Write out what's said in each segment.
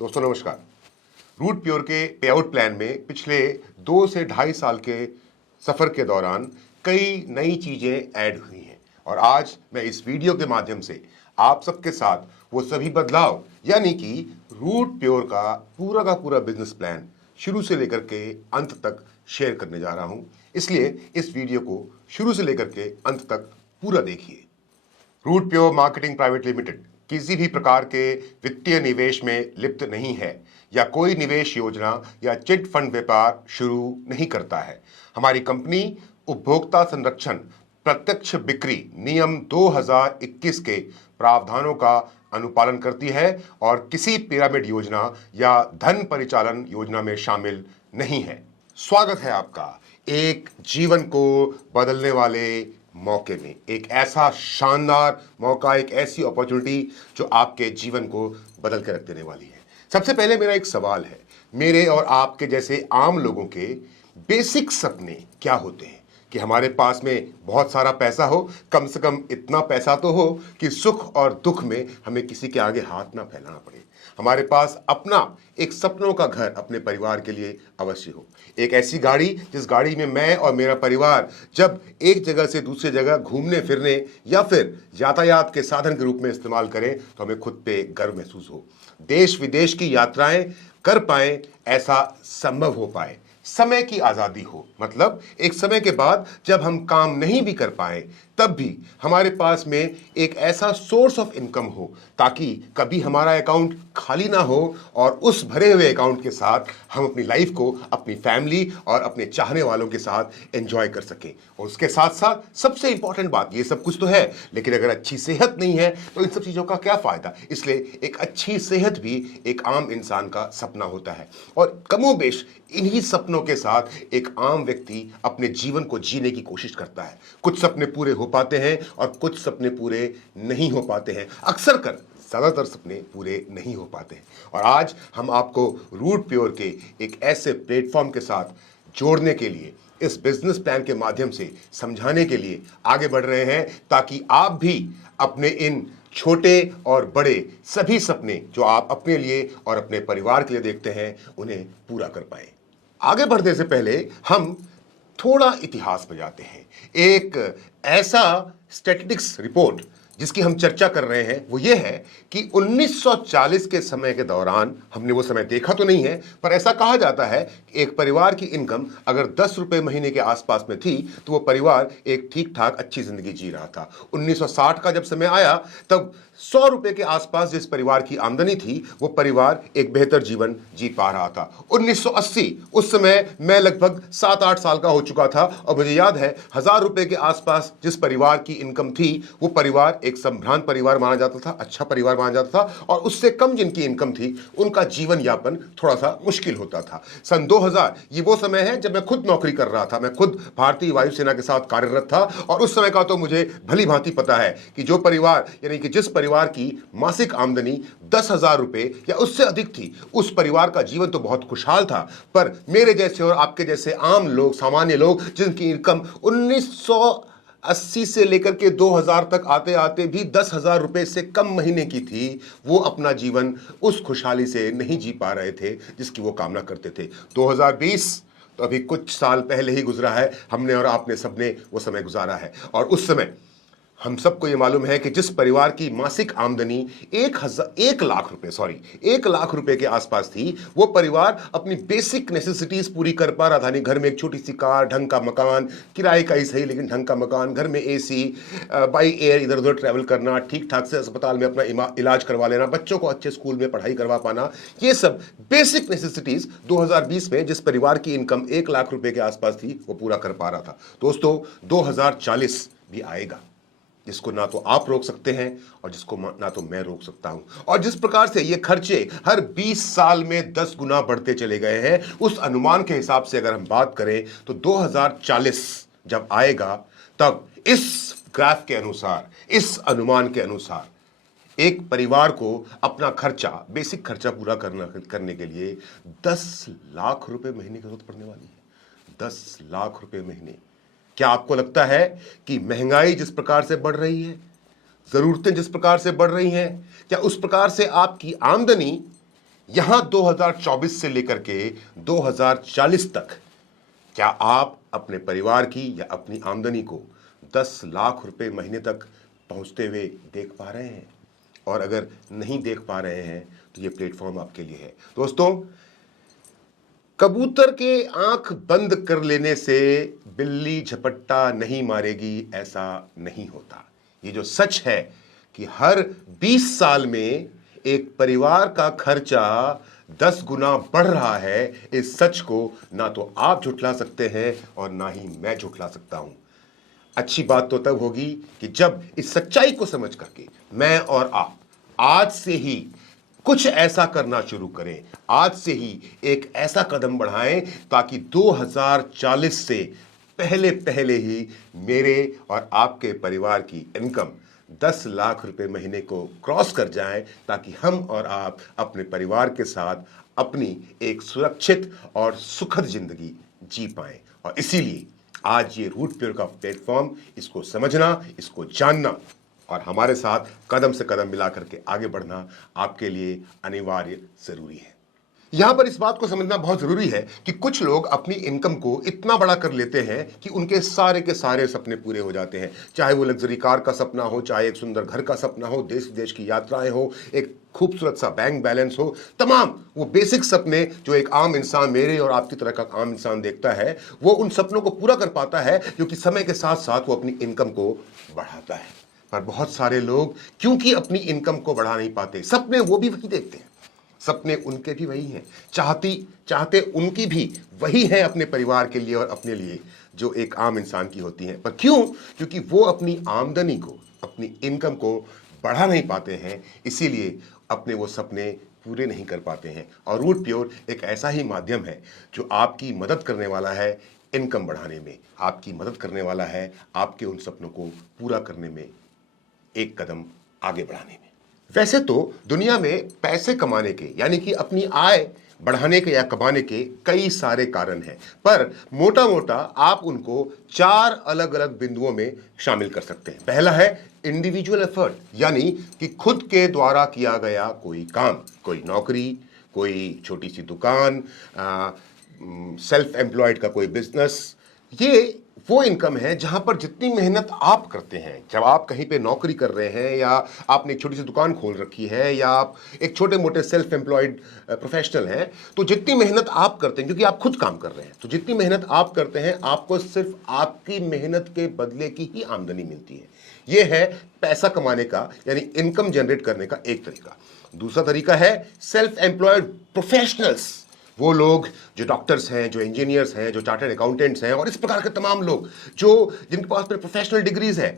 दोस्तों नमस्कार। Root Pure के पे आउट प्लान में पिछले 2 से ढाई साल के सफर के दौरान कई नई चीजें ऐड हुई हैं और आज मैं इस वीडियो के माध्यम से आप सबके साथ वो सभी बदलाव यानी कि रूट प्योर का पूरा बिजनेस प्लान शुरू से लेकर के अंत तक शेयर करने जा रहा हूं। इसलिए इस वीडियो को शुरू से लेकर के अंत तक पूरा देखिए। Root Pure marketing private limited किसी भी प्रकार के वित्तीय निवेश में लिप्त नहीं है या कोई निवेश योजना या चिट फंड व्यापार शुरू नहीं करता है। हमारी कंपनी उपभोक्ता संरक्षण प्रत्यक्ष बिक्री नियम 2021 के प्रावधानों का अनुपालन करती है और किसी पिरामिड योजना या धन परिचालन योजना में शामिल नहीं है। स्वागत है आपका एक जीवन को बदलने वाले मौके में, एक ऐसा शानदार मौका, एक ऐसी अपॉर्चुनिटी जो आपके जीवन को बदल के रख देने वाली है। सबसे पहले मेरा एक सवाल है, मेरे और आपके जैसे आम लोगों के बेसिक सपने क्या होते हैं? कि हमारे पास में बहुत सारा पैसा हो, कम से कम इतना पैसा तो हो कि सुख और दुख में हमें किसी के आगे हाथ ना फैलाना पड़े। हमारे पास अपना एक सपनों का घर अपने परिवार के लिए अवश्य हो। एक ऐसी गाड़ी जिस गाड़ी में मैं और मेरा परिवार जब एक जगह से दूसरी जगह घूमने फिरने या फिर यातायात के साधन के रूप में इस्तेमाल करें तो हमें खुद पे गर्व महसूस हो। देश विदेश की यात्राएं कर पाए, ऐसा संभव हो पाए। समय की आज़ादी हो, मतलब एक समय के बाद जब हम काम नहीं भी कर पाए तब भी हमारे पास में एक ऐसा सोर्स ऑफ इनकम हो ताकि कभी हमारा अकाउंट खाली ना हो और उस भरे हुए अकाउंट के साथ हम अपनी लाइफ को अपनी फैमिली और अपने चाहने वालों के साथ एंजॉय कर सकें। और उसके साथ साथ सबसे इंपॉर्टेंट बात, ये सब कुछ तो है लेकिन अगर अच्छी सेहत नहीं है तो इन सब चीज़ों का क्या फ़ायदा। इसलिए एक अच्छी सेहत भी एक आम इंसान का सपना होता है और कमोबेश इन्हीं सपनों के साथ एक आम व्यक्ति अपने जीवन को जीने की कोशिश करता है। कुछ सपने पूरे हो पाते हैं और कुछ सपने पूरे नहीं हो पाते हैं। अक्सर कर ज़्यादातर सपने पूरे नहीं हो पाते हैं और आज हम आपको रूट प्योर के एक ऐसे प्लेटफॉर्म के साथ जोड़ने के लिए, इस बिजनेस प्लान के माध्यम से समझाने के लिए आगे बढ़ रहे हैं ताकि आप भी अपने इन छोटे और बड़े सभी सपने जो आप अपने लिए और अपने परिवार के लिए देखते हैं उन्हें पूरा कर पाएं। आगे बढ़ने से पहले हम थोड़ा इतिहास में जाते हैं। एक ऐसा स्टैटिस्टिक्स रिपोर्ट जिसकी हम चर्चा कर रहे हैं वो ये है कि 1940 के समय के दौरान, हमने वो समय देखा तो नहीं है पर ऐसा कहा जाता है कि एक परिवार की इनकम अगर 10 रुपये महीने के आसपास में थी तो वो परिवार एक ठीक ठाक अच्छी जिंदगी जी रहा था। 1960 का जब समय आया तब 100 रुपये के आसपास जिस परिवार की आमदनी थी वो परिवार एक बेहतर जीवन जी पा रहा था। 1980 उस समय मैं लगभग 7-8 साल का हो चुका था और मुझे याद है 1000 रुपये के आसपास जिस परिवार की इनकम थी वो परिवार एक संभ्रांत परिवार माना जाता था, अच्छा परिवार माना जाता था और उससे कम जिनकी इनकम थी उनका जीवन यापन थोड़ा सा मुश्किल होता था। सन 2000 ये वो समय है जब मैं खुद नौकरी कर रहा था, मैं खुद भारतीय वायुसेना के साथ कार्यरत था और उस समय का तो मुझे भली भांति पता है कि जो परिवार यानी कि जिस परिवार की मासिक आमदनी 10,000 रुपए या उससे अधिक थी उस परिवार का जीवन तो बहुत खुशहाल था। पर मेरे जैसे और आपके जैसे आम लोग, सामान्य लोग जिनकी इनकम 1980 से लेकर के 2000 तक आते आते भी 10,000 रुपए से कम महीने की थी, वो अपना जीवन उस खुशहाली से नहीं जी पा रहे थे जिसकी वो कामना करते थे। 2020 तो अभी कुछ साल पहले ही गुजरा है, हमने और आपने सबने वो समय गुजारा है और उस समय हम सबको ये मालूम है कि जिस परिवार की मासिक आमदनी 1 लाख रुपए के आसपास थी वो परिवार अपनी बेसिक नेसेसिटीज पूरी कर पा रहा था। नहीं, घर में एक छोटी सी कार, ढंग का मकान, किराए का ही सही लेकिन ढंग का मकान, घर में एसी, बाई एयर इधर उधर ट्रैवल करना, ठीक ठाक से अस्पताल में अपना इलाज करवा लेना, बच्चों को अच्छे स्कूल में पढ़ाई करवा पाना, ये सब बेसिक नेसेसिटीज 2020 में जिस परिवार की इनकम 1 लाख रुपए के आसपास थी वो पूरा कर पा रहा था। दोस्तों 2040 भी आएगा जिसको ना तो आप रोक सकते हैं और जिसको ना तो मैं रोक सकता हूं। और जिस प्रकार से ये खर्चे हर 20 साल में 10 गुना बढ़ते चले गए हैं, उस अनुमान के हिसाब से अगर हम बात करें तो 2040 जब आएगा तब इस ग्राफ के अनुसार, इस अनुमान के अनुसार एक परिवार को अपना खर्चा, बेसिक खर्चा पूरा करने के लिए 10 लाख रुपए महीने की जरूरत पड़ने वाली है। 10 लाख रुपए महीने। क्या आपको लगता है कि महंगाई जिस प्रकार से बढ़ रही है, जरूरतें जिस प्रकार से बढ़ रही हैं, क्या उस प्रकार से आपकी आमदनी यहां 2024 से लेकर के 2040 तक क्या आप अपने परिवार की या अपनी आमदनी को 10 लाख रुपए महीने तक पहुंचते हुए देख पा रहे हैं? और अगर नहीं देख पा रहे हैं तो ये प्लेटफॉर्म आपके लिए है। दोस्तों, कबूतर के आंख बंद कर लेने से बिल्ली झपट्टा नहीं मारेगी, ऐसा नहीं होता। ये जो सच है कि हर 20 साल में एक परिवार का खर्चा 10 गुना बढ़ रहा है, इस सच को ना तो आप झुठला सकते हैं और ना ही मैं झुठला सकता हूं। अच्छी बात तो तब होगी कि जब इस सच्चाई को समझ करके मैं और आप आज से ही कुछ ऐसा करना शुरू करें, आज से ही एक ऐसा कदम बढ़ाएं ताकि 2040 से पहले पहले ही मेरे और आपके परिवार की इनकम 10 लाख रुपए महीने को क्रॉस कर जाए, ताकि हम और आप अपने परिवार के साथ अपनी एक सुरक्षित और सुखद जिंदगी जी पाएं। और इसीलिए आज ये रूट प्योर का प्लेटफॉर्म, इसको समझना, इसको जानना और हमारे साथ कदम से कदम मिला करके आगे बढ़ना आपके लिए अनिवार्य जरूरी है। यहां पर इस बात को समझना बहुत जरूरी है कि कुछ लोग अपनी इनकम को इतना बड़ा कर लेते हैं कि उनके सारे के सारे सपने पूरे हो जाते हैं। चाहे वो लग्जरी कार का सपना हो, चाहे एक सुंदर घर का सपना हो, देश विदेश की यात्राएं हो, एक खूबसूरत सा बैंक बैलेंस हो, तमाम वो बेसिक सपने जो एक आम इंसान, मेरे और आपकी तरह का आम इंसान देखता है, वो उन सपनों को पूरा कर पाता है क्योंकि समय के साथ साथ वो अपनी इनकम को बढ़ाता है। पर बहुत सारे लोग क्योंकि अपनी इनकम को बढ़ा नहीं पाते, सपने वो भी वही देखते हैं, सपने उनके भी वही हैं, चाहते उनकी भी वही है अपने परिवार के लिए और अपने लिए जो एक आम इंसान की होती हैं। पर क्यों? क्योंकि वो अपनी आमदनी को, अपनी इनकम को बढ़ा नहीं पाते हैं, इसीलिए अपने वो सपने पूरे नहीं कर पाते हैं। और रूट प्योर एक ऐसा ही माध्यम है जो आपकी मदद करने वाला है इनकम बढ़ाने में, आपकी मदद करने वाला है आपके उन सपनों को पूरा करने में, एक कदम आगे बढ़ाने में। वैसे तो दुनिया में पैसे कमाने के, यानी कि अपनी आय बढ़ाने के या कमाने के कई सारे कारण हैं, पर मोटा मोटा आप उनको 4 अलग अलग बिंदुओं में शामिल कर सकते हैं। पहला है इंडिविजुअल एफर्ट, यानी कि खुद के द्वारा किया गया कोई काम, कोई नौकरी, कोई छोटी सी दुकान, सेल्फ एम्प्लॉयड का कोई बिजनेस। ये वो इनकम है जहां पर जितनी मेहनत आप करते हैं, जब आप कहीं पे नौकरी कर रहे हैं या आपने एक छोटी सी दुकान खोल रखी है या आप एक छोटे मोटे सेल्फ एम्प्लॉयड प्रोफेशनल हैं, तो जितनी मेहनत आप करते हैं, क्योंकि आप खुद काम कर रहे हैं, तो जितनी मेहनत आप करते हैं आपको सिर्फ आपकी मेहनत के बदले की ही आमदनी मिलती है। यह है पैसा कमाने का, यानी इनकम जनरेट करने का एक तरीका। दूसरा तरीका है सेल्फ एम्प्लॉयड प्रोफेशनल्स, वो लोग जो डॉक्टर्स हैं, जो इंजीनियर्स हैं, जो चार्टर्ड अकाउंटेंट्स हैं और इस प्रकार के तमाम लोग जो जिनके पास में प्रोफेशनल डिग्रीज है,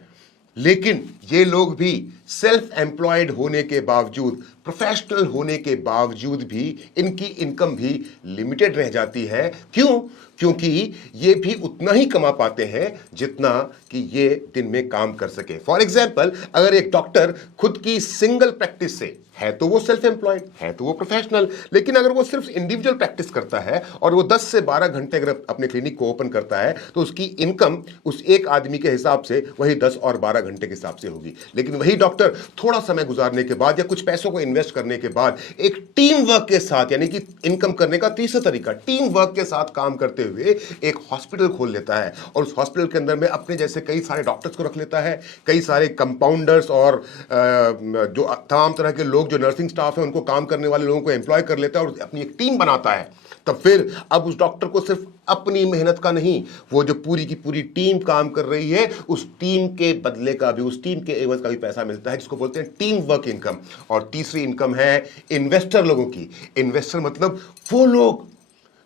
लेकिन ये लोग भी सेल्फ एम्प्लॉयड होने के बावजूद, प्रोफेशनल होने के बावजूद भी इनकी इनकम भी लिमिटेड रह जाती है। क्यों? क्योंकि ये भी उतना ही कमा पाते हैं जितना कि ये दिन में काम कर सके। फॉर एग्जाम्पल, अगर एक डॉक्टर खुद की सिंगल प्रैक्टिस से है तो वो सेल्फ एम्प्लॉयड है, तो वो प्रोफेशनल, लेकिन अगर वो सिर्फ इंडिविजुअल प्रैक्टिस करता है और वो 10 से 12 घंटे अगर अपने क्लिनिक को ओपन करता है तो उसकी इनकम उस एक आदमी के हिसाब से वही 10 और 12 घंटे के हिसाब से होगी। लेकिन वही डॉक्टर थोड़ा समय गुजारने के बाद या कुछ पैसों को इन्वेस्ट करने के बाद एक टीम वर्क के साथ, यानी कि इनकम करने का तीसरा तरीका, टीम वर्क के साथ काम करते हुए एक हॉस्पिटल खोल लेता है और उस हॉस्पिटल के अंदर में अपने जैसे कई सारे डॉक्टर्स को रख लेता है, कई सारे कंपाउंडर्स और जो तमाम तरह के लोग जो नर्सिंग स्टाफ है उनको काम करने वाले लोगों को एम्प्लॉय कर लेता है और अपनी एक टीम बनाता है। तब फिर अब उस डॉक्टर को सिर्फ अपनी मेहनत का नहीं, वो जो पूरी की पूरी टीम काम कर रही है उस टीम के बदले का भी, उस टीम के एवज का भी पैसा मिलता है, जिसको बोलते हैं टीम वर्क इनकम। और तीसरी इनकम है इन्वेस्टर लोगों की। इन्वेस्टर मतलब वो लोग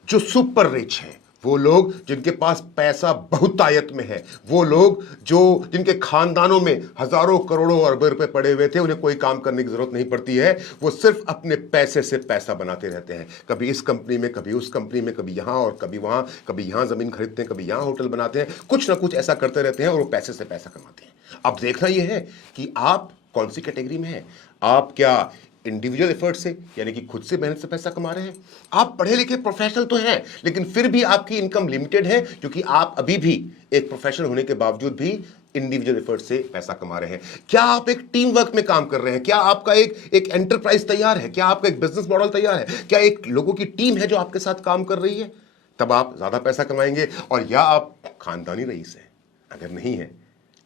जो सुपर रिच हैं, वो लोग जिनके पास पैसा बहुतायत में है, वो लोग जो जिनके खानदानों में हजारों करोड़ों अरबों रुपए पड़े हुए थे, उन्हें कोई काम करने की जरूरत नहीं पड़ती है, वो सिर्फ अपने पैसे से पैसा बनाते रहते हैं। कभी इस कंपनी में, कभी उस कंपनी में, कभी यहां और कभी वहां, कभी यहां जमीन खरीदते हैं, कभी यहां होटल बनाते हैं, कुछ ना कुछ ऐसा करते रहते हैं और वो पैसे से पैसा कमाते हैं। अब देखना यह है कि आप कौन सी कैटेगरी में हैं। आप क्या इंडिविजुअल एफर्ट से, यानी कि खुद से मेहनत से पैसा कमा रहे हैं? आप पढ़े लिखे प्रोफेशनल तो हैं, लेकिन फिर भी आपकी इनकम लिमिटेड है क्योंकि आप अभी भी एक प्रोफेशनल होने के बावजूद भी इंडिविजुअल एफर्ट से पैसा कमा रहे हैं? क्या आप एक टीम वर्क में काम कर रहे हैं? क्या आपका एक एंटरप्राइज तैयार है? क्या आपका एक बिजनेस मॉडल तैयार है? क्या एक लोगों की टीम है जो आपके साथ काम कर रही है? तब आप ज्यादा पैसा कमाएंगे। और या आप खानदानी रईस हैं, अगर नहीं है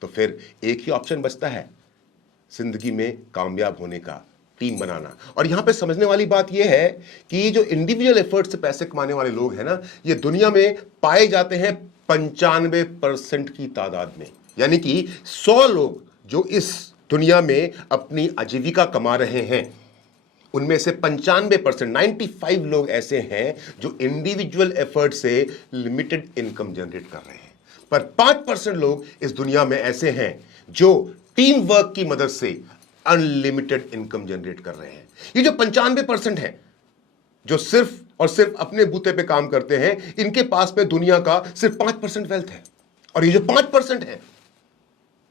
तो फिर एक ही ऑप्शन बचता है जिंदगी में कामयाब होने का, टीम बनाना। और यहां पे समझने वाली बात यह है कि जो इंडिविजुअल एफर्ट से पैसे कमाने वाले लोग हैं ना, ये दुनिया में पाए जाते हैं 95% की तादाद में। यानी कि 100 लोग जो इस दुनिया में अपनी आजीविका कमा रहे हैं, उनमें से 95% 95 लोग ऐसे हैं जो इंडिविजुअल एफर्ट से लिमिटेड इनकम जनरेट कर रहे हैं। पर 5% लोग इस दुनिया में ऐसे हैं जो टीम वर्क की मदद से अनलिमिटेड इनकम जनरेट कर रहे हैं। ये जो 95% है जो सिर्फ और सिर्फ अपने बूते पे काम करते हैं, इनके पास में दुनिया का सिर्फ 5% वेल्थ है। और ये जो 5% है,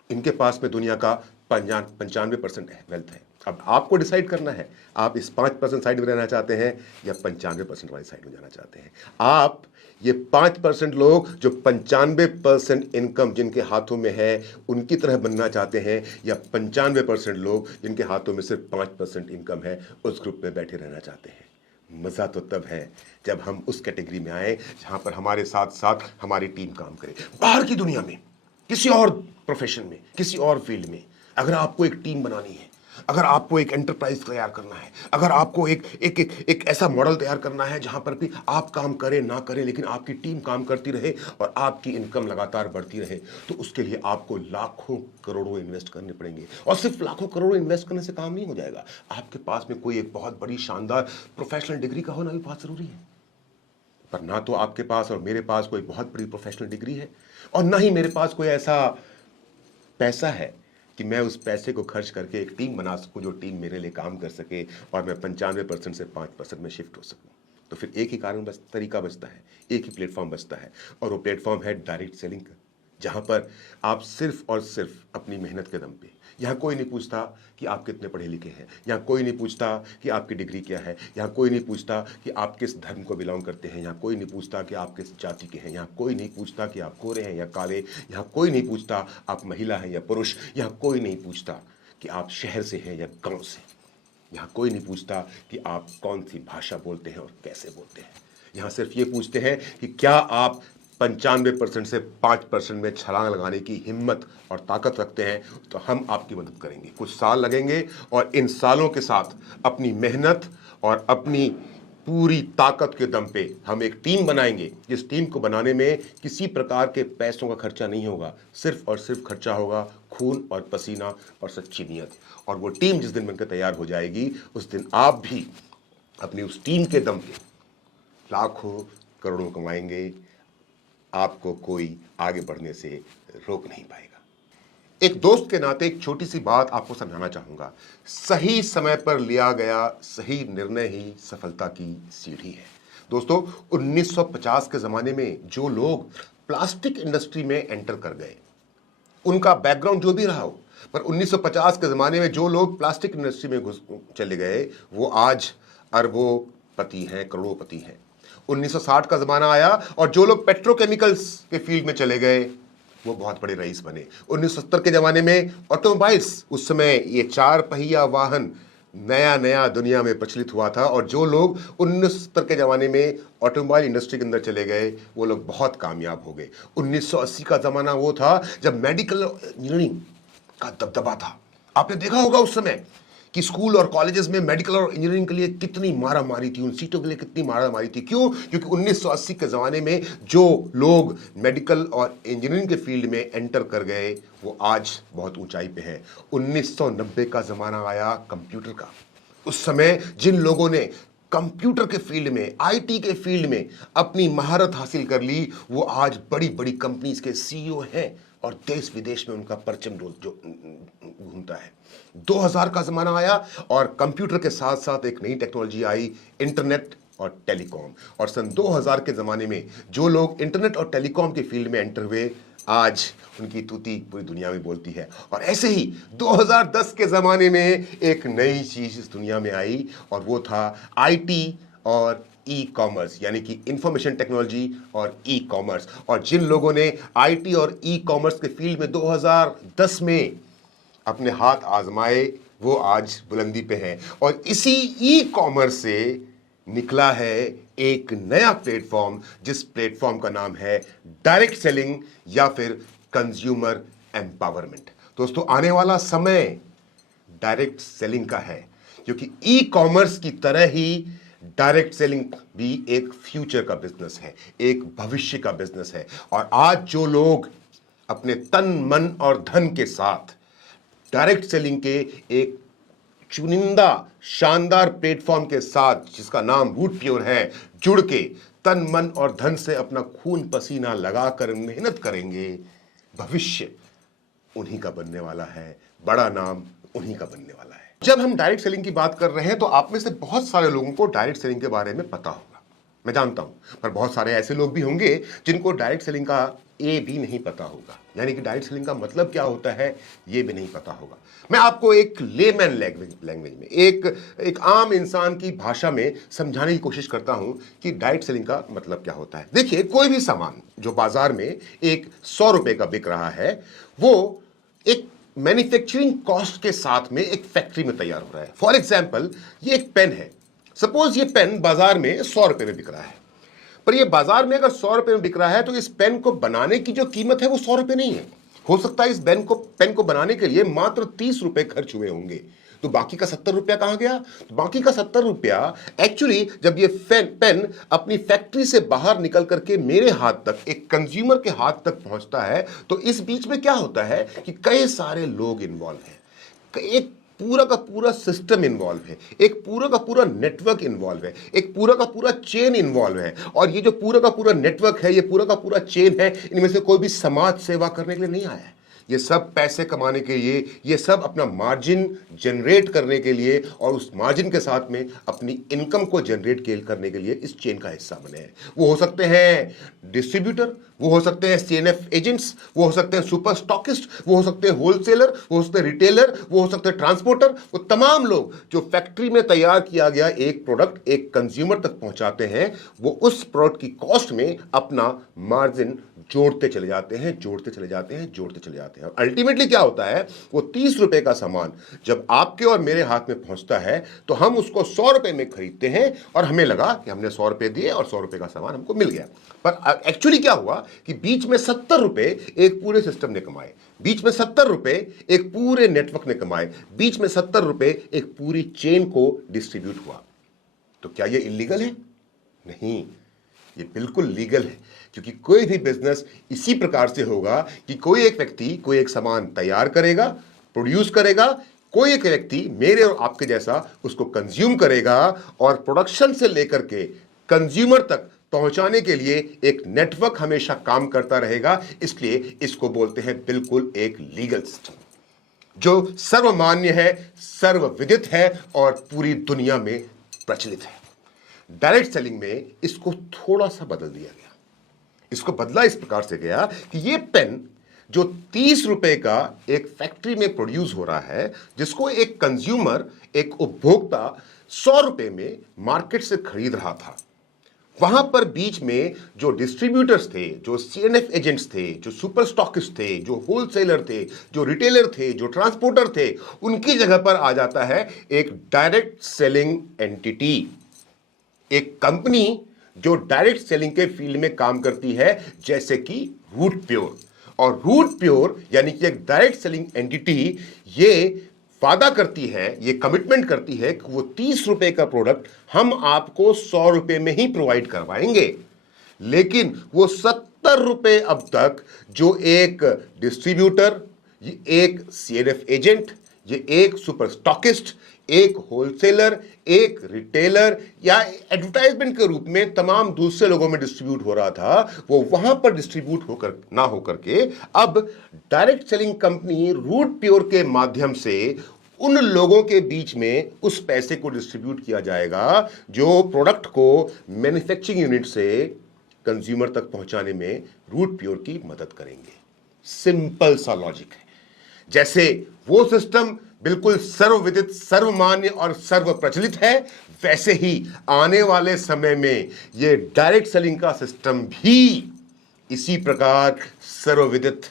इनके पास में दुनिया का 95% वेल्थ है। अब आपको डिसाइड करना है, आप इस 5% साइड में रहना चाहते हैं या 95% वाली साइड में जाना चाहते हैं। आप ये 5% लोग जो 95% इनकम जिनके हाथों में है उनकी तरह बनना चाहते हैं, या 95% लोग जिनके हाथों में सिर्फ 5% इनकम है उस ग्रुप में बैठे रहना चाहते हैं। मज़ा तो तब है जब हम उस कैटेगरी में आए जहां पर हमारे साथ साथ हमारी टीम काम करे। बाहर की दुनिया में, किसी और प्रोफेशन में, किसी और फील्ड में, अगर आपको एक टीम बनानी है, अगर आपको एक एंटरप्राइज तैयार करना है, अगर आपको एक ऐसा मॉडल तैयार करना है जहां पर भी आप काम करें ना करें लेकिन आपकी टीम काम करती रहे और आपकी इनकम लगातार बढ़ती रहे, तो उसके लिए आपको लाखों करोड़ों इन्वेस्ट करने पड़ेंगे। और सिर्फ लाखों करोड़ों इन्वेस्ट करने से काम नहीं हो जाएगा। आपके पास में कोई एक बहुत बड़ी शानदार प्रोफेशनल डिग्री का होना भी बहुत जरूरी है। पर ना तो आपके पास और मेरे पास कोई बहुत बड़ी प्रोफेशनल डिग्री है, और ना ही मेरे पास कोई ऐसा पैसा है कि मैं उस पैसे को खर्च करके एक टीम बना सकूं जो टीम मेरे लिए काम कर सके और मैं 95% से 5% में शिफ्ट हो सकूं। तो फिर एक ही तरीका बचता है, एक ही प्लेटफॉर्म बचता है, और वो प्लेटफॉर्म है डायरेक्ट सेलिंग का, जहां पर आप सिर्फ और सिर्फ अपनी मेहनत के दम पे, यहाँ कोई नहीं पूछता कि आप कितने पढ़े लिखे हैं, यहाँ कोई नहीं पूछता कि आपकी डिग्री क्या है, यहाँ कोई नहीं पूछता कि आप किस धर्म को बिलोंग करते हैं, यहाँ कोई नहीं पूछता कि आप किस जाति के हैं, यहाँ कोई नहीं पूछता कि आप गोरे हैं या काले, यहाँ कोई नहीं पूछता आप महिला हैं या पुरुष, यहाँ कोई नहीं पूछता कि आप शहर से हैं या गाँव से, यहाँ कोई नहीं पूछता कि आप कौन सी भाषा बोलते हैं और कैसे बोलते हैं। यहाँ सिर्फ ये पूछते हैं कि क्या आप 95% से 5% में छलांग लगाने की हिम्मत और ताकत रखते हैं, तो हम आपकी मदद करेंगे। कुछ साल लगेंगे और इन सालों के साथ अपनी मेहनत और अपनी पूरी ताकत के दम पे हम एक टीम बनाएंगे, जिस टीम को बनाने में किसी प्रकार के पैसों का खर्चा नहीं होगा, सिर्फ और सिर्फ खर्चा होगा खून और पसीना और सच्ची नीयत। और वो टीम जिस दिन बनकर तैयार हो जाएगी, उस दिन आप भी अपनी उस टीम के दम पे लाखों करोड़ों कमाएंगे। आपको कोई आगे बढ़ने से रोक नहीं पाएगा। एक दोस्त के नाते एक छोटी सी बात आपको समझाना चाहूंगा। सही समय पर लिया गया सही निर्णय ही सफलता की सीढ़ी है। दोस्तों, 1950 के जमाने में जो लोग प्लास्टिक इंडस्ट्री में एंटर कर गए, उनका बैकग्राउंड जो भी रहा हो, पर 1950 के जमाने में जो लोग प्लास्टिक इंडस्ट्री में घुस चले गए, वो आज अरबोपति हैं, करोड़ोपति हैं। 1960 का जमाना आया और जो लोग पेट्रोकेमिकल्स के फील्ड में चले गए, वो बहुत बड़े रईस बने। 1970 के जमाने में ऑटोमोबाइल्स, उस समय ये 4 पहिया वाहन नया नया दुनिया में प्रचलित हुआ था, और जो लोग 1970 के जमाने में ऑटोमोबाइल इंडस्ट्री के अंदर चले गए, वो लोग बहुत कामयाब हो गए। 1980 का जमाना वो था जब मेडिकल इंजीनियरिंग का दबदबा था। आपने देखा होगा उस समय कि स्कूल और कॉलेजेस में मेडिकल और इंजीनियरिंग के लिए कितनी मारा मारी थी, उन सीटों के लिए कितनी मारा मारी थी। क्यों? क्योंकि 1980 के ज़माने में जो लोग मेडिकल और इंजीनियरिंग के फील्ड में एंटर कर गए, वो आज बहुत ऊंचाई पे हैं। 1990 का ज़माना आया कंप्यूटर का। उस समय जिन लोगों ने कंप्यूटर के फील्ड में, आईटी के फील्ड में अपनी महारत हासिल कर ली, वो आज बड़ी बड़ी कंपनीज के सीईओ हैं और देश विदेश में उनका परचम जो घूमता है। 2000 का जमाना आया और कंप्यूटर के साथ साथ एक नई टेक्नोलॉजी आई, इंटरनेट और टेलीकॉम। और सन 2000 के ज़माने में जो लोग इंटरनेट और टेलीकॉम के फील्ड में एंटर हुए, आज उनकी तूती पूरी दुनिया में बोलती है। और ऐसे ही 2010 के ज़माने में एक नई चीज़ इस दुनिया में आई, और वो था आईटी और ई कॉमर्स यानी कि इंफॉर्मेशन टेक्नोलॉजी और ई कॉमर्स। और जिन लोगों ने आईटी और ई कॉमर्स के फील्ड में 2010 में अपने हाथ आजमाए वो आज बुलंदी पे हैं। और इसी ई कॉमर्स से निकला है एक नया प्लेटफॉर्म, जिस प्लेटफॉर्म का नाम है डायरेक्ट सेलिंग या फिर कंज्यूमर एम्पावरमेंट। दोस्तों, आने वाला समय डायरेक्ट सेलिंग का है, क्योंकि ई कॉमर्स की तरह ही डायरेक्ट सेलिंग भी एक फ्यूचर का बिजनेस है, एक भविष्य का बिजनेस है। और आज जो लोग अपने तन मन और धन के साथ डायरेक्ट सेलिंग के एक चुनिंदा शानदार प्लेटफॉर्म के साथ, जिसका नाम रूट प्योर है, जुड़ के तन मन और धन से अपना खून पसीना लगाकर मेहनत करेंगे, भविष्य उन्हीं का बनने वाला है, बड़ा नाम उन्हीं का बनने वाला है। जब हम डायरेक्ट सेलिंग की बात कर रहे हैं तो आप में से बहुत सारे लोगों को डायरेक्ट सेलिंग के बारे में पता होगा, मैं जानता हूं, पर बहुत सारे ऐसे लोग भी होंगे जिनको डायरेक्ट सेलिंग का ए भी नहीं पता होगा, यानी कि डायरेक्ट सेलिंग का मतलब क्या होता है ये भी नहीं पता होगा। मैं आपको एक लेमैन लैंग्वेज में, एक आम इंसान की भाषा में समझाने की कोशिश करता हूं कि डायरेक्ट सेलिंग का मतलब क्या होता है। देखिए, कोई भी सामान जो बाजार में एक 100 रुपए का बिक रहा है, वो एक मैन्युफैक्चरिंग कॉस्ट के साथ में एक फैक्ट्री में तैयार हो रहा है। फॉर एग्जाम्पल, ये एक पेन है, सपोज ये पेन बाजार में 100 रुपए में बिक रहा है, पर ये बाजार में अगर 100 रुपए में बिक रहा है तो इस पेन को बनाने की जो कीमत है वो 100 रुपए नहीं है। हो सकता है इस पेन को बनाने के लिए मात्र 30 रुपए खर्च हुए होंगे, तो बाकी का 70 रुपया कहां गया? तो बाकी का 70 रुपया एक्चुअली जब ये पेन अपनी फैक्ट्री से बाहर निकल करके मेरे हाथ तक, एक कंज्यूमर के हाथ तक पहुंचता है, तो इस बीच में क्या होता है कि कई सारे लोग इन्वॉल्व हैं, एक पूरा का पूरा सिस्टम इन्वॉल्व है, एक पूरा का पूरा नेटवर्क इन्वॉल्व है, एक पूरा का पूरा चेन इन्वॉल्व है। और ये जो पूरा का पूरा नेटवर्क है, ये पूरा का पूरा चेन है, इनमें से कोई भी समाज सेवा करने के लिए नहीं आया है। ये सब पैसे कमाने के लिए, ये सब अपना मार्जिन जनरेट करने के लिए और उस मार्जिन के साथ में अपनी इनकम को जनरेट करने के लिए इस चेन का हिस्सा बने हैं। वो हो सकते हैं डिस्ट्रीब्यूटर, वो हो सकते हैं सीएनएफ एजेंट्स, वो हो सकते हैं सुपर स्टॉकिस्ट, वो हो सकते हैं होलसेलर, वो हो सकते हैं रिटेलर, वो हो सकते हैं ट्रांसपोर्टर। वो तमाम लोग जो फैक्ट्री में तैयार किया गया एक प्रोडक्ट एक कंज्यूमर तक पहुंचाते हैं, वो उस प्रोडक्ट की कॉस्ट में अपना मार्जिन जोड़ते चले जाते हैं, जोड़ते चले जाते हैं, जोड़ते चले जाते हैं। अल्टीमेटली क्या होता है, वो 30 रुपए का सामान जब आपके और मेरे हाथ में पहुंचता है तो हम उसको 100 रुपए में खरीदते हैं और हमें लगा कि हमने 100 रुपए दिए और 100 रुपए का सामान हमको मिल गया। पर एक्चुअली क्या हुआ कि बीच में 70 रुपए एक पूरे सिस्टम ने कमाए, बीच में 70 रुपए एक पूरे नेटवर्क ने कमाए, बीच में 70 रुपए एक पूरी चेन को डिस्ट्रीब्यूट हुआ। तो क्या ये इलीगल है? नहीं, ये बिल्कुल लीगल है, क्योंकि कोई भी बिजनेस इसी प्रकार से होगा कि कोई एक व्यक्ति कोई एक सामान तैयार करेगा, प्रोड्यूस करेगा, कोई एक व्यक्ति मेरे और आपके जैसा उसको कंज्यूम करेगा और प्रोडक्शन से लेकर के कंज्यूमर तक पहुंचाने के लिए एक नेटवर्क हमेशा काम करता रहेगा। इसलिए इसको बोलते हैं बिल्कुल एक लीगल सिस्टम, जो सर्वमान्य है, सर्वविदित है और पूरी दुनिया में प्रचलित है। डायरेक्ट सेलिंग में इसको थोड़ा सा बदल दिया गया। इसको बदला इस प्रकार से गया कि ये पेन जो 30 रुपए का एक फैक्ट्री में प्रोड्यूस हो रहा है, जिसको एक कंज्यूमर, एक उपभोक्ता 100 रुपए में मार्केट से खरीद रहा था, वहां पर बीच में जो डिस्ट्रीब्यूटर्स थे, जो सीएनएफ एजेंट्स थे, जो सुपर स्टॉकिस्ट थे, जो होलसेलर थे, जो रिटेलर थे, जो ट्रांसपोर्टर थे, उनकी जगह पर आ जाता है एक डायरेक्ट सेलिंग एंटिटी, एक कंपनी जो डायरेक्ट सेलिंग के फील्ड में काम करती है, जैसे कि रूट प्योर। और रूट प्योर यानी कि एक डायरेक्ट सेलिंग एंटिटी ये वादा करती है, ये कमिटमेंट करती है कि वो 30 रुपए का प्रोडक्ट हम आपको 100 रुपए में ही प्रोवाइड करवाएंगे, लेकिन वो 70 रुपए अब तक जो एक डिस्ट्रीब्यूटर, एक सीएनएफ एजेंट, ये एक सुपर स्टॉकिस्ट, एक होलसेलर, एक रिटेलर या एडवर्टाइजमेंट के रूप में तमाम दूसरे लोगों में डिस्ट्रीब्यूट हो रहा था, वो वहां पर डिस्ट्रीब्यूट होकर ना होकर के अब direct selling company Root Pure के माध्यम से उन लोगों के बीच में उस पैसे को डिस्ट्रीब्यूट किया जाएगा जो प्रोडक्ट को मैन्युफैक्चरिंग यूनिट से कंज्यूमर तक पहुंचाने में रूट प्योर की मदद करेंगे। सिंपल सा लॉजिक है। जैसे वो सिस्टम बिल्कुल सर्वविदित, सर्वमान्य और सर्व प्रचलित है, वैसे ही आने वाले समय में ये डायरेक्ट सेलिंग का सिस्टम भी इसी प्रकार सर्वविदित,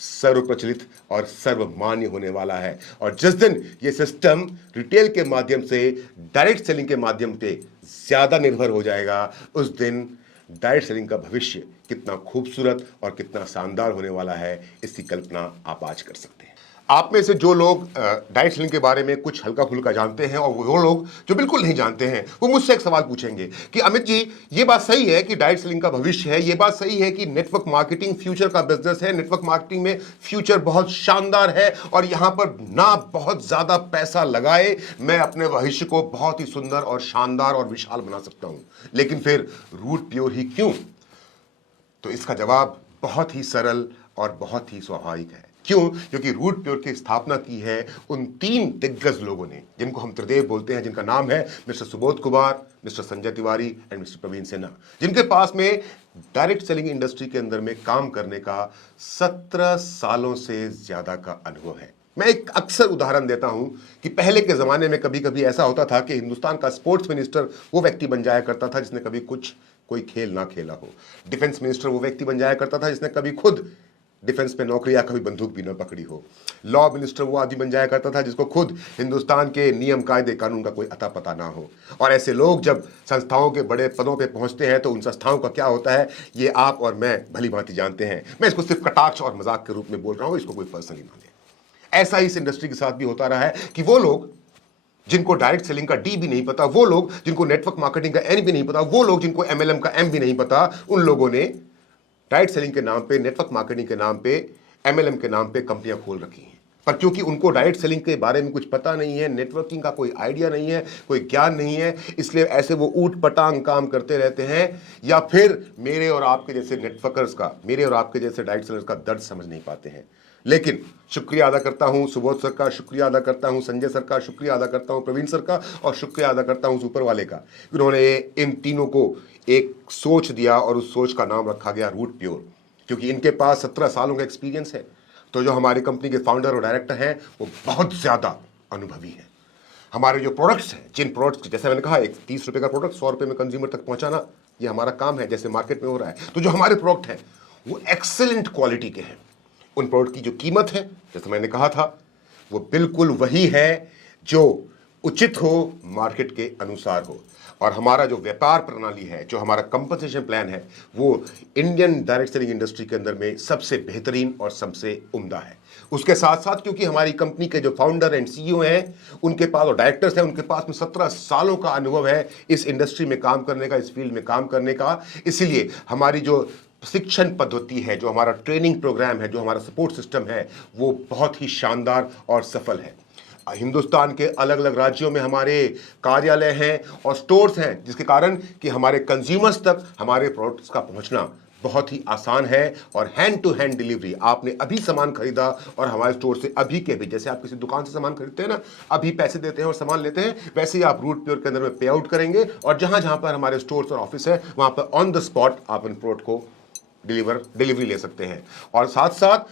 सर्व प्रचलित और सर्वमान्य होने वाला है। और जिस दिन ये सिस्टम रिटेल के माध्यम से डायरेक्ट सेलिंग के माध्यम से ज्यादा निर्भर हो जाएगा, उस दिन डायरेक्ट सेलिंग का भविष्य कितना खूबसूरत और कितना शानदार होने वाला है, इसकी कल्पना आप आज कर सकते हैं। आप में से जो लोग डायरेक्ट सेलिंग के बारे में कुछ हल्का फुल्का जानते हैं और वो लोग जो बिल्कुल नहीं जानते हैं, वो मुझसे एक सवाल पूछेंगे कि अमित जी, ये बात सही है कि डायरेक्ट सेलिंग का भविष्य है, ये बात सही है कि नेटवर्क मार्केटिंग फ्यूचर का बिजनेस है, नेटवर्क मार्केटिंग में फ्यूचर बहुत शानदार है और यहां पर ना बहुत ज्यादा पैसा लगाए मैं अपने भविष्य को बहुत ही सुंदर और शानदार और विशाल बना सकता हूं, लेकिन फिर रूट प्योर ही क्यों? तो इसका जवाब बहुत ही सरल और बहुत ही स्वाभाविक है। क्यों? क्योंकि रूट प्योर की स्थापना की है उन 3 दिग्गज लोगों ने, जिनको हम त्रिदेव बोलते हैं, जिनका नाम है mister Subodh Kumar, mister Sanjay Tiwari and mister Praveen Sinha, जिनके पास में डायरेक्ट सेलिंग इंडस्ट्री के अंदर में काम करने का 17 सालों से ज्यादा का अनुभव है। मैं एक अक्सर उदाहरण देता हूं कि पहले के जमाने में कभी कभी ऐसा होता था कि हिंदुस्तान का स्पोर्ट्स मिनिस्टर वो व्यक्ति बन जाया करता था जिसने कभी कोई खेल ना खेला हो। डिफेंस मिनिस्टर वो व्यक्ति बन जाया करता था जिसने कभी खुद डिफेंस में नौकरी या कभी बंदूक भी न पकड़ी हो। लॉ मिनिस्टर वो आदमी बन जाया करता था जिसको खुद हिंदुस्तान के नियम कायदे कानून का कोई अता पता ना हो। और ऐसे लोग जब संस्थाओं के बड़े पदों पे पहुंचते हैं तो उन संस्थाओं का क्या होता है, ये आप और मैं भली भांति जानते हैं। मैं इसको सिर्फ कटाक्ष और मजाक के रूप में बोल रहा हूं, इसको कोई पर्सनली माने। ऐसा ही इस इंडस्ट्री के साथ भी होता रहा है कि वो लोग जिनको डायरेक्ट सेलिंग का डी भी नहीं पता, वो लोग जिनको नेटवर्क मार्केटिंग का एन भी नहीं पता, वो लोग जिनको एमएलएम का एम भी नहीं पता, उन लोगों ने डायरेक्ट सेलिंग के नाम पे, नेटवर्क मार्केटिंग के नाम पे, एमएलएम के नाम पे कंपनियां खोल रखी हैं। पर क्योंकि उनको डायरेक्ट सेलिंग के बारे में कुछ पता नहीं है, नेटवर्किंग का कोई आइडिया नहीं है, कोई ज्ञान नहीं है, इसलिए ऐसे वो ऊट पटांग काम करते रहते हैं, या फिर मेरे और आपके जैसे नेटवर्कर्स का, मेरे और आपके जैसे डायरेक्ट सेलर्स का दर्द समझ नहीं पाते हैं। लेकिन शुक्रिया अदा करता हूं सुबोध सर का, शुक्रिया अदा करता हूं संजय सर का, शुक्रिया अदा करता हूं प्रवीण सर का, और शुक्रिया अदा करता हूं सुपर वाले का। उन्होंने इन तीनों को एक सोच दिया और उस सोच का नाम रखा गया रूट प्योर, क्योंकि इनके पास 17 सालों का एक्सपीरियंस है। तो जो हमारी कंपनी के फाउंडर और डायरेक्टर हैं वो बहुत ज्यादा अनुभवी हैं। हमारे जो प्रोडक्ट्स हैं, जिन प्रोडक्ट्स, जैसे मैंने कहा, एक 30 रुपए का प्रोडक्ट 100 रुपए में कंज्यूमर तक पहुंचाना, ये हमारा काम है, जैसे मार्केट में हो रहा है। तो जो हमारे प्रोडक्ट हैं वो एक्सेलेंट क्वालिटी के हैं। उन प्रोडक्ट की जो कीमत है, जैसे मैंने कहा था, वो बिल्कुल वही है जो उचित हो, मार्केट के अनुसार हो। और हमारा जो व्यापार प्रणाली है, जो हमारा कंपनसेशन प्लान है, वो इंडियन डायरेक्ट सेलिंग इंडस्ट्री के अंदर में सबसे बेहतरीन और सबसे उम्दा है। उसके साथ साथ क्योंकि हमारी कंपनी के जो फाउंडर एंड सीईओ हैं, उनके पास, और डायरेक्टर्स हैं, उनके पास में 17 सालों का अनुभव है इस इंडस्ट्री में काम करने का, इस फील्ड में काम करने का, इसीलिए हमारी जो शिक्षण पद्धति है, जो हमारा ट्रेनिंग प्रोग्राम है, जो हमारा सपोर्ट सिस्टम है, वो बहुत ही शानदार और सफल है। हिंदुस्तान के अलग अलग राज्यों में हमारे कार्यालय हैं और स्टोर्स हैं, जिसके कारण कि हमारे कंज्यूमर्स तक हमारे प्रोडक्ट्स का पहुंचना बहुत ही आसान है। और हैंड टू हैंड डिलीवरी, आपने अभी सामान खरीदा और हमारे स्टोर से अभी के भी, जैसे आप किसी दुकान से सामान खरीदते हैं ना, अभी पैसे देते हैं और सामान लेते हैं, वैसे ही आप रूट प्योर के अंदर में पे आउट करेंगे और जहां जहां पर हमारे स्टोर्स और ऑफिस है, वहां पर ऑन द स्पॉट आप इन प्रोडक्ट को डिलीवरी ले सकते हैं। और साथ साथ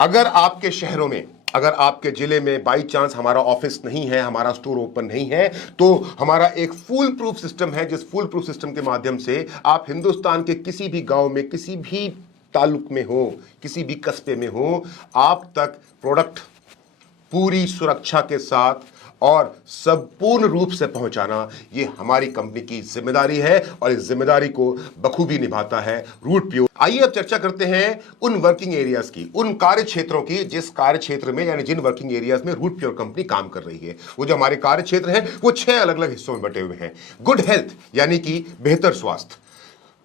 अगर आपके शहरों में, अगर आपके जिले में बाई चांस हमारा ऑफिस नहीं है, हमारा स्टोर ओपन नहीं है, तो हमारा एक फुल प्रूफ सिस्टम है, जिस फुल प्रूफ सिस्टम के माध्यम से आप हिंदुस्तान के किसी भी गांव में, किसी भी तालुक में हो, किसी भी कस्बे में हो, आप तक प्रोडक्ट पूरी सुरक्षा के साथ और संपूर्ण रूप से पहुंचाना, ये हमारी कंपनी की जिम्मेदारी है और इस जिम्मेदारी को बखूबी निभाता है रूट प्योर। आइए अब चर्चा करते हैं उन वर्किंग एरियाज की, उन कार्य क्षेत्रों की, जिस कार्य क्षेत्र में, यानी जिन वर्किंग एरियाज में रूट प्योर कंपनी काम कर रही है। वो जो हमारे कार्य क्षेत्र हैं वो 6 अलग अलग हिस्सों में बटे हुए हैं। गुड हेल्थ यानी कि बेहतर स्वास्थ्य,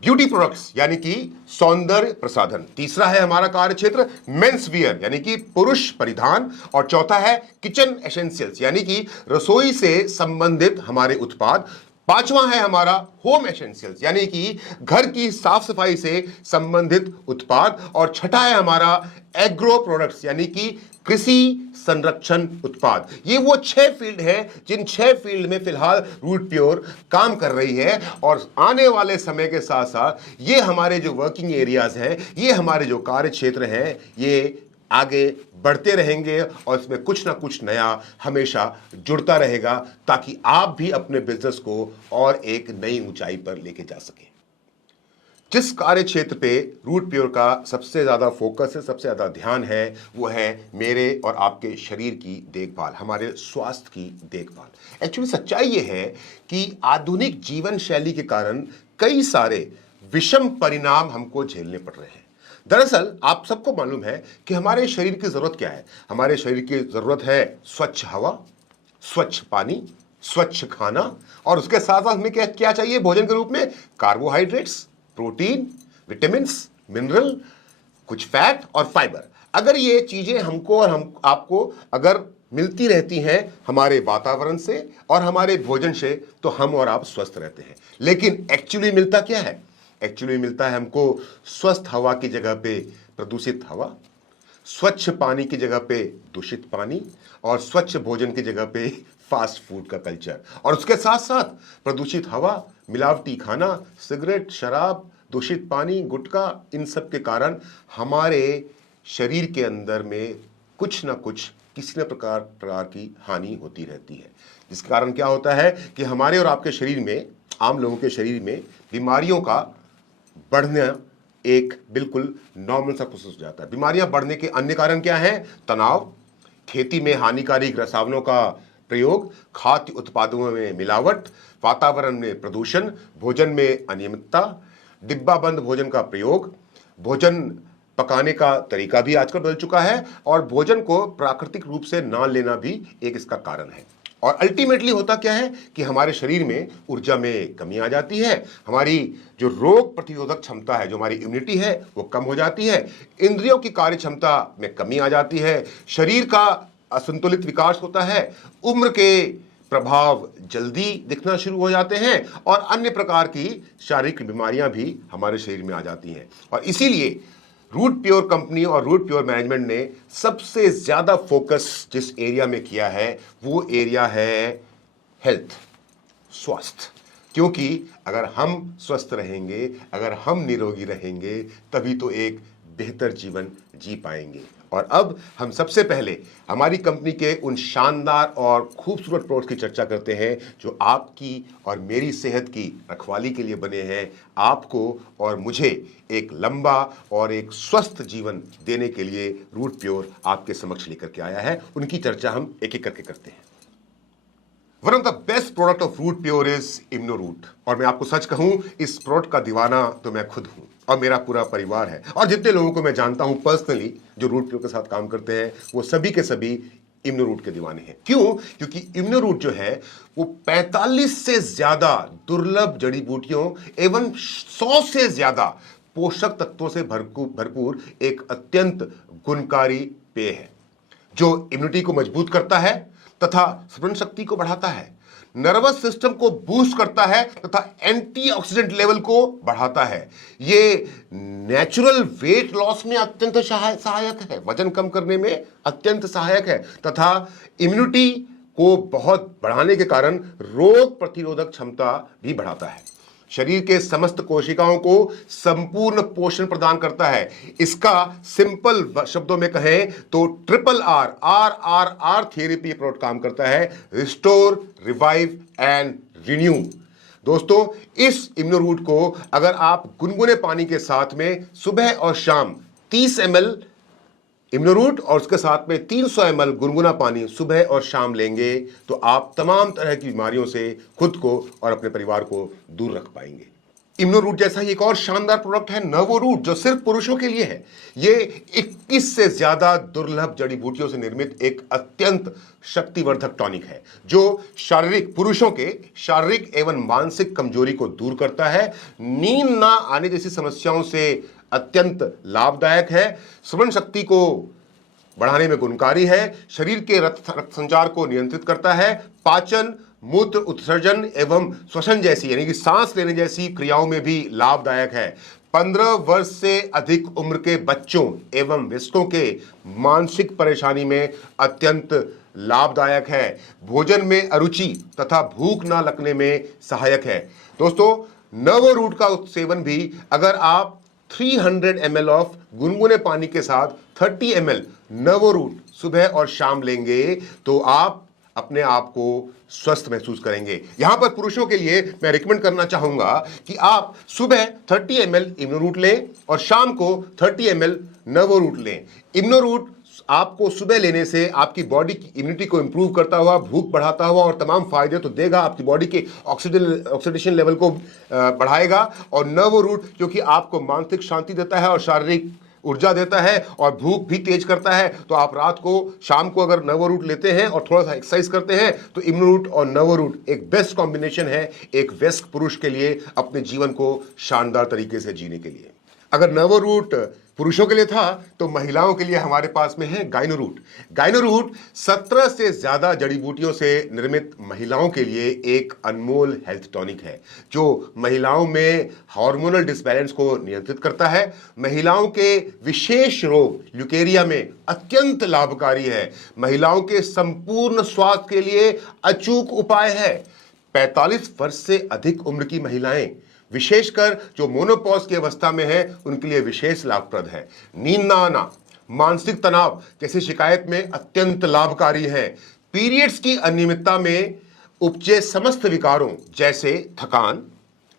ब्यूटी प्रोडक्ट्स यानी कि सौंदर्य प्रसाधन, तीसरा है हमारा कार्य क्षेत्र मेंस वियर यानी कि पुरुष परिधान, और चौथा है किचन एसेंशियल्स यानी कि रसोई से संबंधित हमारे उत्पाद, पांचवा है हमारा होम एसेंशियल्स यानी कि घर की साफ सफाई से संबंधित उत्पाद, और छठा है हमारा एग्रो प्रोडक्ट्स यानी कि कृषि संरक्षण उत्पाद। ये वो 6 फील्ड है जिन 6 फील्ड में फिलहाल रूट प्योर काम कर रही है। और आने वाले समय के साथ साथ ये हमारे जो वर्किंग एरियाज हैं, ये हमारे जो कार्य क्षेत्र हैं, ये आगे बढ़ते रहेंगे और इसमें कुछ ना कुछ नया हमेशा जुड़ता रहेगा, ताकि आप भी अपने बिजनेस को और एक नई ऊंचाई पर लेके जा सकें। जिस कार्य क्षेत्र पे रूट प्योर का सबसे ज़्यादा फोकस है, सबसे ज़्यादा ध्यान है, वो है मेरे और आपके शरीर की देखभाल, हमारे स्वास्थ्य की देखभाल। एक्चुअली सच्चाई ये है कि आधुनिक जीवन शैली के कारण कई सारे विषम परिणाम हमको झेलने पड़ रहे हैं। दरअसल आप सबको मालूम है कि हमारे शरीर की ज़रूरत क्या है। हमारे शरीर की ज़रूरत है स्वच्छ हवा, स्वच्छ पानी, स्वच्छ खाना, और उसके साथ साथ हमें क्या क्या चाहिए भोजन के रूप में? कार्बोहाइड्रेट्स, प्रोटीन, विटामिन्स, मिनरल, कुछ फैट और फाइबर। अगर ये चीजें हमको और हम आपको अगर मिलती रहती हैं हमारे वातावरण से और हमारे भोजन से, तो हम और आप स्वस्थ रहते हैं। लेकिन एक्चुअली मिलता क्या है? एक्चुअली मिलता है हमको स्वस्थ हवा की जगह पे प्रदूषित हवा, स्वच्छ पानी की जगह पे दूषित पानी, और स्वच्छ भोजन की जगह पे फास्ट फूड का कल्चर, और उसके साथ साथ प्रदूषित हवा, मिलावटी खाना, सिगरेट, शराब, दूषित पानी, गुटखा, इन सब के कारण हमारे शरीर के अंदर में कुछ ना कुछ किसी न प्रकार की हानि होती रहती है। जिसके कारण क्या होता है कि हमारे और आपके शरीर में, आम लोगों के शरीर में बीमारियों का बढ़ना एक बिल्कुल नॉर्मल सा प्रोसेस हो जाता है। बीमारियां बढ़ने के अन्य कारण क्या हैं? तनाव, खेती में हानिकारक रसायनों का प्रयोग, खाद्य उत्पादों में मिलावट, वातावरण में प्रदूषण, भोजन में अनियमितता, डिब्बाबंद भोजन का प्रयोग, भोजन पकाने का तरीका भी आजकल बदल चुका है, और भोजन को प्राकृतिक रूप से ना लेना भी एक इसका कारण है। और अल्टीमेटली होता क्या है कि हमारे शरीर में ऊर्जा में कमी आ जाती है, हमारी जो रोग प्रतिरोधक क्षमता है, जो हमारी इम्यूनिटी है, वो कम हो जाती है, इंद्रियों की कार्य क्षमता में कमी आ जाती है, शरीर का असंतुलित विकास होता है, उम्र के प्रभाव जल्दी दिखना शुरू हो जाते हैं, और अन्य प्रकार की शारीरिक बीमारियां भी हमारे शरीर में आ जाती हैं। और इसीलिए रूट प्योर कंपनी और रूट प्योर मैनेजमेंट ने सबसे ज्यादा फोकस जिस एरिया में किया है, वो एरिया है हेल्थ, स्वास्थ्य। क्योंकि अगर हम स्वस्थ रहेंगे, अगर हम निरोगी रहेंगे, तभी तो एक बेहतर जीवन जी पाएंगे। और अब हम सबसे पहले हमारी कंपनी के उन शानदार और खूबसूरत प्रोडक्ट्स की चर्चा करते हैं जो आपकी और मेरी सेहत की रखवाली के लिए बने हैं, आपको और मुझे एक लंबा और एक स्वस्थ जीवन देने के लिए रूट प्योर आपके समक्ष लेकर के आया है। उनकी चर्चा हम एक एक करके करते हैं। One of the best product of Root Pure is Immunoroot, और मैं आपको सच कहूं, इस प्रोडक्ट का दीवाना तो मैं खुद हूं और मेरा पूरा परिवार है, और जितने लोगों को मैं जानता हूं पर्सनली जो रूट प्योर के साथ काम करते हैं, वो सभी के सभी इम्यूनोरूट के दीवाने हैं। क्यों? क्योंकि इम्यूनोरूट जो है वो 45 से ज्यादा दुर्लभ जड़ी बूटियों एवं 100 से ज्यादा पोषक तत्वों से भरपूर एक अत्यंत गुणकारी पेय है, जो इम्यूनिटी को मजबूत करता है तथा स्मरण शक्ति को बढ़ाता है, नर्वस सिस्टम को बूस्ट करता है तथा एंटीऑक्सीडेंट लेवल को बढ़ाता है। ये नेचुरल वेट लॉस में अत्यंत सहायक है, वजन कम करने में अत्यंत सहायक है, तथा इम्यूनिटी को बहुत बढ़ाने के कारण रोग प्रतिरोधक क्षमता भी बढ़ाता है। शरीर के समस्त कोशिकाओं को संपूर्ण पोषण प्रदान करता है। इसका सिंपल शब्दों में कहें तो triple R, R R R therapy product काम करता है, रिस्टोर, रिवाइव एंड रिन्यू। दोस्तों, इस इम्यूनोरूट को अगर आप गुनगुने पानी के साथ में सुबह और शाम 30 ml इम्यूनोरूट और उसके साथ में 300 ml गुनगुना पानी सुबह और शाम लेंगे, तो आप तमाम तरह की बीमारियों से खुद को और अपने परिवार को दूर रख पाएंगे। इम्यूनोरूट जैसा ही एक और शानदार प्रोडक्ट है नवोरूट, जो सिर्फ पुरुषों के लिए है। ये 21 से ज्यादा दुर्लभ जड़ी बूटियों से निर्मित एक अत्यंत शक्तिवर्धक टॉनिक है, जो पुरुषों के शारीरिक एवं मानसिक कमजोरी को दूर करता है, नींद ना आने जैसी समस्याओं से अत्यंत लाभदायक है, स्मरण शक्ति को बढ़ाने में गुणकारी है, शरीर के रक्त संचार को नियंत्रित करता है, पाचन, मूत्र उत्सर्जन एवं श्वसन जैसी यानी कि सांस लेने जैसी क्रियाओं में भी लाभदायक है। 15 वर्ष से अधिक उम्र के बच्चों एवं वयस्कों के मानसिक परेशानी में अत्यंत लाभदायक है, भोजन में अरुचि तथा भूख ना लगने में सहायक है। दोस्तों, नवोरूट का सेवन भी अगर आप 300 ml ऑफ गुनगुने पानी के साथ 30 ml नवोरूट सुबह और शाम लेंगे तो आप अपने आप को स्वस्थ महसूस करेंगे। यहां पर पुरुषों के लिए मैं रिकमेंड करना चाहूंगा कि आप सुबह 30 ml इम्यूनोरूट लें और शाम को 30 ml नवोरूट लें। इम्यूनोरूट आपको सुबह लेने से आपकी बॉडी की इम्यूनिटी को इंप्रूव करता हुआ, भूख बढ़ाता हुआ और तमाम फायदे तो देगा, आपकी बॉडी के ऑक्सीडेशन लेवल को बढ़ाएगा। और नवोरूट क्योंकि आपको मानसिक शांति देता है और शारीरिक ऊर्जा देता है और भूख भी तेज करता है, तो आप रात को शाम को अगर नवोरूट लेते हैं और थोड़ा सा एक्सरसाइज करते हैं तो इम्यूनोरूट और नवोरूट एक बेस्ट कॉम्बिनेशन है एक वयस्क पुरुष के लिए अपने जीवन को शानदार तरीके से जीने के लिए। अगर नवोरूट पुरुषों के लिए था तो महिलाओं के लिए हमारे पास में है गाइनोरूट। गाइनोरूट 17 से ज्यादा जड़ी बूटियों से निर्मित महिलाओं के लिए एक अनमोल हेल्थ टॉनिक है जो महिलाओं में हार्मोनल डिसबैलेंस को नियंत्रित करता है। महिलाओं के विशेष रोग ल्यूकेरिया में अत्यंत लाभकारी है। महिलाओं के संपूर्ण स्वास्थ्य के लिए अचूक उपाय है। 45 वर्ष से अधिक उम्र की महिलाएं, विशेषकर जो मोनोपॉज की अवस्था में है, उनके लिए विशेष लाभप्रद है। नींद ना आना, मानसिक तनाव जैसी शिकायत में अत्यंत लाभकारी है। पीरियड्स की अनियमितता में उपजे समस्त विकारों जैसे थकान,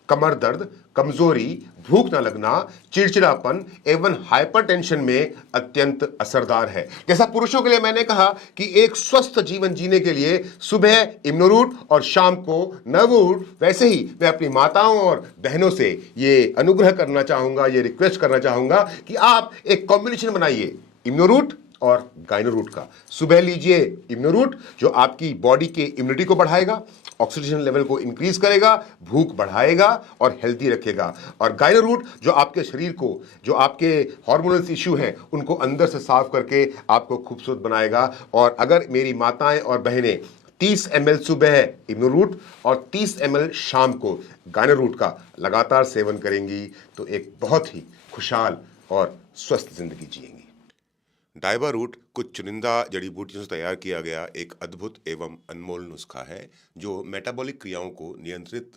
कमर दर्द, कमजोरी, भूख न लगना, चिड़चिड़ापन एवं हाइपरटेंशन में अत्यंत असरदार है। जैसा पुरुषों के लिए मैंने कहा कि एक स्वस्थ जीवन जीने के लिए सुबह इम्यूनोरूट और शाम को नवोरूट, वैसे ही मैं अपनी माताओं और बहनों से ये अनुग्रह करना चाहूंगा, ये रिक्वेस्ट करना चाहूंगा कि आप एक कॉम्बिनेशन बनाइए इम्यूनोरूट और गाइनोरूट का। सुबह लीजिए इम्यूनोरूट जो आपकी बॉडी के इम्यूनिटी को बढ़ाएगा, ऑक्सीडेशन लेवल को इंक्रीज करेगा, भूख बढ़ाएगा और हेल्दी रखेगा। और गाइनोरूट जो आपके शरीर को, जो आपके हार्मोनल इश्यू हैं, उनको अंदर से साफ करके आपको खूबसूरत बनाएगा। और अगर मेरी माताएं और बहनें 30 ml सुबह इम्यूनोरूट और 30 ml शाम को गाइनोरूट का लगातार सेवन करेंगी तो एक बहुत ही खुशहाल और स्वस्थ जिंदगी जिएंगी। डायबा रूट कुछ चुनिंदा जड़ी बूटियों से तैयार किया गया एक अद्भुत एवं अनमोल नुस्खा है जो मेटाबॉलिक क्रियाओं को नियंत्रित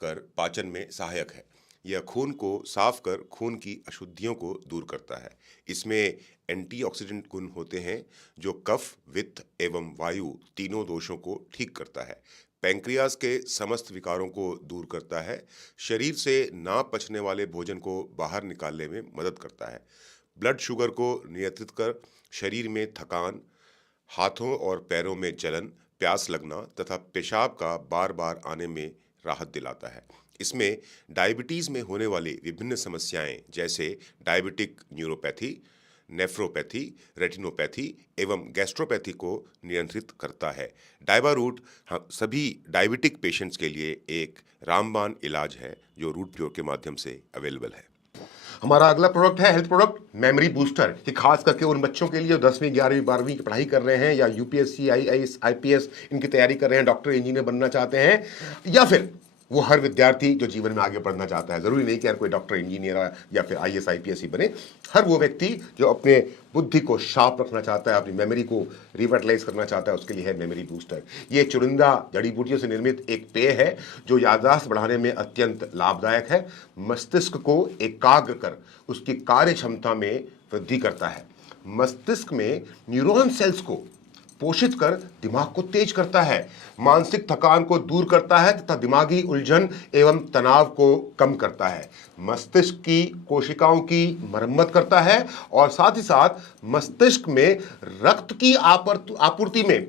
कर पाचन में सहायक है। यह खून को साफ कर खून की अशुद्धियों को दूर करता है। इसमें एंटीऑक्सीडेंट गुण होते हैं जो कफ, वित्त एवं वायु तीनों दोषों को ठीक करता है। पैंक्रियाज के समस्त विकारों को दूर करता है। शरीर से ना पचने वाले भोजन को बाहर निकालने में मदद करता है। ब्लड शुगर को नियंत्रित कर शरीर में थकान, हाथों और पैरों में जलन, प्यास लगना तथा पेशाब का बार बार आने में राहत दिलाता है। इसमें डायबिटीज़ में होने वाली विभिन्न समस्याएं जैसे डायबिटिक न्यूरोपैथी, नेफ्रोपैथी, रेटिनोपैथी एवं गैस्ट्रोपैथी को नियंत्रित करता है। डायबा रूट सभी डायबिटिक पेशेंट्स के लिए एक रामबाण इलाज है जो रूट प्योर के माध्यम से अवेलेबल है। हमारा अगला प्रोडक्ट है हेल्थ प्रोडक्ट मेमोरी बूस्टर, कि खास करके उन बच्चों के लिए जो 10वीं 11वीं 12वीं की पढ़ाई कर रहे हैं या यूपीएससी, आईएएस, आईपीएस इनकी तैयारी कर रहे हैं, डॉक्टर इंजीनियर बनना चाहते हैं, या फिर वो हर विद्यार्थी जो जीवन में आगे बढ़ना चाहता है। जरूरी नहीं कि हर कोई डॉक्टर, इंजीनियर या फिर आईएएस, आईपीएस ही बने। हर वो व्यक्ति जो अपने बुद्धि को शार्प रखना चाहता है, अपनी मेमोरी को रिवाइटलाइज करना चाहता है, उसके लिए है मेमोरी बूस्टर। ये चुनिंदा जड़ी बूटियों से निर्मित एक पेय है जो याददाश्त बढ़ाने में अत्यंत लाभदायक है। मस्तिष्क को एकाग्र कर उसकी कार्य क्षमता में वृद्धि करता है। मस्तिष्क में न्यूरॉन सेल्स को पोषित कर दिमाग को तेज करता है, मानसिक थकान को दूर करता है तथा दिमागी उलझन एवं तनाव को कम करता है, मस्तिष्क की कोशिकाओं की मरम्मत करता है और साथ ही साथ मस्तिष्क में रक्त की आपूर्ति में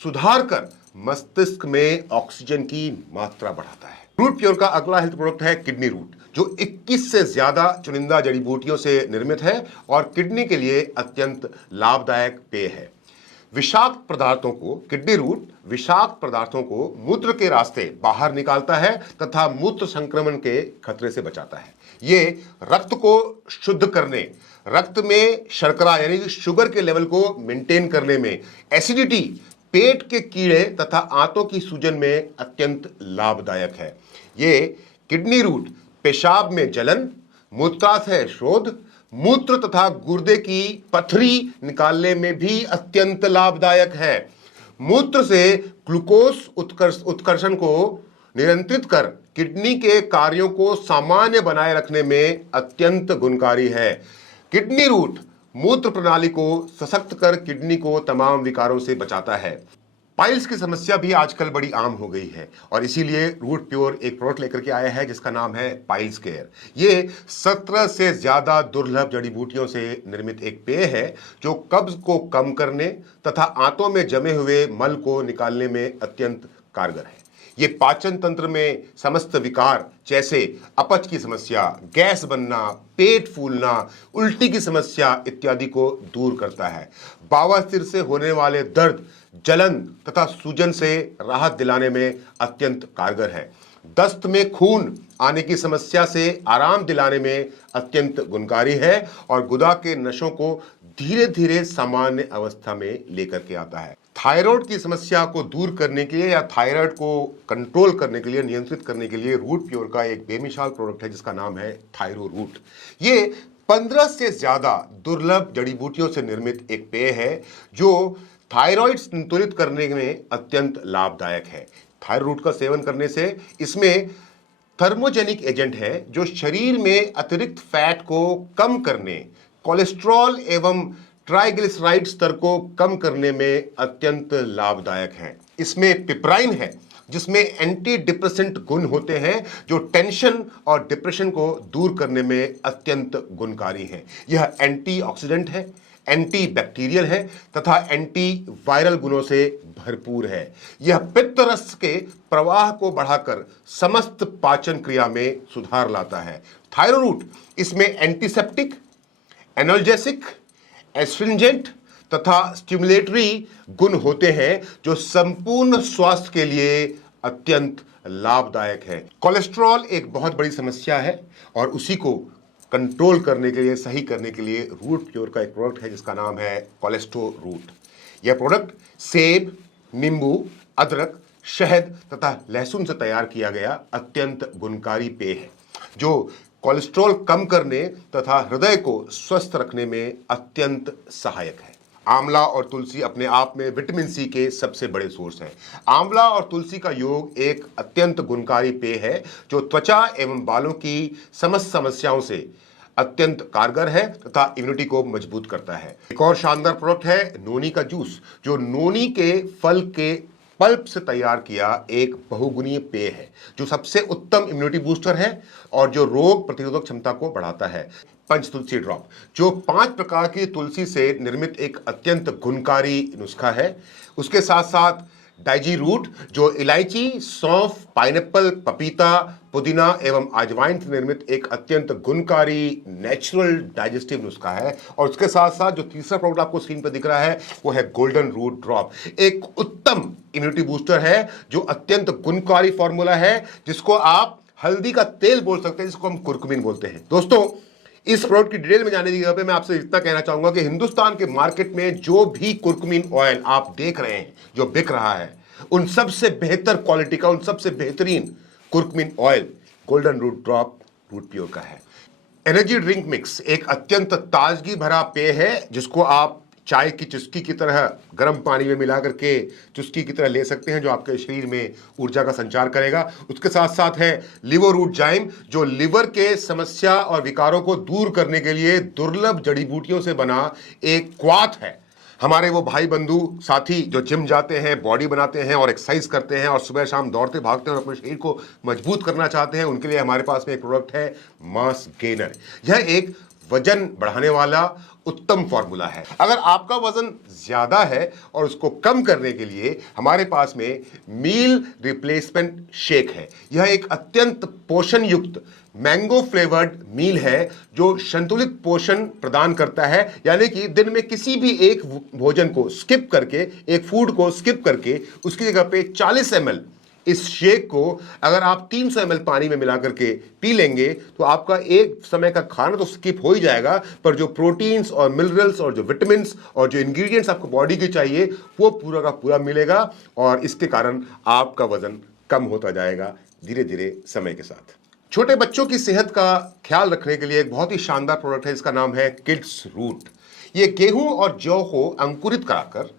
सुधार कर मस्तिष्क में ऑक्सीजन की मात्रा बढ़ाता है। रूट प्योर का अगला हेल्थ प्रोडक्ट है किडनी रूट जो 21 से ज्यादा चुनिंदा जड़ी बूटियों से निर्मित है और किडनी के लिए अत्यंत लाभदायक पेय है। विषाक्त पदार्थों को, किडनी रूट विषाक्त पदार्थों को मूत्र के रास्ते बाहर निकालता है तथा मूत्र संक्रमण के खतरे से बचाता है। ये रक्त को शुद्ध करने, रक्त में शर्करा यानी शुगर के लेवल को मेंटेन करने में, एसिडिटी, पेट के कीड़े तथा आंतों की सूजन में अत्यंत लाभदायक है। ये किडनी रूट पेशाब में जलन, मूत्राशय शोध, मूत्र तथा गुर्दे की पथरी निकालने में भी अत्यंत लाभदायक है। मूत्र से ग्लूकोज उत्कर्षण को नियंत्रित कर किडनी के कार्यों को सामान्य बनाए रखने में अत्यंत गुणकारी है। किडनी रूट मूत्र प्रणाली को सशक्त कर किडनी को तमाम विकारों से बचाता है। पाइल्स की समस्या भी आजकल बड़ी आम हो गई है और इसीलिए रूट प्योर एक प्रोडक्ट लेकर के आया है जिसका नाम है पाइल्स केयर। ये 17 से ज्यादा दुर्लभ जड़ी बूटियों से निर्मित एक पेय है जो कब्ज को कम करने तथा आंतों में जमे हुए मल को निकालने में अत्यंत कारगर है। ये पाचन तंत्र में समस्त विकार जैसे अपच की समस्या, गैस बनना, पेट फूलना, उल्टी की समस्या इत्यादि को दूर करता है। बवासीर से होने वाले दर्द, जलन तथा सूजन से राहत दिलाने में अत्यंत कारगर है। दस्त में खून आने की समस्या से आराम दिलाने में अत्यंत गुणकारी है और गुदा के नसों को धीरे धीरे सामान्य अवस्था में लेकर के आता है। थायराइड की समस्या को दूर करने के लिए या थायराइड को कंट्रोल करने के लिए, नियंत्रित करने के लिए रूट प्योर का एक बेमिसाल प्रोडक्ट है जिसका नाम है थायरो रूट। ये 15 से ज्यादा दुर्लभ जड़ी बूटियों से निर्मित एक पेय है जो थायराइड संतुलित करने में अत्यंत लाभदायक है। थायरो रूट का सेवन करने से इसमें थर्मोजेनिक एजेंट है जो शरीर में अतिरिक्त फैट को कम करने, कोलेस्ट्रॉल एवं ट्राइग्लिसराइड स्तर को कम करने में अत्यंत लाभदायक है। इसमें पिपराइन है जिसमें एंटी डिप्रेसेंट गुण होते हैं जो टेंशन और डिप्रेशन को दूर करने में अत्यंत गुणकारी है। यह एंटीऑक्सीडेंट है, एंटी बैक्टीरियल है तथा एंटी वायरल गुणों से भरपूर है। यह पित्त रस के प्रवाह को बढ़ाकर समस्त पाचन क्रिया में सुधार लाता है। थायरो रूट इसमें एंटीसेप्टिक, एनाल्जेसिक, एस्ट्रिंजेंट तथा स्टिमुलेटरी गुण होते हैं जो संपूर्ण स्वास्थ्य के लिए अत्यंत लाभदायक है। कोलेस्ट्रॉल एक बहुत बड़ी समस्या है और उसी को कंट्रोल करने के लिए, सही करने के लिए रूट प्योर का एक प्रोडक्ट है जिसका नाम है कोलेस्ट्रो रूट। यह प्रोडक्ट सेब, नींबू, अदरक, शहद तथा लहसुन से तैयार किया गया अत्यंत गुणकारी पेय है जो कोलेस्ट्रॉल कम करने तथा हृदय को स्वस्थ रखने में अत्यंत सहायक है। आंवला और तुलसी अपने आप में विटामिन सी के सबसे बड़े सोर्स हैं। आंवला और तुलसी का योग एक अत्यंत गुणकारी पेय है जो त्वचा एवं बालों की समस्त समस्याओं से अत्यंत कारगर है तथा इम्यूनिटी को मजबूत करता है। एक और शानदार प्रोडक्ट है नोनी का जूस जो नोनी के फल के पल्प से तैयार किया एक बहुगुणीय पेय है जो सबसे उत्तम इम्यूनिटी बूस्टर है और जो रोग प्रतिरोधक क्षमता को बढ़ाता है। पंच तुलसी ड्रॉप जो 5 प्रकार की तुलसी से निर्मित एक अत्यंत गुणकारी नुस्खा है। उसके साथ साथ डाइजी रूट जो इलायची, सौंफ, पाइनएप्पल, पपीता, पुदीना एवं अजवाइन से निर्मित एक अत्यंत गुणकारी नेचुरल डाइजेस्टिव नुस्खा है। और उसके साथ साथ जो तीसरा प्रोडक्ट आपको स्क्रीन पर दिख रहा है वो है गोल्डन रूट ड्रॉप, एक उत्तम इम्यूनिटी बूस्टर है जो अत्यंत गुणकारी फॉर्मूला है जिसको आप हल्दी का तेल बोल सकते हैं, जिसको हम कुरकुमिन बोलते हैं। दोस्तों, इस प्रोडक्ट की डिटेल में जाने की जगह पे मैं आपसे इतना कहना चाहूंगा कि हिंदुस्तान के मार्केट में जो भी कुरकुमिन ऑयल आप देख रहे हैं जो बिक रहा है उन सबसे बेहतर क्वालिटी का, उन सबसे बेहतरीन curcumin oil golden root drop Root Pure का है। एनर्जी ड्रिंक मिक्स एक अत्यंत ताजगी भरा पेय है जिसको आप चाय की चुस्की की तरह गर्म पानी में मिला करके चुस्की की तरह ले सकते हैं जो आपके शरीर में ऊर्जा का संचार करेगा। उसके साथ साथ है लिवर रूट जाइम जो लिवर के समस्या और विकारों को दूर करने के लिए दुर्लभ जड़ी बूटियों से बना एक क्वाथ है। हमारे वो भाई बंधु साथी जो जिम जाते हैं, बॉडी बनाते हैं और एक्सरसाइज करते हैं और सुबह शाम दौड़ते भागते हैं और अपने शरीर को मजबूत करना चाहते हैं, उनके लिए हमारे पास में एक प्रोडक्ट है मास गेनर। यह एक वजन बढ़ाने वाला उत्तम फॉर्मूला है। अगर आपका वजन ज्यादा है और उसको कम करने के लिए हमारे पास में मील रिप्लेसमेंट शेक है। यह एक अत्यंत पोषण युक्त मैंगो फ्लेवर्ड मील है जो संतुलित पोषण प्रदान करता है, यानी कि दिन में किसी भी एक भोजन को स्किप करके, एक फूड को स्किप करके उसकी जगह पे 40 ml इस शेक को अगर आप 300 ml पानी में मिला करके पी लेंगे तो आपका एक समय का खाना तो स्किप हो ही जाएगा, पर जो प्रोटीन्स और मिनरल्स और जो विटामिन्स और जो इंग्रेडिएंट्स आपको बॉडी की चाहिए वो पूरा का पूरा मिलेगा और इसके कारण आपका वजन कम होता जाएगा धीरे धीरे समय के साथ। छोटे बच्चों की सेहत का ख्याल रखने के लिए एक बहुत ही शानदार प्रोडक्ट है, इसका नाम है किड्स रूट। ये गेहूं और जौ को अंकुरित कराकर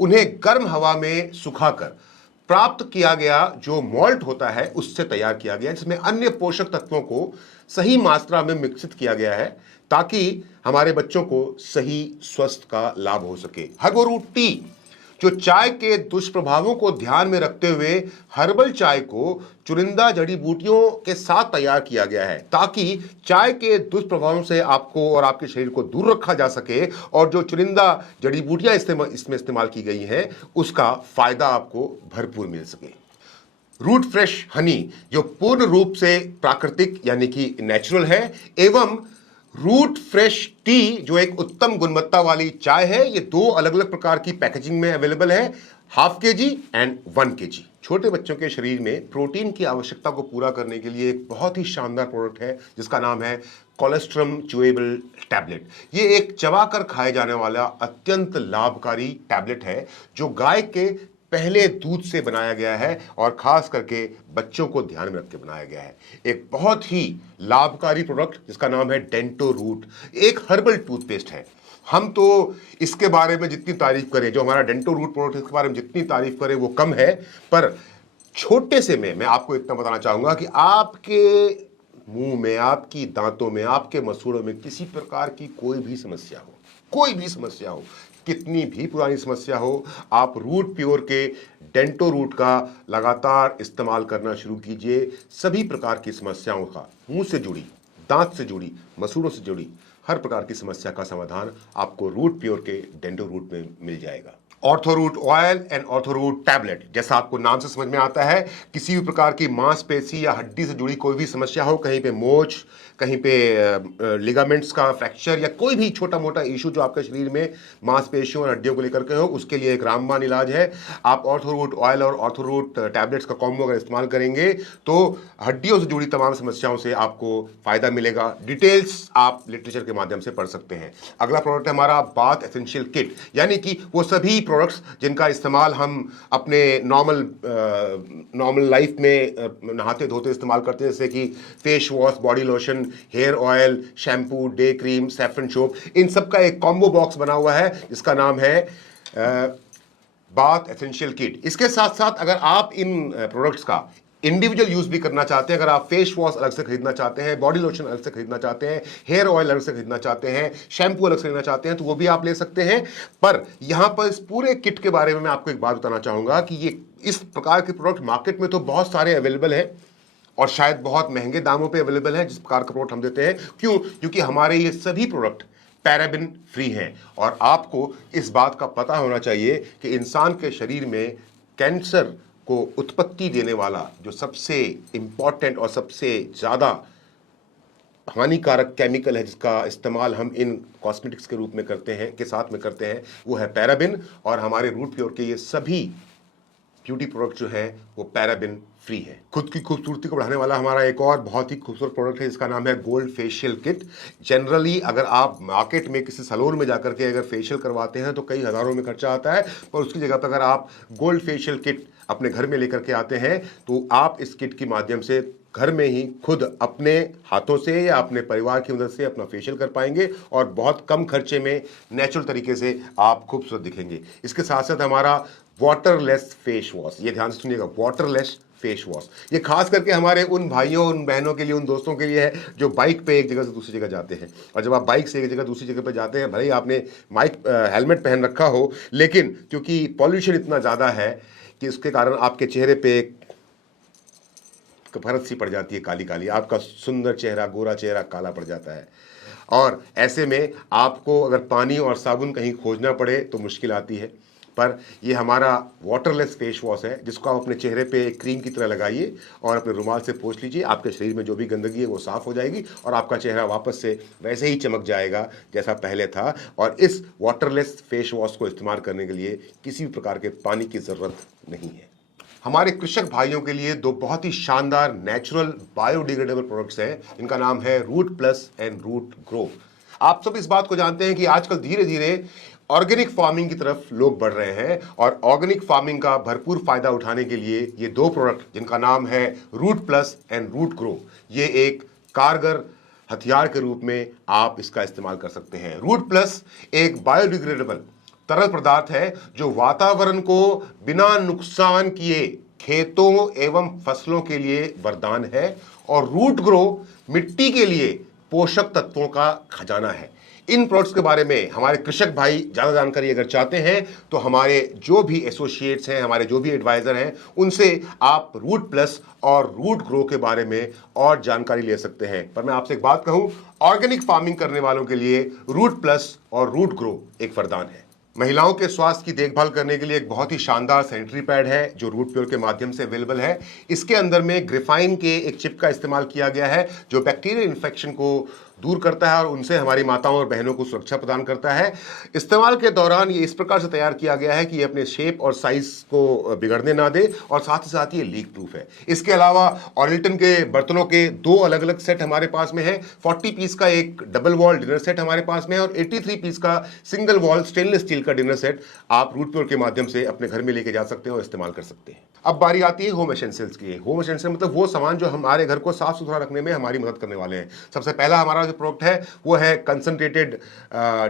उन्हें गर्म हवा में सुखाकर प्राप्त किया गया जो मॉल्ट होता है उससे तैयार किया गया, जिसमें अन्य पोषक तत्वों को सही मात्रा में मिश्रित किया गया है ताकि हमारे बच्चों को सही स्वास्थ्य का लाभ हो सके। हर्बल रूट टी जो चाय के दुष्प्रभावों को ध्यान में रखते हुए हर्बल चाय को चुनिंदा जड़ी बूटियों के साथ तैयार किया गया है ताकि चाय के दुष्प्रभावों से आपको और आपके शरीर को दूर रखा जा सके और जो चुनिंदा जड़ी बूटियां इसमें इस्तेमाल की गई हैं उसका फायदा आपको भरपूर मिल सके। रूट फ्रेश हनी जो पूर्ण रूप से प्राकृतिक यानी कि नेचुरल है, एवं रूट फ्रेश टी जो एक उत्तम गुणवत्ता वाली चाय है। ये दो अलग अलग प्रकार की पैकेजिंग में अवेलेबल है, ½ kg एंड 1 kg। छोटे बच्चों के शरीर में प्रोटीन की आवश्यकता को पूरा करने के लिए एक बहुत ही शानदार प्रोडक्ट है जिसका नाम है कोलेस्ट्रम च्यूएबल टैबलेट। ये एक चबाकर खाए जाने वाला अत्यंत लाभकारी टैबलेट है जो गाय के पहले दूध से बनाया गया है और खास करके बच्चों को ध्यान में रख के बनाया गया है। एक बहुत ही लाभकारी प्रोडक्ट जिसका नाम है डेंटो रूट, एक हर्बल टूथपेस्ट है। हम तो इसके बारे में जितनी तारीफ करें, जो हमारा डेंटो रूट प्रोडक्ट इसके बारे में जितनी तारीफ करें वो कम है, पर छोटे से में मैं आपको इतना बताना चाहूंगा कि आपके मुंह में, आपकी दांतों में, आपके मसूड़ों में किसी प्रकार की कोई भी समस्या हो, कितनी भी पुरानी समस्या हो, आप रूट प्योर के डेंटो रूट का लगातार इस्तेमाल करना शुरू कीजिए। सभी प्रकार की समस्याओं का, मुंह से जुड़ी, दांत से जुड़ी, मसूड़ों से जुड़ी हर प्रकार की समस्या का समाधान आपको रूट प्योर के डेंटो रूट में मिल जाएगा। ऑर्थोरूट ऑयल एंड ऑर्थोरूट टैबलेट, जैसा आपको नाम से समझ में आता है, किसी भी प्रकार की मांसपेशी या हड्डी से जुड़ी कोई भी समस्या हो, कहीं पे मोच, कहीं पे लिगामेंट्स का फ्रैक्चर या कोई भी छोटा मोटा इशू जो आपके शरीर में मांसपेशियों और हड्डियों को लेकर के हो, उसके लिए एक रामबाण इलाज है। आप ऑर्थोरूट ऑयल और ऑर्थोरूट टैबलेट्स का कॉम्बो अगर इस्तेमाल करेंगे तो हड्डियों से जुड़ी तमाम समस्याओं से आपको फायदा मिलेगा। डिटेल्स आप लिटरेचर के माध्यम से पढ़ सकते हैं। अगला प्रोडक्ट है हमारा बाथ एसेंशियल किट, यानी कि वो सभी प्रोडक्ट्स जिनका इस्तेमाल हम अपने नॉर्मल लाइफ में नहाते धोते इस्तेमाल करते हैं, जैसे कि face wash, body lotion, hair oil, shampoo, day cream, saffron soap, इन सब का एक कॉम्बो बॉक्स बना हुआ है जिसका नाम है बाथ एसेंशियल किट। इसके साथ साथ अगर आप इन प्रोडक्ट्स का इंडिविजुअल यूज भी करना चाहते हैं, अगर आप फेस वॉश अलग से खरीदना चाहते हैं, बॉडी लोशन अलग से खरीदना चाहते हैं, हेयर ऑयल अलग से खरीदना चाहते हैं, शैम्पू अलग से खरीदना चाहते हैं, तो वो भी आप ले सकते हैं। पर यहां पर इस पूरे किट के बारे में मैं आपको एक बात बताना चाहूंगा कि ये इस प्रकार के प्रोडक्ट मार्केट में तो बहुत सारे अवेलेबल हैं और शायद बहुत महंगे दामों पे अवेलेबल है जिस प्रकार का प्रोडक्ट हम देते हैं। क्यों? क्योंकि हमारे ये सभी प्रोडक्ट पैराबिन फ्री हैं और आपको इस बात का पता होना चाहिए कि इंसान के शरीर में कैंसर को उत्पत्ति देने वाला जो सबसे इंपॉर्टेंट और सबसे ज़्यादा हानिकारक केमिकल है जिसका इस्तेमाल हम इन कॉस्मेटिक्स के रूप में करते हैं, के साथ में करते हैं, वो है पैराबिन। और हमारे रूट प्योर के ये सभी ब्यूटी प्रोडक्ट जो है वो पैराबिन फ्री है। खुद की खूबसूरती को बढ़ाने वाला हमारा एक और बहुत ही खूबसूरत प्रोडक्ट है जिसका नाम है गोल्ड फेशियल किट। जनरली अगर आप मार्केट में किसी सैलून में जाकर के अगर फेशियल करवाते हैं तो कई हज़ारों में खर्चा आता है, पर उसकी जगह पर अगर आप गोल्ड फेशियल किट अपने घर में लेकर के आते हैं तो आप इस किट के माध्यम से घर में ही खुद अपने हाथों से या अपने परिवार की मदद से अपना फेशियल कर पाएंगे और बहुत कम खर्चे में नेचुरल तरीके से आप खूबसूरत दिखेंगे। इसके साथ साथ हमारा वाटरलेस फेस वॉश, ये ध्यान से सुनिएगा, वाटरलेस फेस वॉश, ये खास करके हमारे उन भाइयों, उन बहनों के लिए, उन दोस्तों के लिए है जो बाइक पे एक जगह से दूसरी जगह जाते हैं। और जब आप बाइक से एक जगह दूसरी जगह पे जाते हैं, भले ही आपने हेलमेट पहन रखा हो, लेकिन क्योंकि पॉल्यूशन इतना ज़्यादा है कि उसके कारण आपके चेहरे पे एक फरक सी पड़ जाती है, काली काली, आपका सुंदर चेहरा, गोरा चेहरा काला पड़ जाता है। और ऐसे में आपको अगर पानी और साबुन कहीं खोजना पड़े तो मुश्किल आती है। पर ये हमारा वाटरलेस फेस वॉश है जिसको आप अपने चेहरे पे क्रीम की तरह लगाइए और अपने रुमाल से पोंछ लीजिए। आपके शरीर में जो भी गंदगी है वो साफ़ हो जाएगी और आपका चेहरा वापस से वैसे ही चमक जाएगा जैसा पहले था। और इस वाटरलेस फेस वॉश को इस्तेमाल करने के लिए किसी भी प्रकार के पानी की ज़रूरत नहीं है। हमारे कृषक भाइयों के लिए दो बहुत ही शानदार नेचुरल बायोडिग्रेडेबल प्रोडक्ट्स हैं, इनका नाम है Root Plus and Root Grow. आप सब इस बात को जानते हैं कि आजकल धीरे धीरे ऑर्गेनिक फार्मिंग की तरफ लोग बढ़ रहे हैं और ऑर्गेनिक फार्मिंग का भरपूर फायदा उठाने के लिए ये दो प्रोडक्ट जिनका नाम है Root Plus and Root Grow, ये एक कारगर हथियार के रूप में आप इसका इस्तेमाल कर सकते हैं। रूट प्लस एक बायोडिग्रेडेबल तरल पदार्थ है जो वातावरण को बिना नुकसान किए खेतों एवं फसलों के लिए वरदान है, और रूट ग्रो मिट्टी के लिए पोषक तत्वों का खजाना है। इन प्रोडक्ट्स के बारे में हमारे कृषक भाई ज़्यादा जानकारी अगर चाहते हैं तो हमारे जो भी एसोसिएट्स हैं, हमारे जो भी एडवाइज़र हैं, उनसे आप रूट प्लस और रूट ग्रो के बारे में और जानकारी ले सकते हैं। पर मैं आपसे एक बात कहूं, ऑर्गेनिक फार्मिंग करने वालों के लिए रूट प्लस और रूट ग्रो एक वरदान है। महिलाओं के स्वास्थ्य की देखभाल करने के लिए एक बहुत ही शानदार सैनिटरी पैड है जो रूट प्योर के माध्यम से अवेलेबल है। इसके अंदर में ग्रिफाइन के एक चिप का इस्तेमाल किया गया है जो बैक्टीरियल इन्फेक्शन को दूर करता है और उनसे हमारी माताओं और बहनों को सुरक्षा प्रदान करता है। इस्तेमाल के दौरान ये इस प्रकार से तैयार किया गया है कि ये अपने शेप और साइज को बिगड़ने ना दे, और साथ ही साथ ये लीक प्रूफ है। इसके अलावा ऑरिल्टन के बर्तनों के 2 अलग अलग सेट हमारे पास में है। 40 पीस का एक डबल वॉल डिनर सेट हमारे पास में है, और 83 पीस का सिंगल वॉल स्टेनलेस स्टील का डिनर सेट आप रूट प्योर के माध्यम से अपने घर में लेके जा सकते हैं और इस्तेमाल कर सकते हैं। अब बारी आती है होम एसेंशियल्स की। होम एसेंशियल मतलब वो सामान जो हमारे घर को साफ सुथरा रखने में हमारी मदद करने वाले हैं। सबसे पहला हमारा जो प्रोडक्ट है वो है कंसंट्रेटेड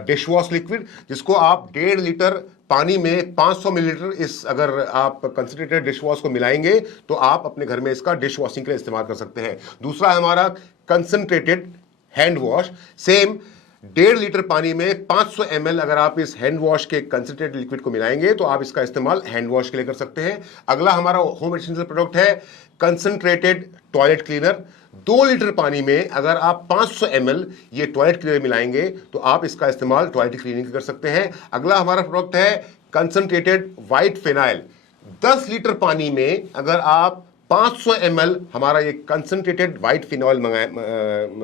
डिश वॉश लिक्विड, जिसको आप 1.5 लीटर पानी में 500 मिलीलीटर इस अगर आप कंसंट्रेटेड डिश वॉश को मिलाएंगे तो आप अपने घर में इसका डिश वॉशिंग के लिए इस्तेमाल कर सकते हैं। दूसरा है हमारा concentrated hand wash. Same 1.5 litre पानी में 500 ml अगर आप इस हैंड वॉश के कंसंट्रेटेड लिक्विड को मिलाएंगे तो आप इसका इस्तेमाल हैंड वॉश के लिए कर सकते हैं। अगला हमारा होम एसेंशियल प्रोडक्ट है कंसंट्रेटेड टॉयलेट क्लीनर। 2 लीटर पानी में अगर आप 500 ml ये टॉयलेट क्लीनर मिलाएंगे तो आप इसका इस्तेमाल टॉयलेट क्लीनिंग कर सकते हैं। अगला हमारा प्रोडक्ट है कंसंट्रेटेड व्हाइट फिनाइल। 10 लीटर पानी में अगर आप 500 ml हमारा ये कंसंट्रेटेड व्हाइट फिनॉल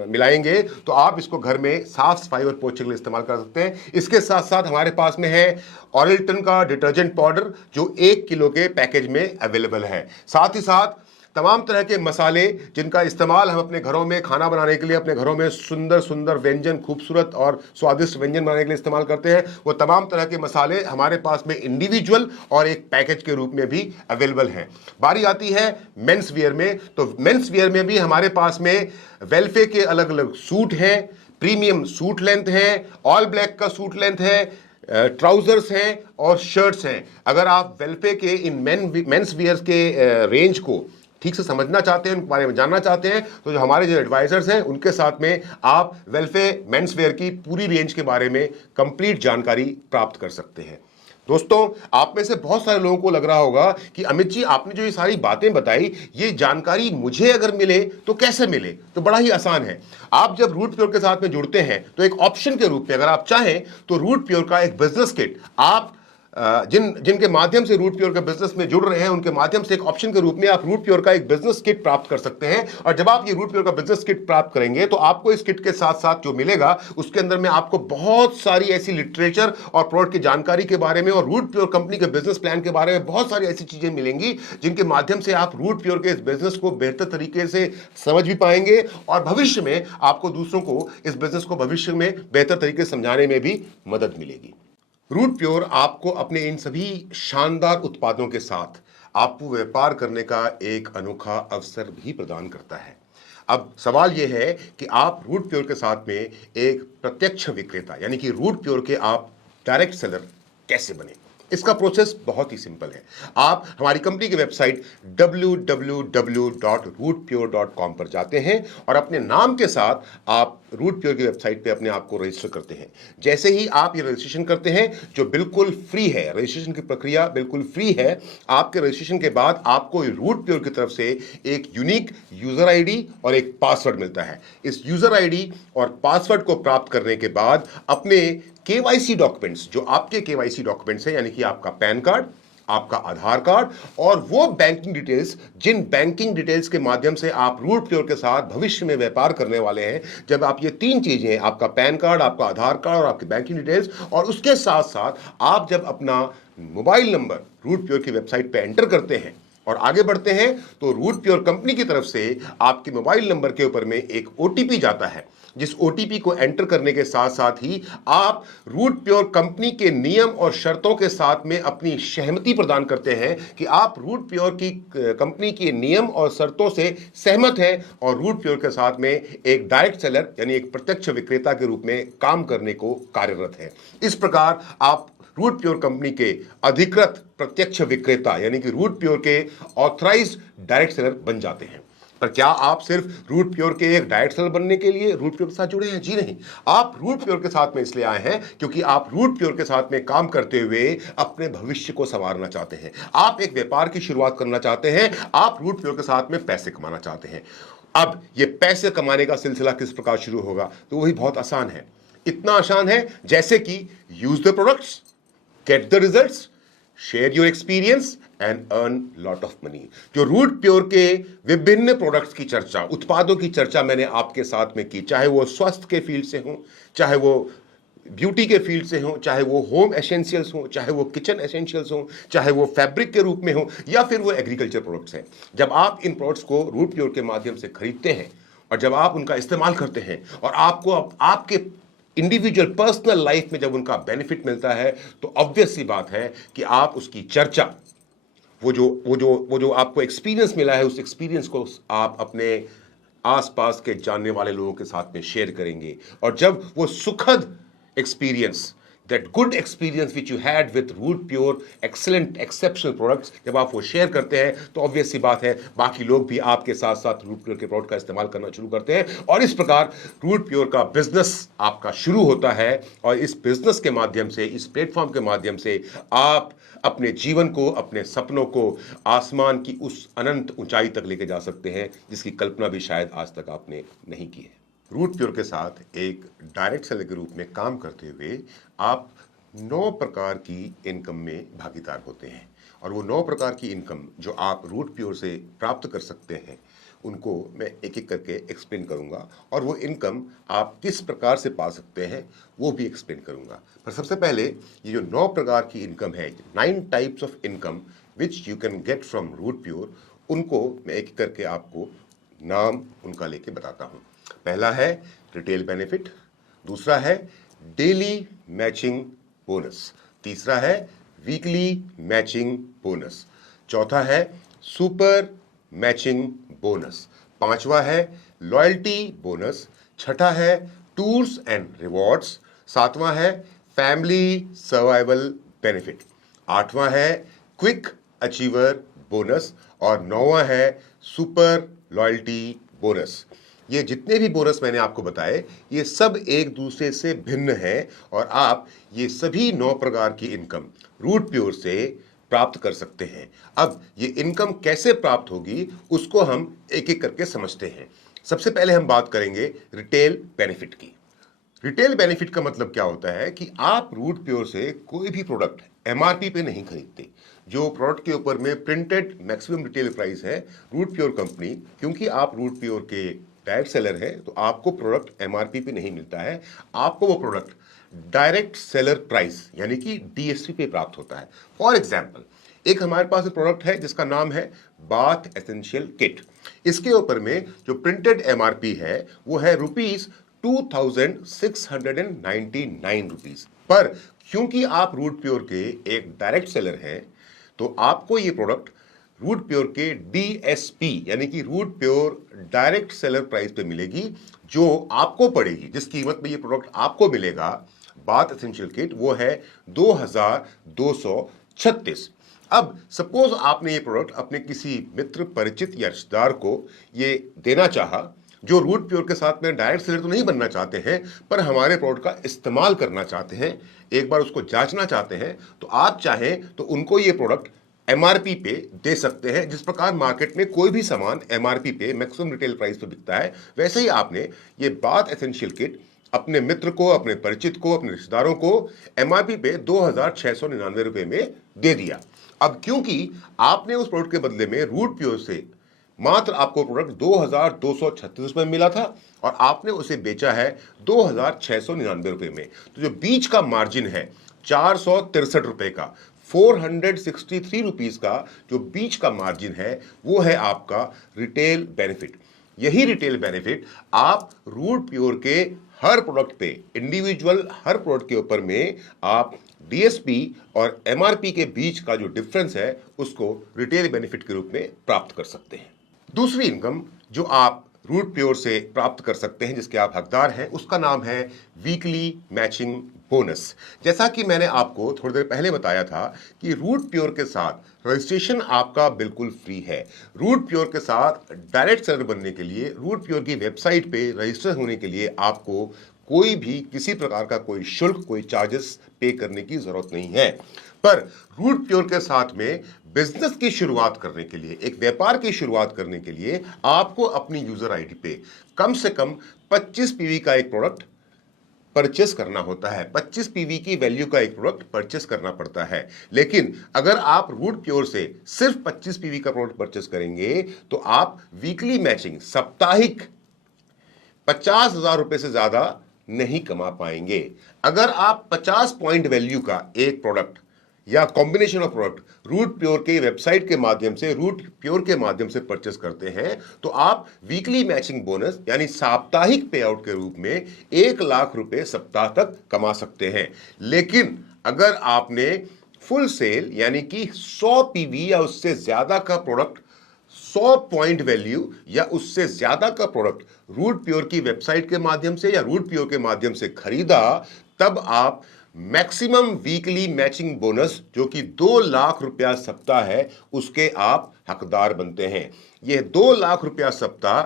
मिलाएंगे तो आप इसको घर में साफ सफाई और पोछे के लिए इस्तेमाल कर सकते हैं। इसके साथ साथ हमारे पास में है ऑरिल्टन का डिटर्जेंट पाउडर जो 1 किलो के पैकेज में अवेलेबल है। साथ ही साथ तमाम तरह के मसाले जिनका इस्तेमाल हम अपने घरों में खाना बनाने के लिए, अपने घरों में सुंदर सुंदर व्यंजन, खूबसूरत और स्वादिष्ट व्यंजन बनाने के लिए इस्तेमाल करते हैं, वो तमाम तरह के मसाले हमारे पास में इंडिविजुअल और एक पैकेज के रूप में भी अवेलेबल हैं। बारी आती है मेंस वियर में, तो मेंस वियर में भी हमारे पास में वेलफे के अलग अलग सूट हैं, प्रीमियम सूट लेंथ है, ऑल ब्लैक का सूट लेंथ है, ट्राउजर्स हैं और शर्ट्स हैं। अगर आप वेलफे के इन मेंस वियर्स के रेंज को ठीक से समझना चाहते हैं, उनके बारे में जानना चाहते हैं, तो जो हमारे जो एडवाइजर्स हैं उनके साथ में आप वेलफे मेंस वेयर की पूरी रेंज के बारे में कंप्लीट जानकारी प्राप्त कर सकते हैं। दोस्तों, आप में से बहुत सारे लोगों को लग रहा होगा कि अमित जी आपने जो ये सारी बातें बताई, ये जानकारी मुझे अगर मिले तो कैसे मिले? तो बड़ा ही आसान है। आप जब रूट प्योर के साथ में जुड़ते हैं तो एक ऑप्शन के रूप में अगर आप चाहें तो रूट प्योर का एक बिजनेस किट आप जिनके माध्यम से रूट प्योर के बिजनेस में जुड़ रहे हैं उनके माध्यम से एक ऑप्शन के रूप में आप रूट प्योर का एक बिजनेस किट प्राप्त कर सकते हैं। और जब आप ये रूट प्योर का बिजनेस किट प्राप्त करेंगे तो आपको इस किट के साथ साथ जो मिलेगा उसके अंदर में आपको बहुत सारी ऐसी लिटरेचर और प्रोडक्ट की जानकारी के बारे में और रूट प्योर कंपनी के बिजनेस प्लान के बारे में बहुत सारी ऐसी चीजें मिलेंगी जिनके माध्यम से आप रूट प्योर के इस बिजनेस को बेहतर तरीके से समझ भी पाएंगे और भविष्य में आपको दूसरों को इस बिजनेस को भविष्य में बेहतर तरीके से समझाने में भी मदद मिलेगी। रूट प्योर आपको अपने इन सभी शानदार उत्पादों के साथ आपको व्यापार करने का एक अनोखा अवसर भी प्रदान करता है। अब सवाल यह है कि आप रूट प्योर के साथ में एक प्रत्यक्ष विक्रेता यानी कि रूट प्योर के आप डायरेक्ट सेलर कैसे बने? इसका प्रोसेस बहुत ही सिंपल है। आप हमारी कंपनी की वेबसाइट www.rootpure.com पर जाते हैं और अपने नाम के साथ आप रूट प्योर की वेबसाइट पे अपने आप को रजिस्टर करते हैं। जैसे ही आप ये रजिस्ट्रेशन करते हैं, जो बिल्कुल फ्री है, रजिस्ट्रेशन की प्रक्रिया बिल्कुल फ्री है। आपके रजिस्ट्रेशन के बाद आपको रूट प्योर की तरफ से एक यूनिक यूजर आईडी और एक पासवर्ड मिलता है। इस यूजर आईडी और पासवर्ड को प्राप्त करने के बाद अपने केवाईसी डॉक्यूमेंट्स, जो आपके केवाईसी डॉक्यूमेंट्स हैं, यानी कि आपका पैन कार्ड, आपका आधार कार्ड और वो बैंकिंग डिटेल्स जिन बैंकिंग डिटेल्स के माध्यम से आप रूट प्योर के साथ भविष्य में व्यापार करने वाले हैं, जब आप ये 3 चीजें, आपका पैन कार्ड, आपका आधार कार्ड और आपकी बैंकिंग डिटेल्स, और उसके साथ साथ आप जब अपना मोबाइल नंबर रूट प्योर की वेबसाइट पे एंटर करते हैं और आगे बढ़ते हैं तो रूट प्योर कंपनी की तरफ से आपके मोबाइल नंबर के ऊपर में एक ओटीपी जाता है, जिस ओटीपी को एंटर करने के साथ साथ ही आप रूट प्योर कंपनी के नियम और शर्तों के साथ में अपनी सहमति प्रदान करते हैं कि आप रूट प्योर की कंपनी के नियम और शर्तों से सहमत हैं और रूट प्योर के साथ में एक डायरेक्ट सेलर यानी एक प्रत्यक्ष विक्रेता के रूप में काम करने को कार्यरत है। इस प्रकार आप रूट प्योर कंपनी के अधिकृत प्रत्यक्ष विक्रेता यानी कि रूट प्योर के ऑथराइज्ड डायरेक्ट सेलर बन जाते हैं। पर क्या आप सिर्फ रूट प्योर के एक डायरेक्ट सेलर बनने के लिए रूट प्योर के साथ जुड़े हैं? जी नहीं, आप रूट प्योर के साथ में इसलिए आए हैं क्योंकि आप रूट प्योर के साथ में काम करते हुए अपने भविष्य को संवारना चाहते हैं। आप एक व्यापार की शुरुआत करना चाहते हैं, आप रूट प्योर के साथ में पैसे कमाना चाहते हैं। अब ये पैसे कमाने का सिलसिला किस प्रकार शुरू होगा? तो वही बहुत आसान है। इतना आसान है जैसे कि use the products, get the results, share your experience and earn lot of money. जो रूट प्योर के विभिन्न प्रोडक्ट्स की चर्चा, उत्पादों की चर्चा मैंने आपके साथ में की, चाहे वो स्वास्थ्य के फील्ड से हो, चाहे वो ब्यूटी के फील्ड से हो, चाहे वो होम एसेंशियल्स हो, चाहे वो किचन एसेंशियल्स हो, चाहे वो फैब्रिक के रूप में हो, या फिर वो एग्रीकल्चर प्रोडक्ट्स हैं। जब आप इन प्रोडक्ट्स को रूट प्योर के माध्यम से खरीदते हैं और जब आप उनका इस्तेमाल करते हैं और आपको आपके इंडिविजुअल पर्सनल लाइफ में जब उनका बेनिफिट मिलता है, तो ऑब्वियस सी बात है कि आप उसकी चर्चा, वो जो आपको एक्सपीरियंस मिला है, उस एक्सपीरियंस को आप अपने आसपास के जानने वाले लोगों के साथ में शेयर करेंगे। और जब वो सुखद experience, that good experience which you had with Root Pure excellent exceptional products, जब आप वो शेयर करते हैं, तो ऑब्वियस सी बात है बाकी लोग भी आपके साथ साथ रूट प्योर के प्रोडक्ट का इस्तेमाल करना शुरू करते हैं। और इस प्रकार रूट प्योर का बिजनेस आपका शुरू होता है। और इस बिजनेस के माध्यम से, इस प्लेटफॉर्म के माध्यम से आप अपने जीवन को, अपने सपनों को आसमान की उस अनंत ऊंचाई तक लेके जा सकते हैं जिसकी कल्पना भी शायद आज तक आपने नहीं की है। रूट प्योर के साथ एक डायरेक्ट सेलर के रूप में काम करते हुए आप 9 प्रकार की इनकम में भागीदार होते हैं। और वो 9 प्रकार की इनकम जो आप रूट प्योर से प्राप्त कर सकते हैं, उनको मैं एक एक करके एक्सप्लेन करूंगा। और वो इनकम आप किस प्रकार से पा सकते हैं वो भी एक्सप्लेन करूंगा। पर सबसे पहले ये जो 9 प्रकार की इनकम है, 9 types of income which you can get from Root Pure, उनको मैं एक एक करके आपको नाम उनका लेके बताता हूँ। पहला है रिटेल बेनिफिट, दूसरा है डेली मैचिंग बोनस, तीसरा है वीकली मैचिंग बोनस, चौथा है सुपर मैचिंग बोनस, पांचवा है लॉयल्टी बोनस, छठा है टूर्स एंड रिवॉर्ड्स, सातवां है फैमिली सर्वाइवल बेनिफिट, आठवां है क्विक अचीवर बोनस और नौवां है सुपर लॉयल्टी बोनस। ये जितने भी बोनस मैंने आपको बताए, ये सब एक दूसरे से भिन्न हैं और आप ये सभी 9 प्रकार की इनकम रूट प्योर से प्राप्त कर सकते हैं। अब ये इनकम कैसे प्राप्त होगी उसको हम एक एक करके समझते हैं। सबसे पहले हम बात करेंगे रिटेल बेनिफिट की। रिटेल बेनिफिट का मतलब क्या होता है कि आप रूट प्योर से कोई भी प्रोडक्ट एमआरपी पे नहीं खरीदते। जो प्रोडक्ट के ऊपर में प्रिंटेड मैक्सिमम रिटेल प्राइस है, रूट प्योर कंपनी, क्योंकि आप रूट प्योर के डायरेक्ट सेलर है तो आपको प्रोडक्ट एमआरपी पे नहीं मिलता है, आपको वो प्रोडक्ट डायरेक्ट सेलर प्राइस यानी कि डीएसपी पे प्राप्त होता है। फॉर एग्जांपल, एक हमारे पास प्रोडक्ट है जिसका नाम है बाथ एसेंशियल किट। इसके ऊपर में जो प्रिंटेड एमआरपी है वो है ₹2699। पर क्योंकि आप रूट प्योर के एक डायरेक्ट सेलर हैं तो आपको ये प्रोडक्ट रूट प्योर के डीएसपी यानी कि Root Pure direct seller price पे मिलेगी, जो आपको पड़ेगी, जिस कीमत में ये प्रोडक्ट आपको मिलेगा बाथ एसेंशियल किट, वो है 2236। अब सपोज आपने ये प्रोडक्ट अपने किसी मित्र, परिचित या रिश्तेदार को ये देना चाहा जो रूट प्योर के साथ में डायरेक्ट सेलर तो नहीं बनना चाहते हैं पर हमारे प्रोडक्ट का इस्तेमाल करना चाहते हैं, एक बार उसको जांचना चाहते हैं, तो आप चाहें तो उनको ये प्रोडक्ट एमआरपी पे दे सकते हैं। जिस प्रकार मार्केट में कोई भी सामान एमआरपी पे मैक्सिमम रिटेल प्राइस पे बिकता है, वैसे ही आपने ये बाथ एसेंशियल किट अपने मित्र को, अपने परिचित को, अपने रिश्तेदारों को एमआरपी पे 2699 रुपए में दे दिया। अब क्योंकि आपने उस प्रोडक्ट के बदले में रूट प्योर से मात्र आपको प्रोडक्ट 2236 रुपए में मिला था और आपने उसे बेचा है 2699 रुपए में, तो जो बीच का मार्जिन है 463 रुपए का, 463 रुपीज का जो बीच का मार्जिन है, वो है आपका रिटेल बेनिफिट। यही रिटेल बेनिफिट आप रूट प्योर के हर प्रोडक्ट पे, इंडिविजुअल हर प्रोडक्ट के ऊपर में आप डीएसपी और एमआरपी के बीच का जो डिफरेंस है उसको रिटेल बेनिफिट के रूप में प्राप्त कर सकते हैं। दूसरी इनकम जो आप रूट प्योर से प्राप्त कर सकते हैं, जिसके आप हकदार हैं, उसका नाम है वीकली मैचिंग बोनस। जैसा कि मैंने आपको थोड़ी देर पहले बताया था कि रूट प्योर के साथ रजिस्ट्रेशन आपका बिल्कुल फ्री है। रूट प्योर के साथ डायरेक्ट सेलर बनने के लिए रूट प्योर की वेबसाइट पे रजिस्टर होने के लिए आपको कोई भी किसी प्रकार का कोई शुल्क, कोई चार्जेस पे करने की जरूरत नहीं है। पर रूट प्योर के साथ में बिजनेस की शुरुआत करने के लिए, एक व्यापार की शुरुआत करने के लिए आपको अपनी यूजर आईडी पे कम से कम 25 पीवी का एक प्रोडक्ट परचेस करना होता है। 25 पीवी की वैल्यू का एक प्रोडक्ट परचेस करना पड़ता है। लेकिन अगर आप रूट प्योर से सिर्फ 25 पीवी का प्रोडक्ट परचेस करेंगे तो आप वीकली मैचिंग, साप्ताहिक 50,000 रुपए से ज्यादा नहीं कमा पाएंगे। अगर आप 50 पॉइंट वैल्यू का एक प्रोडक्ट या combination of product Root Pure के वेबसाइट के माध्यम से, रूट प्योर के माध्यम से परचेस करते हैं तो आप वीकली मैचिंग बोनस यानी साप्ताहिक पे आउट के रूप में 1,00,000 रुपए सप्ताह तक कमा सकते हैं। लेकिन अगर आपने फुल सेल यानी कि 100 पीवी या उससे ज्यादा का प्रोडक्ट, 100 पॉइंट वैल्यू या उससे ज्यादा का प्रोडक्ट रूट प्योर की वेबसाइट के माध्यम से या रूट प्योर के माध्यम से खरीदा, तब आप मैक्सिमम वीकली मैचिंग बोनस जो कि 2,00,000 रुपया सप्ताह है, उसके आप हकदार बनते हैं। यह 2,00,000 रुपया सप्ताह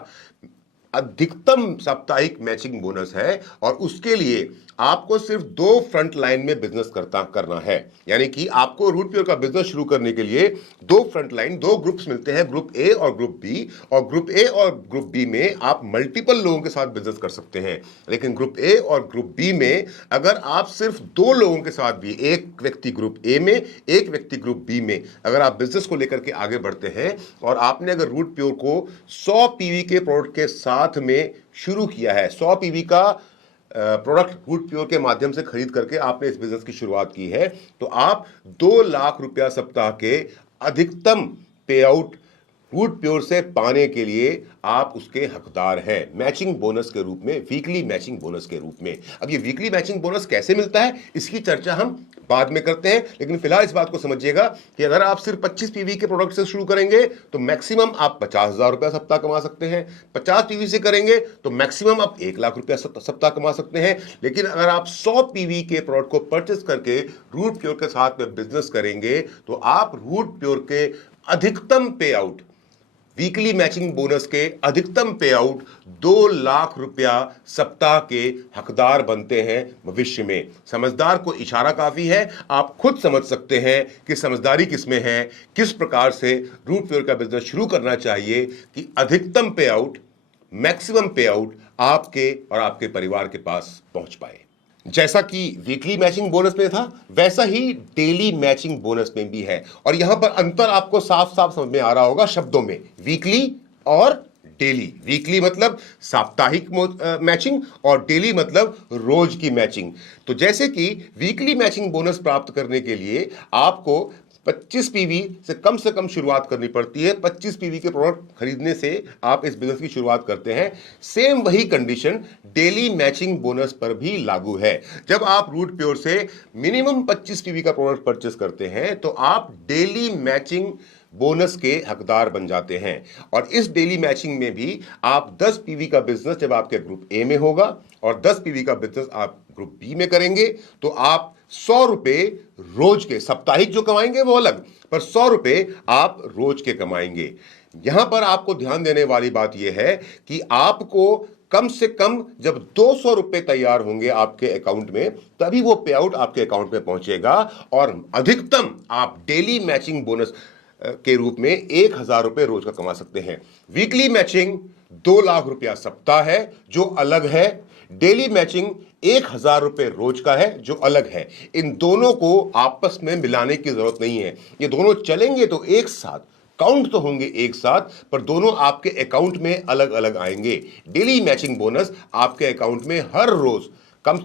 अधिकतम साप्ताहिक मैचिंग बोनस है और उसके लिए आपको सिर्फ 2 फ्रंट लाइन में बिजनेस करना है। यानी कि आपको रूट प्योर का बिजनेस शुरू करने के लिए 2 फ्रंट लाइन, 2 ग्रुप्स मिलते हैं, ग्रुप ए और ग्रुप बी। और ग्रुप ए और ग्रुप बी में आप मल्टीपल लोगों के साथ बिजनेस कर सकते हैं। लेकिन ग्रुप ए और ग्रुप बी में अगर आप सिर्फ 2 लोगों के साथ भी, एक व्यक्ति ग्रुप ए में, एक व्यक्ति ग्रुप बी में, अगर आप बिजनेस को लेकर के आगे बढ़ते हैं और आपने अगर रूट प्योर को 100 पीवी के प्रोडक्ट के साथ में शुरू किया है, 100 पीवी का प्रोडक्ट रूट प्योर के माध्यम से खरीद करके आपने इस बिजनेस की शुरुआत की है, तो आप 2,00,000 रुपया सप्ताह के अधिकतम पे आउट रूट प्योर से पाने के लिए आप उसके हकदार हैं, मैचिंग बोनस के रूप में, वीकली मैचिंग बोनस के रूप में। अब ये वीकली मैचिंग बोनस कैसे मिलता है, इसकी चर्चा हम बाद में करते हैं। लेकिन फिलहाल इस बात को समझिएगा कि अगर आप सिर्फ 25 पीवी के प्रोडक्ट से शुरू करेंगे तो मैक्सिमम आप 50,000 रुपया सप्ताह कमा सकते हैं। 50 पीवी से करेंगे तो मैक्सिमम आप 1,00,000 रुपया सप्ताह कमा सकते हैं। लेकिन अगर आप 100 पीवी के प्रोडक्ट को परचेस करके रूट प्योर के साथ में बिजनेस करेंगे तो आप रूट प्योर के अधिकतम पे आउट, वीकली मैचिंग बोनस के अधिकतम पे आउट 2,00,000 रुपया सप्ताह के हकदार बनते हैं भविष्य में। समझदार को इशारा काफी है, आप खुद समझ सकते हैं कि समझदारी किसमें है, किस प्रकार से रूट प्योर का बिजनेस शुरू करना चाहिए कि अधिकतम पे आउट, मैक्सिमम पे आउट आपके और आपके परिवार के पास पहुंच पाए। जैसा कि वीकली मैचिंग बोनस में था, वैसा ही डेली मैचिंग बोनस में भी है। और यहां पर अंतर आपको साफ साफ समझ में आ रहा होगा शब्दों में, वीकली और डेली। वीकली मतलब साप्ताहिक मैचिंग और डेली मतलब रोज की मैचिंग। तो जैसे कि वीकली मैचिंग बोनस प्राप्त करने के लिए आपको 25 पीवी से कम शुरुआत करनी पड़ती है। 25 पीवी के प्रोडक्ट खरीदने से आप इस बिजनेस की शुरुआत करते हैं। सेम वही कंडीशन डेली मैचिंग बोनस पर भी लागू है। जब आप रूट प्योर से मिनिमम 25 पीवी का प्रोडक्ट परचेस करते हैं तो आप डेली मैचिंग बोनस के हकदार बन जाते हैं। और इस डेली मैचिंग में भी आप 10 पीवी का बिजनेस जब आपके ग्रुप ए में होगा और 10 पीवी का बिजनेस आप ग्रुप बी में करेंगे तो आप 100 रुपए रोज के, साप्ताहिक जो कमाएंगे वो अलग, पर 100 रुपए आप रोज के कमाएंगे। यहां पर आपको ध्यान देने वाली बात यह है कि आपको कम से कम जब 200 रुपए तैयार होंगे आपके अकाउंट में, तभी वो पे आउट आपके अकाउंट में पहुंचेगा। और अधिकतम आप डेली मैचिंग बोनस के रूप में 1,000 रुपए रोज का कमा सकते हैं। वीकली मैचिंग 2,00,000 रुपया सप्ताह है जो अलग है, डेली मैचिंग 1,000 रुपए रोज का है जो अलग है। इन दोनों को आपस में मिलाने की जरूरत नहीं है। ये दोनों चलेंगे तो एक साथ, काउंट तो होंगे एक साथ, पर दोनों आपके अकाउंट में अलग अलग आएंगे। डेली मैचिंग बोनस आपके अकाउंट में हर रोज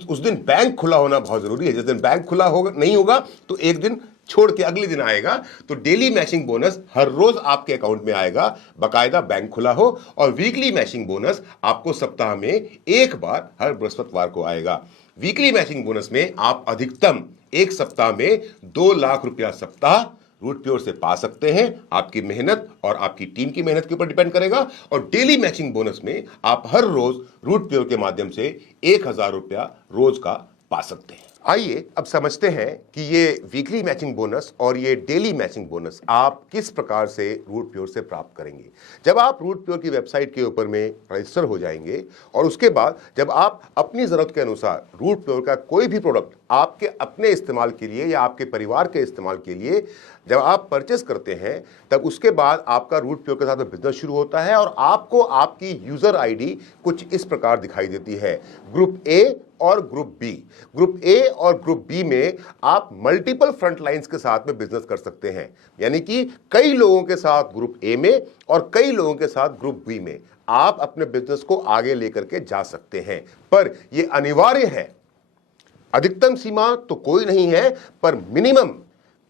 उस दिन बैंक खुला होना बहुत जरूरी है। जिस दिन बैंक खुला होगा नहीं होगा तो एक दिन छोड़ के अगले दिन आएगा। तो डेली मैचिंग बोनस हर रोज आपके अकाउंट में आएगा, बकायदा बैंक खुला हो। और वीकली मैचिंग बोनस आपको सप्ताह में एक बार हर बृहस्पतिवार को आएगा। वीकली मैचिंग बोनस में आप अधिकतम एक सप्ताह में 2,00,000 रुपया सप्ताह रूट प्योर से पा सकते हैं। आपकी मेहनत और आपकी टीम की मेहनत के ऊपर डिपेंड करेगा। और डेली मैचिंग बोनस में आप हर रोज रूट प्योर के माध्यम से 1000 रुपया रोज का पा सकते हैं। आइए अब समझते हैं कि ये वीकली मैचिंग बोनस और ये डेली मैचिंग बोनस आप किस प्रकार से रूट प्योर से प्राप्त करेंगे। जब आप रूट प्योर की वेबसाइट के ऊपर में रजिस्टर हो जाएंगे और उसके बाद जब आप अपनी ज़रूरत के अनुसार रूट प्योर का कोई भी प्रोडक्ट आपके अपने इस्तेमाल के लिए या आपके परिवार के इस्तेमाल के लिए जब आप परचेस करते हैं, तब उसके बाद आपका रूट प्योर के साथ बिजनेस शुरू होता है और आपको आपकी यूज़र आईडी कुछ इस प्रकार दिखाई देती है। ग्रुप ए और ग्रुप बी। ग्रुप ए और ग्रुप बी में आप मल्टीपल फ्रंट लाइंस के साथ में बिजनेस कर सकते हैं, यानी कि कई लोगों के साथ ग्रुप ए में और कई लोगों के साथ ग्रुप बी में आप अपने बिजनेस को आगे लेकर के जा सकते हैं। पर यह अनिवार्य है, अधिकतम सीमा तो कोई नहीं है, पर मिनिमम,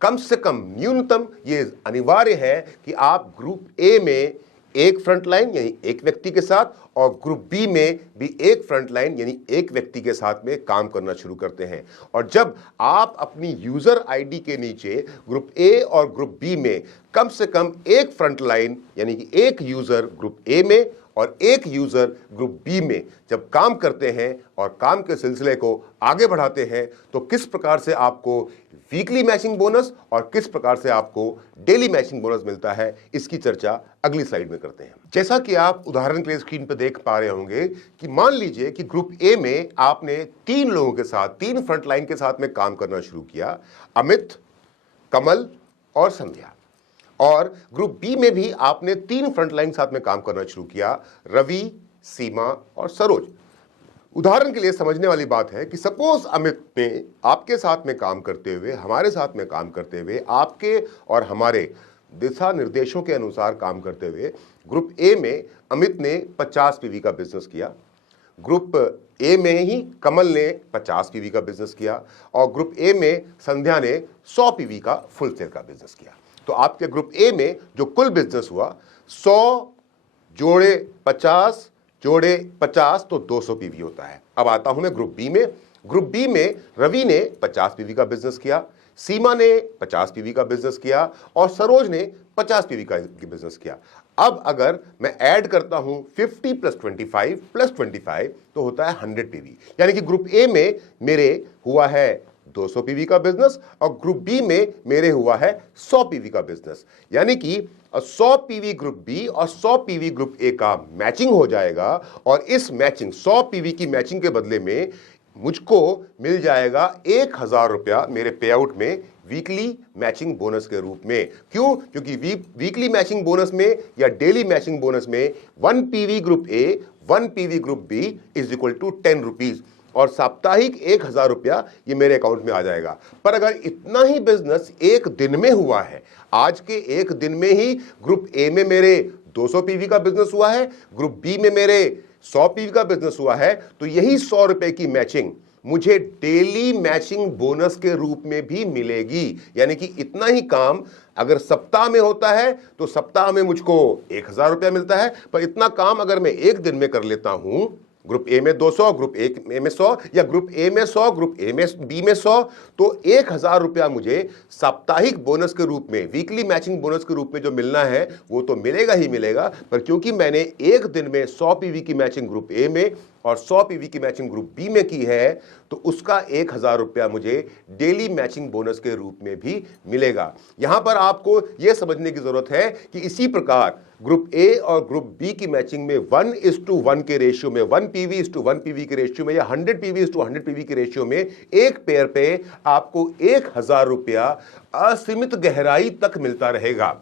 कम से कम, न्यूनतम ये अनिवार्य है कि आप ग्रुप ए में एक फ्रंट लाइन यानी एक व्यक्ति के साथ और ग्रुप बी में भी एक फ्रंट लाइन यानी एक व्यक्ति के साथ में काम करना शुरू करते हैं। और जब आप अपनी यूजर आईडी के नीचे ग्रुप ए और ग्रुप बी में कम से कम एक फ्रंट लाइन यानी कि एक यूजर ग्रुप ए में और एक यूजर ग्रुप बी में जब काम करते हैं और काम के सिलसिले को आगे बढ़ाते हैं, तो किस प्रकार से आपको वीकली मैचिंग बोनस और किस प्रकार से आपको डेली मैचिंग बोनस मिलता है, इसकी चर्चा अगली स्लाइड में करते हैं। जैसा कि आप उदाहरण के लिए स्क्रीन पर देख पा रहे होंगे कि मान लीजिए कि ग्रुप ए में आपने 3 लोगों के साथ, 3 फ्रंटलाइन के साथ में काम करना शुरू किया, अमित, कमल और संध्या। और ग्रुप बी में भी आपने 3 फ्रंटलाइन साथ में काम करना शुरू किया, रवि, सीमा और सरोज। उदाहरण के लिए समझने वाली बात है कि सपोज अमित ने आपके साथ में काम करते हुए, हमारे साथ में काम करते हुए, आपके और हमारे दिशा निर्देशों के अनुसार काम करते हुए ग्रुप ए में अमित ने 50 पीवी का बिजनेस किया, ग्रुप ए में ही कमल ने 50 पीवी का बिजनेस किया और ग्रुप ए में संध्या ने 100 पीवी का फुल सेल का बिजनेस किया। तो आपके ग्रुप ए में जो कुल बिजनेस हुआ 100 जोड़े 50 जोड़े 50 तो 200 पीवी होता है। अब आता हूं मैं ग्रुप बी में। ग्रुप बी में रवि ने 50 पीवी का बिजनेस किया, सीमा ने 50 पीवी का बिजनेस किया और सरोज ने 50 पीवी का बिजनेस किया। अब अगर मैं ऐड करता हूं 50 + 25 + 25 तो होता है 100 पीवी, यानी कि ग्रुप ए में मेरे हुआ है 200 पीवी का बिजनेस और ग्रुप बी में मेरे हुआ है 100 पीवी का बिजनेस। यानी कि 100 पीवी ग्रुप बी और 100 पीवी ग्रुप ए का मैचिंग हो जाएगा और इस मैचिंग 100 पीवी की मैचिंग के बदले में मुझको मिल जाएगा 1000 रुपया मेरे पे आउट में वीकली मैचिंग बोनस के रूप में। क्यों? क्योंकि वीकली मैचिंग बोनस में या डेली मैचिंग बोनस में 1 PV group A 1 PV group B = 10 rupees और साप्ताहिक 1000 रुपया ये मेरे अकाउंट में आ जाएगा। पर अगर इतना ही बिजनेस एक दिन में हुआ है, आज के एक दिन में ही ग्रुप ए में मेरे 200 पीवी का बिजनेस हुआ है, ग्रुप बी में मेरे 100 पीवी का बिजनेस हुआ है, तो यही 100 रुपए की मैचिंग मुझे डेली मैचिंग बोनस के रूप में भी मिलेगी। यानी कि इतना ही काम अगर सप्ताह में होता है तो सप्ताह में मुझको 1000 रुपया मिलता है, पर इतना काम अगर मैं एक दिन में कर लेता हूं, ग्रुप ए में 200, ग्रुप ए में 100 या ग्रुप ए में 100, ग्रुप ए में बी में 100, तो 1000 रुपया मुझे साप्ताहिक बोनस के रूप में, वीकली मैचिंग बोनस के रूप में जो मिलना है वो तो मिलेगा ही मिलेगा। पर क्योंकि मैंने एक दिन में 100 पीवी की मैचिंग ग्रुप ए में और 100 पीवी की मैचिंग ग्रुप बी में की है, तो उसका 1000 रुपया मुझे डेली मैचिंग बोनस के रूप में भी मिलेगा। यहां पर आपको यह समझने की जरूरत है कि इसी प्रकार ग्रुप ए और ग्रुप बी की मैचिंग में 1:1 के रेशियो में, 1 पीवी 1 पीवी के रेशियो में या 100 पीवी 100 पीवी के रेशियो में एक पेयर पे आपको 1000 रुपया असीमित गहराई तक मिलता रहेगा।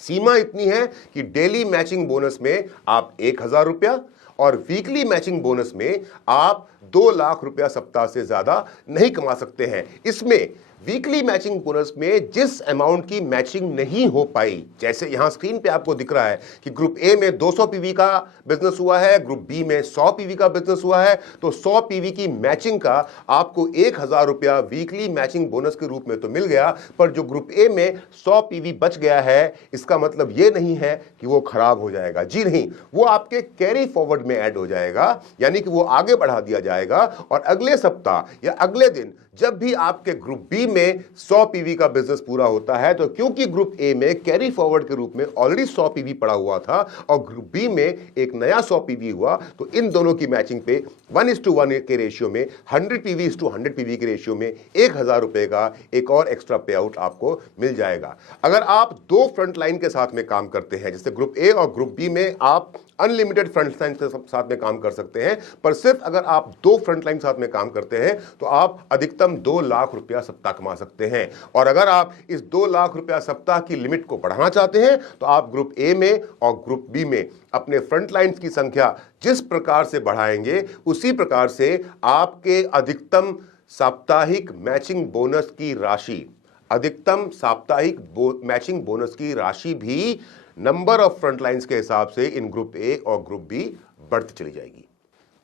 सीमा इतनी है कि डेली मैचिंग बोनस में आप 1000 रुपया और वीकली मैचिंग बोनस में आप 2 लाख रुपया सप्ताह से ज्यादा नहीं कमा सकते हैं। इसमें वीकली मैचिंग बोनस में जिस अमाउंट की मैचिंग नहीं हो पाई, जैसे यहां स्क्रीन पे आपको दिख रहा है कि ग्रुप ए में 200 पीवी का बिजनेस हुआ है, ग्रुप बी में 100 पीवी का बिजनेस हुआ है, तो 100 पीवी की मैचिंग का आपको 1000 रुपया वीकली मैचिंग बोनस के रूप में तो मिल गया। पर जो ग्रुप ए में 100 पीवी बच गया है, इसका मतलब ये नहीं है कि वो खराब हो जाएगा। जी नहीं, वो आपके कैरी फॉरवर्ड फॉरवर्ड में ऐड हो जाएगा, यानी कि वो आगे बढ़ा दिया जाएगा और अगले सप्ताह या अगले दिन जब भी आपके ग्रुप बी में 100 पीवी का बिजनेस पूरा होता है, तो क्योंकि ग्रुप ए में कैरी फॉरवर्ड के रूप में ऑलरेडी 100 पीवी पड़ा हुआ था और ग्रुप बी में एक नया 100 पीवी हुआ, तो इन दोनों की मैचिंग पे 1:1 के रेशियो में 100 पीवी टू 100 पीवी के रेशियो में 1000 रुपए का एक और एक्स्ट्रा पे आउट आपको मिल जाएगा। अगर आप दो फ्रंट लाइन के साथ में काम करते हैं, जैसे ग्रुप ए और ग्रुप बी में आप अनलिमिटेड फ्रंट लाइन के साथ में काम कर सकते हैं, पर सिर्फ अगर आप दो फ्रंट लाइन साथ में काम करते हैं तो आप अधिकतम 2 लाख रुपया सप्ताह कमा सकते हैं। और अगर आप इस 2 लाख रुपया सप्ताह की लिमिट को बढ़ाना चाहते हैं तो आप ग्रुप ए में और ग्रुप बी में अपने फ्रंट लाइन्स की संख्या जिस प्रकार से बढ़ाएंगे, उसी प्रकार से आपके अधिकतम साप्ताहिक मैचिंग बोनस की राशि, अधिकतम साप्ताहिक मैचिंग बोनस की राशि भी नंबर ऑफ फ्रंट लाइन्स के हिसाब से इन ग्रुप ए और ग्रुप बी बढ़ती चली जाएगी।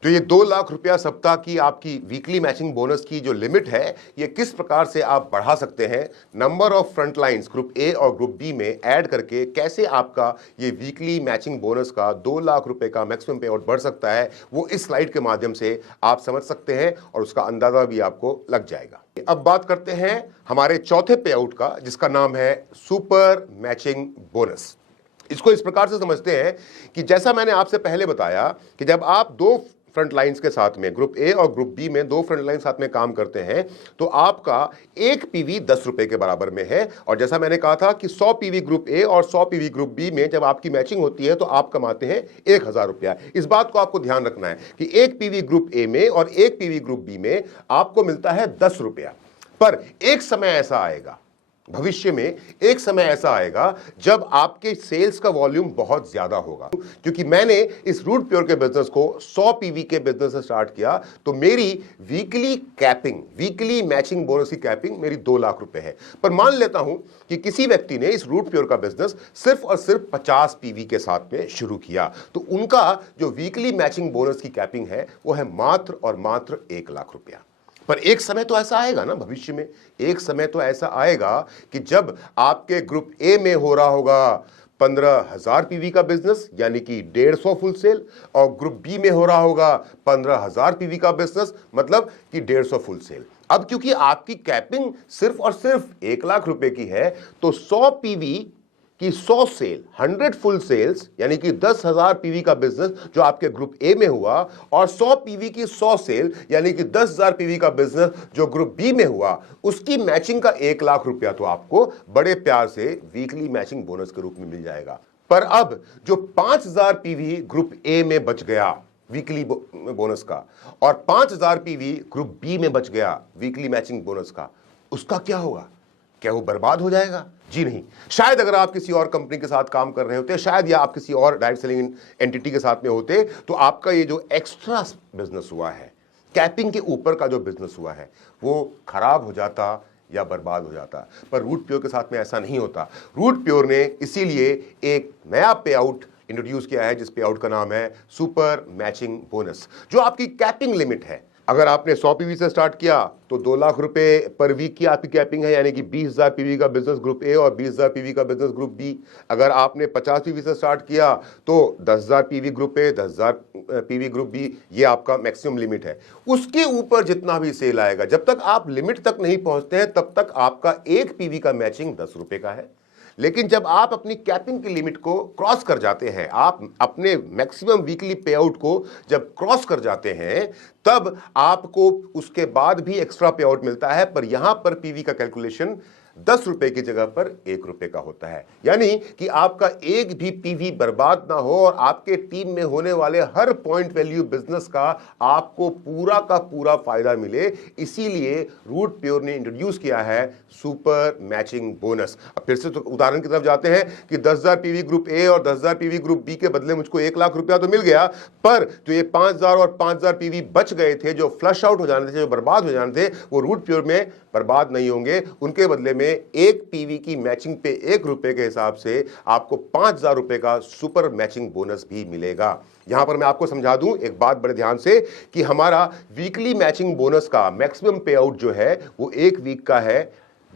तो ये 2 लाख रुपया सप्ताह की आपकी वीकली मैचिंग बोनस की जो लिमिट है, ये किस प्रकार से आप बढ़ा सकते हैं, number of front lines group A और ग्रुप बी में ऐड करके कैसे आपका ये वीकली मैचिंग बोनस का 2 लाख रुपए का मैक्सिमम पे आउट बढ़ सकता है, वो इस स्लाइड के माध्यम से आप समझ सकते हैं और उसका अंदाजा भी आपको लग जाएगा। अब बात करते हैं हमारे चौथे पे आउट का, जिसका नाम है सुपर मैचिंग बोनस। इसको इस प्रकार से समझते हैं कि जैसा मैंने आपसे पहले बताया कि जब आप दो फ्रंट लाइन्स के साथ में, ग्रुप ए और ग्रुप बी में दो फ्रंट लाइन साथ में काम करते हैं, तो आपका एक पीवी 10 रुपए के बराबर में है। और जैसा मैंने कहा था कि 100 पीवी ग्रुप ए और 100 पीवी ग्रुप बी में जब आपकी मैचिंग होती है तो आप कमाते हैं 1000 रुपया। इस बात को आपको ध्यान रखना है कि एक पीवी ग्रुप ए में और एक पीवी ग्रुप बी में आपको मिलता है 10 रुपया। पर एक समय ऐसा आएगा, भविष्य में एक समय ऐसा आएगा जब आपके सेल्स का वॉल्यूम बहुत ज्यादा होगा। क्योंकि मैंने इस रूट प्योर के बिजनेस को 100 पीवी के बिजनेस से स्टार्ट किया, तो मेरी weekly capping, weekly matching bonus की कैपिंग मेरी 2 लाख रुपए है। पर मान लेता हूं कि किसी व्यक्ति ने इस रूट प्योर का बिजनेस सिर्फ और सिर्फ 50 पीवी के साथ में शुरू किया, तो उनका जो वीकली मैचिंग बोनस की कैपिंग है वो है मात्र और मात्र 1 लाख रुपया। पर एक समय तो ऐसा आएगा ना, भविष्य में एक समय तो ऐसा आएगा कि जब आपके ग्रुप ए में हो रहा होगा 15,000 पीवी का बिजनेस, यानी कि 150 फुल सेल, और ग्रुप बी में हो रहा होगा 15,000 पीवी का बिजनेस, मतलब कि 150 फुल सेल। अब क्योंकि आपकी कैपिंग सिर्फ और सिर्फ 1 लाख रुपए की है, तो 100 पीवी कि 100 सेल, 100 फुल सेल्स, यानी कि 10,000 पीवी का बिजनेस जो आपके ग्रुप ए में हुआ, और 100 पीवी की 100 सेल, यानी कि 10,000 पीवी का बिजनेस जो ग्रुप बी में हुआ, उसकी मैचिंग का 1 लाख रुपया तो आपको बड़े प्यार से वीकली मैचिंग बोनस के रूप में मिल जाएगा। पर अब जो 5,000 पीवी ग्रुप ए में बच गया वीकली बोनस का, और 5,000 पीवी ग्रुप बी में बच गया वीकली मैचिंग बोनस का, उसका क्या होगा? क्या वो बर्बाद हो जाएगा? जी नहीं। शायद अगर आप किसी और कंपनी के साथ काम कर रहे होते, शायद या आप किसी और डायरेक्ट सेलिंग एंटिटी के साथ में होते, तो आपका ये जो एक्स्ट्रा बिजनेस हुआ है, कैपिंग के ऊपर का जो बिजनेस हुआ है, वो खराब हो जाता या बर्बाद हो जाता। पर रूट प्योर के साथ में ऐसा नहीं होता। रूट प्योर ने इसीलिए एक नया पे आउट इंट्रोड्यूस किया है, जिस पे आउट का नाम है सुपर मैचिंग बोनस, जो आपकी कैपिंग लिमिट है। अगर आपने 100 पीवी से स्टार्ट किया तो 2 लाख रुपए पर वीक की आपकी कैपिंग है, यानी कि 20,000 पीवी का बिजनेस ग्रुप ए और 20,000 पीवी का बिजनेस ग्रुप बी। अगर आपने 50 पीवी से स्टार्ट किया तो 10,000 PV group A, 10,000 PV group B, ये आपका मैक्सिमम लिमिट है। उसके ऊपर जितना भी सेल आएगा, जब तक आप लिमिट तक नहीं पहुंचते हैं, तब तक आपका एक पीवी का मैचिंग 10 रुपए का है। लेकिन जब आप अपनी कैपिंग की लिमिट को क्रॉस कर जाते हैं, आप अपने मैक्सिमम वीकली पे आउट को जब क्रॉस कर जाते हैं, तब आपको उसके बाद भी एक्स्ट्रा पे आउट मिलता है। पर यहां पर पीवी का कैलकुलेशन 10 रुपए की जगह पर 1 रुपए का होता है, यानी कि आपका एक भी पीवी बर्बाद ना हो और आपके टीम में होने वाले हर पॉइंट वैल्यू बिजनेस का आपको पूरा का पूरा फायदा मिले। इसीलिए रूट प्योर ने इंट्रोड्यूस किया है सुपर मैचिंग बोनस। अब फिर से तो उदाहरण की तरफ जाते हैं कि 10,000 पीवी ग्रुप ए और 10,000 पीवी ग्रुप बी के बदले मुझको 1 लाख रुपया तो मिल गया, पर जो ये 5,000 और 5,000 पीवी बच गए थे, जो फ्लश आउट हो जाने थे, जो बर्बाद हो जाने थे, वो रूट प्योर में बर्बाद नहीं होंगे। उनके बदले में एक पीवी की मैचिंग पे 1 रुपए के हिसाब से आपको 5,000 रुपए का सुपर मैचिंग बोनस भी मिलेगा। यहां पर मैं आपको समझा दूं एक बात बड़े ध्यान से, कि हमारा वीकली मैचिंग बोनस का मैक्सिमम पे आउट जो है वो एक वीक का है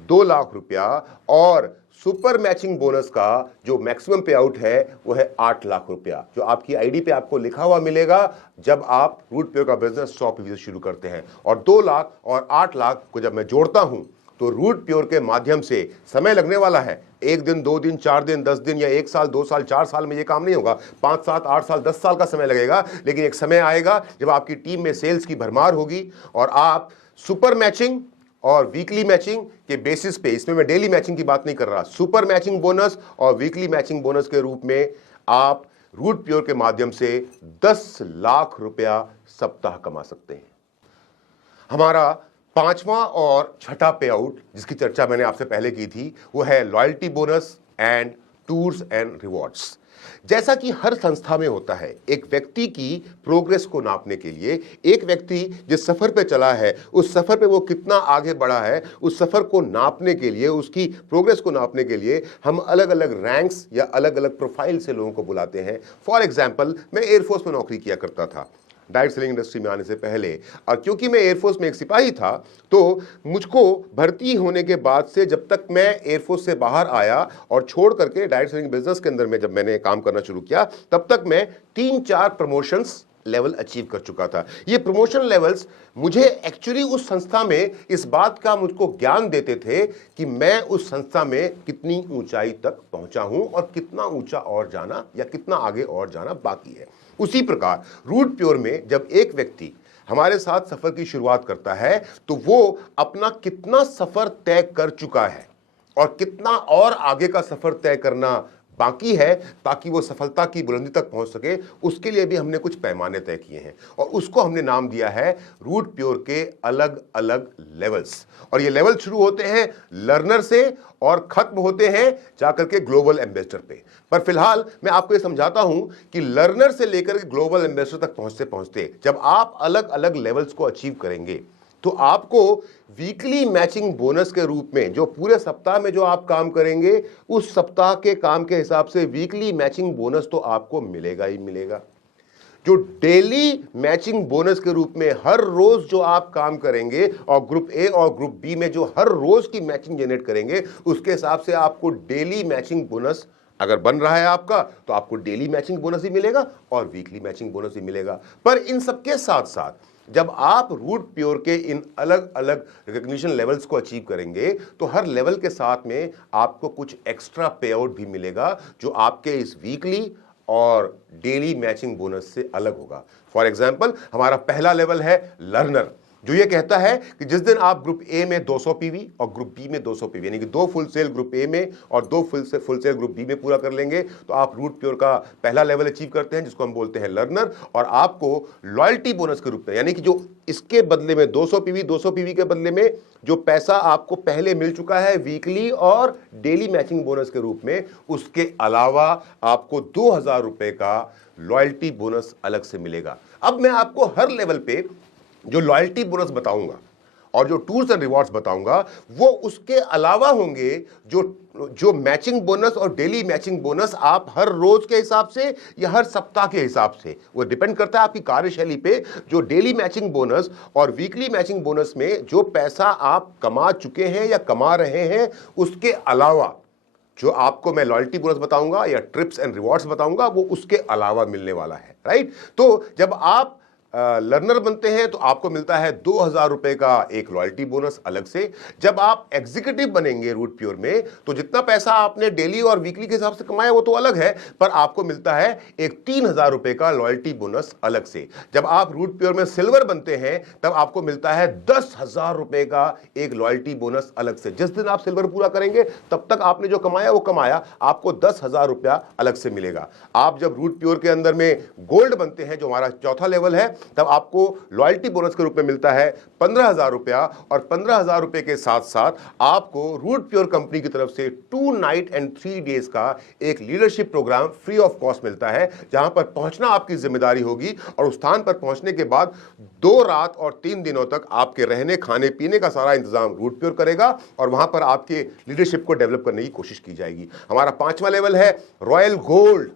2 लाख रुपया, और सुपर मैचिंग बोनस का जो मैक्सिमम पे आउट है वो है 8 लाख रुपया, जो आपकी आईडी पे आपको लिखा हुआ मिलेगा जब आप रूट प्योर का बिजनेस 100% शुरू करते हैं। और 2 लाख और 8 लाख को जब मैं जोड़ता हूं तो रूट प्योर के माध्यम से समय लगने वाला है। 1 दिन, 2 दिन, 4 दिन, 10 दिन या 1 साल, 2 साल, 4 साल में ये काम नहीं होगा। 5, 7, 8 साल, 10 साल का समय लगेगा, लेकिन एक समय आएगा जब आपकी टीम में सेल्स की भरमार होगी और आप सुपर मैचिंग और वीकली मैचिंग के बेसिस पे, इसमें मैं डेली मैचिंग की बात नहीं कर रहा, सुपर मैचिंग बोनस और वीकली मैचिंग बोनस के रूप में आप रूट प्योर के माध्यम से 10 लाख रुपया सप्ताह कमा सकते हैं। हमारा 5वां और छठा पे आउट जिसकी चर्चा मैंने आपसे पहले की थी वो है loyalty bonus and tours and rewards. जैसा कि हर संस्था में होता है, एक व्यक्ति की प्रोग्रेस को नापने के लिए, एक व्यक्ति जिस सफर पे चला है उस सफर पे वो कितना आगे बढ़ा है, उस सफर को नापने के लिए, उसकी प्रोग्रेस को नापने के लिए हम अलग अलग रैंक्स या अलग अलग प्रोफाइल से लोगों को बुलाते हैं। फॉर एग्जाम्पल, मैं एयरफोर्स में नौकरी किया करता था डायरेक्ट सेलिंग इंडस्ट्री में आने से पहले, और क्योंकि मैं एयरफोर्स में एक सिपाही था तो मुझको भर्ती होने के बाद से जब तक मैं एयरफोर्स से बाहर आया और छोड़ करके डायरेक्ट सेलिंग बिजनेस के अंदर में जब मैंने काम करना शुरू किया, तब तक मैं 3-4 प्रमोशंस लेवल अचीव कर चुका था। ये प्रमोशन लेवल्स मुझे एक्चुअली उस संस्था में इस बात का मुझको ज्ञान देते थे कि मैं उस संस्था में कितनी ऊंचाई तक पहुंचा हूं और कितना ऊंचा और जाना या कितना आगे और जाना बाकी है। उसी प्रकार रूट प्योर में जब एक व्यक्ति हमारे साथ सफर की शुरुआत करता है तो वो अपना कितना सफर तय कर चुका है और कितना और आगे का सफर तय करना बाकी है ताकि वो सफलता की बुलंदी तक पहुंच सके, उसके लिए भी हमने कुछ पैमाने तय किए हैं और उसको हमने नाम दिया है रूट प्योर के अलग अलग लेवल्स। और ये लेवल शुरू होते हैं लर्नर से और खत्म होते हैं जाकर के ग्लोबल एम्बेसडर पे। पर फिलहाल मैं आपको ये समझाता हूं कि लर्नर से लेकर के ग्लोबल एम्बेसडर तक पहुंचते पहुंचते जब आप अलग अलग लेवल्स को अचीव करेंगे तो आपको वीकली मैचिंग बोनस के रूप में, जो पूरे सप्ताह में जो आप काम करेंगे उस सप्ताह के काम के हिसाब से वीकली मैचिंग बोनस तो आपको मिलेगा ही मिलेगा। जो डेली मैचिंग बोनस के रूप में हर रोज जो आप काम करेंगे और ग्रुप ए और ग्रुप बी में जो हर रोज की मैचिंग जनरेट करेंगे उसके हिसाब से आपको डेली मैचिंग बोनस अगर बन रहा है आपका तो आपको डेली मैचिंग बोनस ही मिलेगा और वीकली मैचिंग बोनस ही मिलेगा। पर इन सबके साथ साथ जब आप रूट प्योर के इन अलग अलग रिकॉग्निशन लेवल्स को अचीव करेंगे तो हर लेवल के साथ में आपको कुछ एक्स्ट्रा पे आउट भी मिलेगा जो आपके इस वीकली और डेली मैचिंग बोनस से अलग होगा। फॉर एग्जाम्पल, हमारा पहला लेवल है लर्नर, जो ये कहता है कि जिस दिन आप ग्रुप ए में 200 पीवी और ग्रुप बी में 200 पीवी यानी कि 2 फुल सेल ग्रुप ए में और 2 फुल सेल ग्रुप बी में पूरा कर लेंगे तो आप रूट प्योर का पहला लेवल अचीव करते हैं जिसको हम बोलते हैं लर्नर। और आपको लॉयल्टी बोनस के रूप में, यानी कि जो इसके बदले में 200 पीवी के बदले में जो पैसा आपको पहले मिल चुका है वीकली और डेली मैचिंग बोनस के रूप में, उसके अलावा आपको 2000 रुपए का लॉयल्टी बोनस अलग से मिलेगा। अब मैं आपको हर लेवल पे जो लॉयल्टी बोनस बताऊंगा और जो टूर्स एंड रिवॉर्ड्स बताऊंगा वो उसके अलावा होंगे जो मैचिंग बोनस और डेली मैचिंग बोनस आप हर रोज के हिसाब से या हर सप्ताह के हिसाब से, वो डिपेंड करता है आपकी कार्यशैली पे। जो डेली मैचिंग बोनस और वीकली मैचिंग बोनस में जो पैसा आप कमा चुके हैं या कमा रहे हैं उसके अलावा जो आपको मैं लॉयल्टी बोनस बताऊंगा या ट्रिप्स एंड रिवॉर्ड्स बताऊंगा वो उसके अलावा मिलने वाला है, राइट। तो जब आप लर्नर बनते हैं तो आपको मिलता है 2000 रुपए का एक लॉयल्टी बोनस अलग से। जब आप एग्जीक्यूटिव बनेंगे रूट प्योर में तो जितना पैसा आपने डेली और वीकली के हिसाब से कमाया वो तो अलग है, पर आपको मिलता है एक 3000 रुपए का लॉयल्टी बोनस अलग से। जब आप रूट प्योर में सिल्वर बनते हैं तब आपको मिलता है 10,000 रुपए का एक लॉयल्टी बोनस अलग से। जिस दिन आप सिल्वर पूरा करेंगे तब तक आपने जो कमाया वो कमाया, आपको 10,000 रुपया अलग से मिलेगा। आप जब रूट प्योर के अंदर में गोल्ड बनते हैं, जो हमारा चौथा लेवल है, तब आपको लॉयल्टी बोनस के रूप में मिलता है 15,000 रुपया और 15,000 रुपए के साथ साथ आपको रूट प्योर कंपनी की तरफ से 2 नाइट एंड 3 डेज का एक leadership program free of cost मिलता है, जहां पर पहुंचना आपकी जिम्मेदारी होगी और उस स्थान पर पहुंचने के बाद 2 रात और 3 दिनों तक आपके रहने खाने पीने का सारा इंतजाम रूट प्योर करेगा और वहां पर आपके लीडरशिप को डेवलप करने की कोशिश की जाएगी। हमारा 5वां लेवल है रॉयल गोल्ड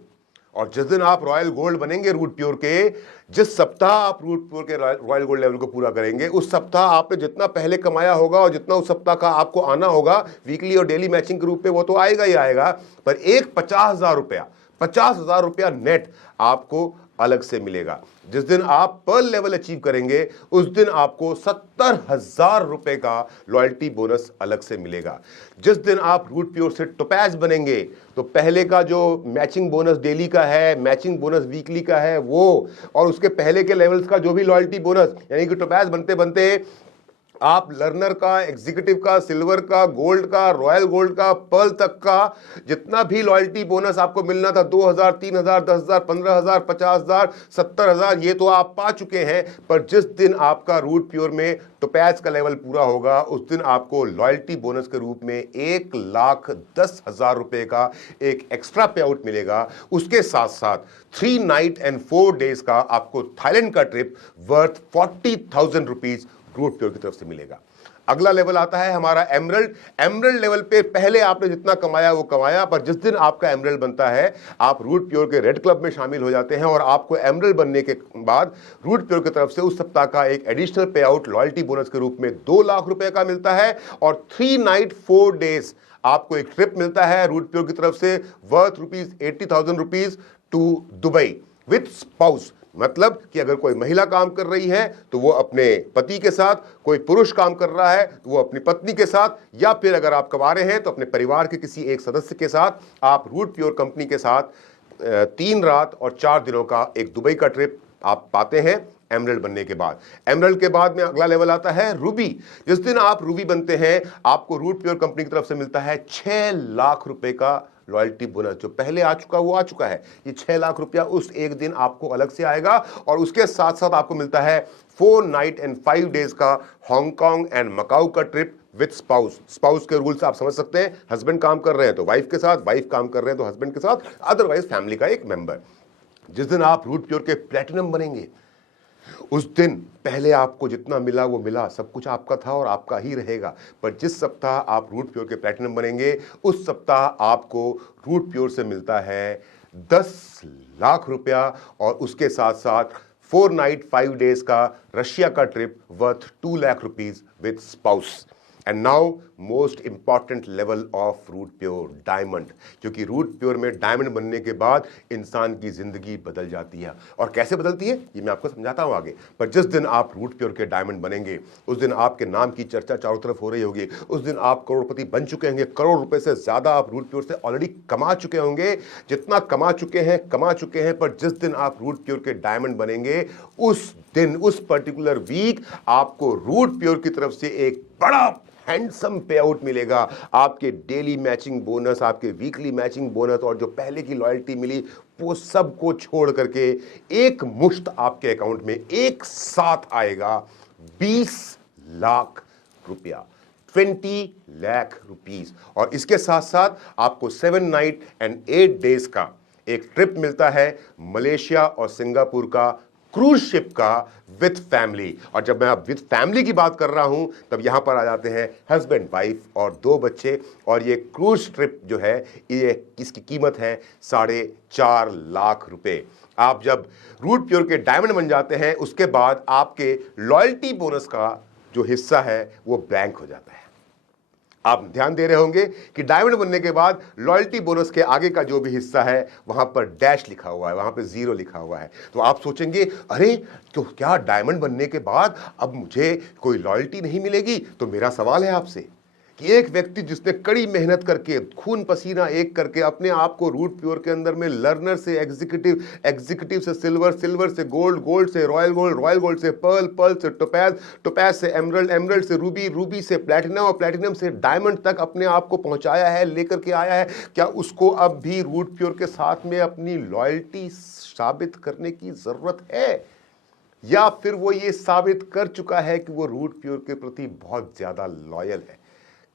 और जिस दिन आप रॉयल गोल्ड बनेंगे रूट प्योर के, जिस सप्ताह आप रूट प्योर के रॉयल गोल्ड लेवल को पूरा करेंगे, उस सप्ताह आपने जितना पहले कमाया होगा और जितना उस सप्ताह का आपको आना होगा वीकली और डेली मैचिंग के रूप में, वो तो आएगा ही आएगा, पर एक 50,000 रुपया नेट आपको अलग से मिलेगा। जिस दिन आप पर्ल लेवल अचीव करेंगे उस दिन आपको 70,000 रुपए का लॉयल्टी बोनस अलग से मिलेगा। जिस दिन आप रूट प्योर से टोपैज बनेंगे तो पहले का जो मैचिंग बोनस डेली का है, मैचिंग बोनस वीकली का है वो, और उसके पहले के लेवल्स का जो भी लॉयल्टी बोनस, यानी कि टोपैज बनते बनते आप लर्नर का, एग्जीक्यूटिव का, सिल्वर का, गोल्ड का, रॉयल गोल्ड का, पर्ल तक का जितना भी लॉयल्टी बोनस आपको मिलना था, 2,000, 3,000, 10,000, 15,000, 50,000, 70,000, ये तो आप पा चुके हैं। पर जिस दिन आपका रूट प्योर में टोपैज का लेवल पूरा होगा उस दिन आपको लॉयल्टी बोनस के रूप में 1,10,000 रुपए का एक एक्स्ट्रा पे आउट मिलेगा। उसके साथ साथ 3 नाइट एंड 4 डेज का आपको थाईलैंड का trip worth 40,000 rupees Root Pure की तरफ से मिलेगा। अगला लेवल आता है हमारा एमरल्ड। एमरल्ड लेवल पे पहले आपने जितना कमाया वो कमाया, पर जिस दिन आपका एमरल्ड बनता है आप रूट प्योर के रेड क्लब में शामिल हो जाते हैं और आपको एमरल्ड बनने के बाद रूट प्योर की तरफ से उस सप्ताह का एक एडिशनल पे आउट लॉयल्टी बोनस के रूप में 2 लाख रुपए का मिलता है और 3 नाइट 4 डेज आपको एक ट्रिप मिलता है रूट प्योर की तरफ से worth ₹80,000 to Dubai with spouse. मतलब कि अगर कोई महिला काम कर रही है तो वो अपने पति के साथ, कोई पुरुष काम कर रहा है तो वो अपनी पत्नी के साथ, या फिर अगर आप कमा रहे हैं तो अपने परिवार के किसी एक सदस्य के साथ आप रूट प्योर कंपनी के साथ 3 रात और 4 दिनों का एक दुबई का ट्रिप आप पाते हैं एमरल्ड बनने के बाद। एमरल्ड के बाद में अगला लेवल आता है रूबी। जिस दिन आप रूबी बनते हैं आपको रूट प्योर कंपनी की तरफ से मिलता है 6 लाख रुपए का लॉयल्टी बोनस। जो पहले आ चुका वो आ चुका है, ये 6 लाख रुपया उस एक दिन आपको अलग से आएगा और उसके साथ साथ आपको मिलता है 4 नाइट एंड 5 डेज का हांगकांग एंड मकाऊ का ट्रिप विथ स्पाउस। स्पाउस के रूल्स आप समझ सकते हैं, हस्बैंड काम कर रहे हैं तो वाइफ के साथ, वाइफ काम कर रहे हैं तो हस्बैंड के साथ, अदरवाइज फैमिली का एक मेंबर। जिस दिन आप रूट प्योर के प्लैटिनम बनेंगे उस दिन पहले आपको जितना मिला वो मिला, सब कुछ आपका था और आपका ही रहेगा। पर जिस सप्ताह आप रूट प्योर के प्लैटिनम बनेंगे उस सप्ताह आपको रूट प्योर से मिलता है 10 लाख रुपया और उसके साथ साथ 4 नाइट 5 डेज का रशिया का trip worth 2 lakh rupees with spouse. And now most important level of Root Pure, diamond. क्योंकि रूट प्योर में डायमंड बनने के बाद इंसान की जिंदगी बदल जाती है। और कैसे बदलती है ये मैं आपको समझाता हूं आगे। पर जिस दिन आप रूट प्योर के डायमंड बनेंगे उस दिन आपके नाम की चर्चा चारों तरफ हो रही होगी। उस दिन आप करोड़पति बन चुके होंगे, करोड़ रुपए से ज्यादा आप रूट प्योर से ऑलरेडी कमा चुके होंगे। जितना कमा चुके हैं। पर जिस दिन आप रूट प्योर के डायमंड बनेंगे उस दिन, उस पर्टिकुलर वीक आपको रूट प्योर की तरफ से एक बड़ा हैंडसम पे आउट मिलेगा। आपके डेली मैचिंग बोनस, आपके वीकली मैचिंग बोनस और जो पहले की लॉयल्टी मिली वो सब को छोड़ करके एक मुश्त आपके अकाउंट में एक साथ आएगा 20 लाख रुपया, 20 लाख रुपीस। और इसके साथ साथ आपको 7 नाइट एंड 8 डेज का एक ट्रिप मिलता है मलेशिया और सिंगापुर का क्रूज शिप का विथ फैमिली। और जब मैं अब विथ फैमिली की बात कर रहा हूं तब यहां पर आ जाते हैं हस्बैंड, वाइफ और 2 बच्चे। और ये क्रूज ट्रिप जो है ये इसकी कीमत है 4.5 लाख रुपए। आप जब रूट प्योर के डायमंड बन जाते हैं उसके बाद आपके लॉयल्टी बोनस का जो हिस्सा है वो ब्लैंक हो जाता है। आप ध्यान दे रहे होंगे कि डायमंड बनने के बाद लॉयल्टी बोनस के आगे का जो भी हिस्सा है वहां पर डैश लिखा हुआ है, वहां पर 0 लिखा हुआ है। तो आप सोचेंगे अरे तो क्या डायमंड बनने के बाद अब मुझे कोई लॉयल्टी नहीं मिलेगी? तो मेरा सवाल है आपसे कि एक व्यक्ति जिसने कड़ी मेहनत करके, खून पसीना एक करके अपने आप को रूट प्योर के अंदर में लर्नर से एग्जीक्यूटिव, एग्जीक्यूटिव से सिल्वर, सिल्वर से गोल्ड, गोल्ड से रॉयल गोल्ड, रॉयल गोल्ड से पर्ल, पर्ल से टोपैज, टोपैज से एमरल्ड, एमरल्ड से रूबी, रूबी से प्लैटिनम और प्लैटिनम से डायमंड तक अपने आप को पहुंचाया है, लेकर के आया है, क्या उसको अब भी रूट प्योर के साथ में अपनी लॉयल्टी साबित करने की जरूरत है? या फिर वो ये साबित कर चुका है कि वो रूट प्योर के प्रति बहुत ज्यादा लॉयल है,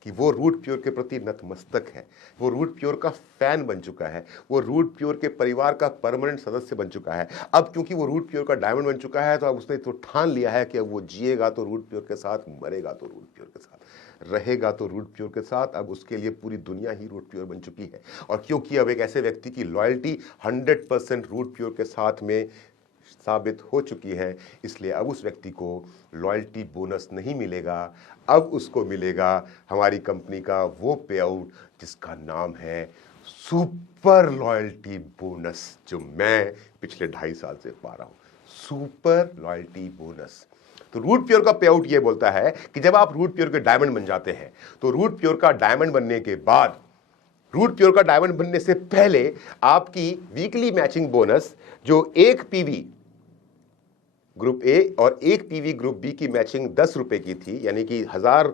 कि वो रूट प्योर के प्रति नतमस्तक है, वो रूट प्योर का फैन बन चुका है, वो रूट प्योर के परिवार का परमानेंट सदस्य बन चुका है? अब क्योंकि वो रूट प्योर का डायमंड बन चुका है तो अब उसने तो ठान लिया है कि अब वो जिएगा तो रूट प्योर के साथ, मरेगा तो रूट प्योर के साथ। रहेगा तो रूट प्योर के साथ। अब उसके लिए पूरी दुनिया ही रूट प्योर बन चुकी है। और क्योंकि अब एक ऐसे व्यक्ति की लॉयल्टी 100% रूट प्योर के साथ में साबित हो चुकी है, इसलिए अब उस व्यक्ति को लॉयल्टी बोनस नहीं मिलेगा। अब उसको मिलेगा हमारी कंपनी का वो पे आउट जिसका नाम है सुपर लॉयल्टी बोनस, जो मैं पिछले 2.5 साल से पा रहा हूं। Super loyalty bonus. तो रूट प्योर का पे आउट ये बोलता है कि जब आप रूट प्योर के डायमंड बन जाते हैं, तो रूट प्योर का डायमंड बनने के बाद, रूट प्योर का डायमंड बनने से पहले आपकी वीकली मैचिंग बोनस, जो एक पीवी ग्रुप ए और एक पीवी ग्रुप बी की मैचिंग 10 रुपए की थी, यानी कि 1000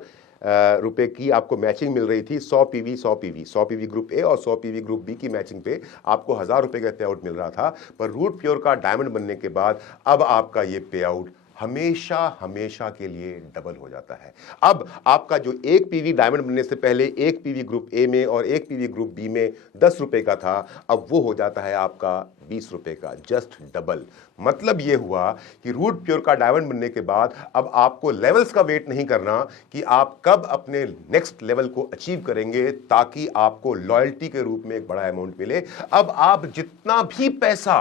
रुपए की आपको मैचिंग मिल रही थी। 100 पीवी ग्रुप ए और 100 पीवी ग्रुप बी की मैचिंग पे आपको 1000 रुपए का पे आउट मिल रहा था। पर रूट प्योर का डायमंड बनने के बाद अब आपका ये पे आउट हमेशा हमेशा के लिए डबल हो जाता है। अब आपका जो एक पीवी डायमंड बनने से पहले एक पीवी ग्रुप ए में और एक पीवी ग्रुप बी में 10 रुपए का था, अब वो हो जाता है आपका 20 रुपए का, जस्ट डबल। मतलब ये हुआ कि रूट प्योर का डायमंड बनने के बाद अब आपको लेवल्स का वेट नहीं करना कि आप कब अपने नेक्स्ट लेवल को अचीव करेंगे ताकि आपको लॉयल्टी के रूप में एक बड़ा अमाउंट मिले। अब आप जितना भी पैसा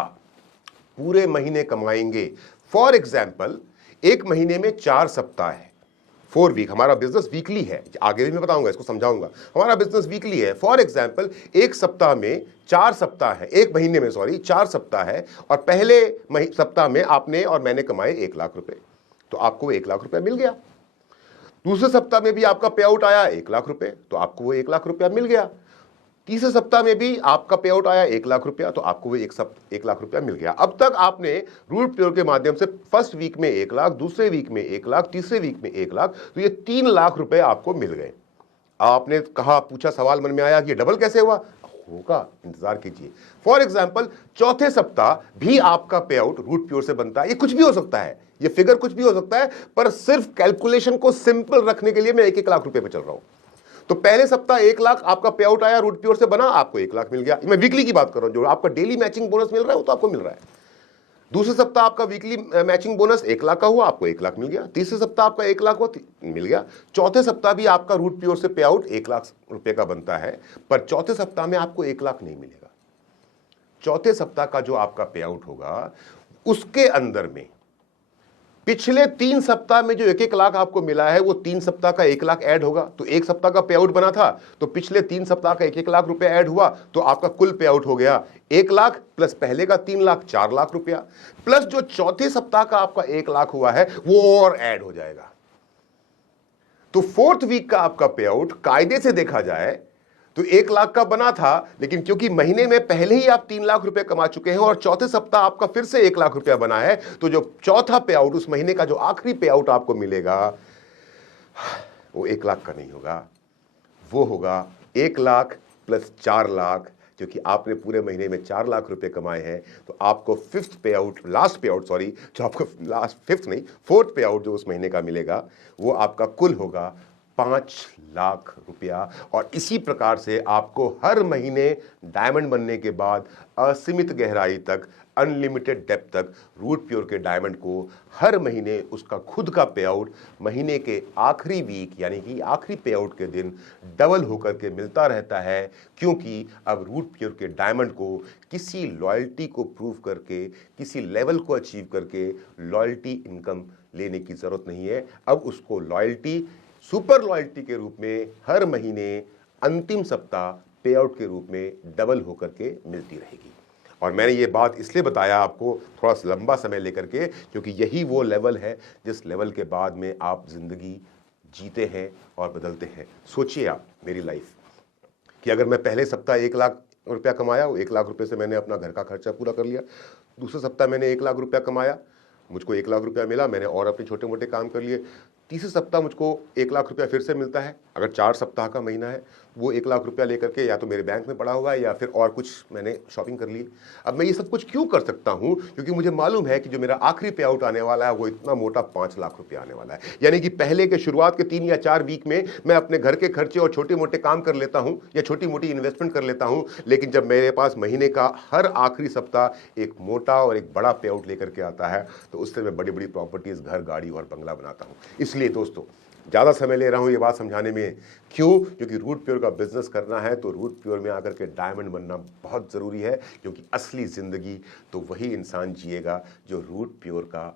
पूरे महीने कमाएंगे, फॉर एग्जाम्पल एक महीने में 4 सप्ताह है, 4 वीक, हमारा बिजनेस वीकली है, आगे भी मैं बताऊंगा, इसको समझाऊंगा। हमारा बिजनेस वीकली है। फॉर एग्जाम्पल एक सप्ताह में 4 सप्ताह है, एक महीने में 4 सप्ताह है, और पहले सप्ताह में आपने और मैंने कमाए 1 लाख रुपए, तो आपको 1 लाख रुपया मिल गया। दूसरे सप्ताह में भी आपका पे आउट आया 1 लाख रुपए, तो आपको वो 1 लाख रुपया मिल गया। तीसरे सप्ताह में भी आपका पे आउट आया 1 लाख रुपया, तो आपको वो 1 लाख रुपया मिल गया। अब तक आपने रूट प्योर के माध्यम से फर्स्ट वीक में 1 लाख, दूसरे वीक में 1 लाख, तीसरे वीक में 1 लाख, तो ये 3 लाख रुपए आपको मिल गए। आपने कहा, पूछा, सवाल मन में आया कि डबल कैसे हुआ? होगा, इंतजार कीजिए। फॉर एग्जाम्पल चौथे सप्ताह भी आपका पे आउट रूट प्योर से बनता है। ये कुछ भी हो सकता है, ये फिगर कुछ भी हो सकता है, पर सिर्फ कैलकुलेशन को सिंपल रखने के लिए मैं 1-1 लाख रुपए पे चल रहा हूं। तो पहले सप्ताह 1 लाख आपका पे आउट आया, रूट प्योर से बना, आपको 1 लाख मिल गया। मैं वीकली की बात कर रहा हूं, जो आपका डेली मैचिंग बोनस मिल रहा है वो तो आपको मिल रहा है। दूसरे सप्ताह आपका वीकली मैचिंग बोनस 1 लाख का हुआ, आपको 1 लाख मिल गया। तीसरे सप्ताह आपका 1 लाख हुआ, मिल गया। चौथे सप्ताह भी आपका रूट प्योर से पे आउट 1 लाख रुपए का बनता है, पर चौथे सप्ताह में आपको 1 लाख नहीं मिलेगा। चौथे सप्ताह का जो आपका पे आउट होगा, उसके अंदर में पिछले 3 सप्ताह में जो 1-1 लाख आपको मिला है, वो 3 सप्ताह का 1 लाख ऐड होगा। तो एक सप्ताह का पे आउट बना था, तो पिछले 3 सप्ताह का 1-1 लाख रुपए ऐड हुआ, तो आपका कुल पे आउट हो गया 1 लाख प्लस पहले का 3 लाख, 4 लाख रुपया, प्लस जो चौथे सप्ताह का आपका 1 लाख हुआ है वो और ऐड हो जाएगा। तो फोर्थ वीक का आपका पे आउट कायदे से देखा जाए तो 1 लाख का बना था, लेकिन क्योंकि महीने में पहले ही आप 3 लाख रुपए कमा चुके हैं और चौथे सप्ताह आपका फिर से 1 लाख रुपया बना है, तो जो चौथा पे आउट, उस महीने का जो आखिरी पे आउट आपको मिलेगा, वो 1 लाख का नहीं होगा, वो होगा 1 लाख प्लस 4 लाख, क्योंकि आपने पूरे महीने में 4 लाख रुपए कमाए हैं। तो आपको फोर्थ पे आउट जो उस महीने का मिलेगा, वो आपका कुल होगा 5 लाख रुपया। और इसी प्रकार से आपको हर महीने डायमंड बनने के बाद असीमित गहराई तक, अनलिमिटेड डेप्थ तक रूट प्योर के डायमंड को हर महीने उसका खुद का पे आउट महीने के आखिरी वीक, यानी कि आखिरी पे आउट के दिन डबल होकर के मिलता रहता है। क्योंकि अब रूट प्योर के डायमंड को किसी लॉयल्टी को प्रूव करके, किसी लेवल को अचीव करके लॉयल्टी इनकम लेने की जरूरत नहीं है। अब उसको लॉयल्टी, सुपर लॉयल्टी के रूप में हर महीने अंतिम सप्ताह पे आउट के रूप में डबल होकर के मिलती रहेगी। और मैंने ये बात इसलिए बताया आपको थोड़ा सा लंबा समय लेकर के, क्योंकि यही वो लेवल है जिस लेवल के बाद में आप जिंदगी जीते हैं और बदलते हैं। सोचिए आप मेरी लाइफ कि अगर मैं पहले सप्ताह 1 लाख रुपया कमाया, वो 1 लाख रुपए से मैंने अपना घर का खर्चा पूरा कर लिया। दूसरे सप्ताह मैंने 1 लाख रुपया कमाया, मुझको 1 लाख रुपया मिला, मैंने और अपने छोटे मोटे काम कर लिए। तीसरे सप्ताह मुझको 1 लाख रुपया फिर से मिलता है। अगर 4 सप्ताह का महीना है, वो 1 लाख रुपया लेकर के या तो मेरे बैंक में पड़ा हुआ है या फिर और कुछ मैंने शॉपिंग कर ली। अब मैं ये सब कुछ क्यों कर सकता हूं? क्योंकि मुझे मालूम है कि जो मेरा आखिरी पे आउट आने वाला है वो इतना मोटा 5 लाख रुपया आने वाला है। यानी कि पहले के शुरुआत के 3 या 4 वीक में मैं अपने घर के खर्चे और छोटे मोटे काम कर लेता हूं या छोटी मोटी इन्वेस्टमेंट कर लेता हूं, लेकिन जब मेरे पास महीने का हर आखिरी सप्ताह एक मोटा और एक बड़ा पे आउट लेकर के आता है, तो उससे मैं बड़ी बड़ी प्रॉपर्टीज, घर, गाड़ी और बंगला बनाता हूं। इसलिए दोस्तों, ज़्यादा समय ले रहा हूँ ये बात समझाने में, क्यों? क्योंकि रूट प्योर का बिजनेस करना है तो रूट प्योर में आकर के डायमंड बनना बहुत ज़रूरी है, क्योंकि असली ज़िंदगी तो वही इंसान जिएगा जो रूट प्योर का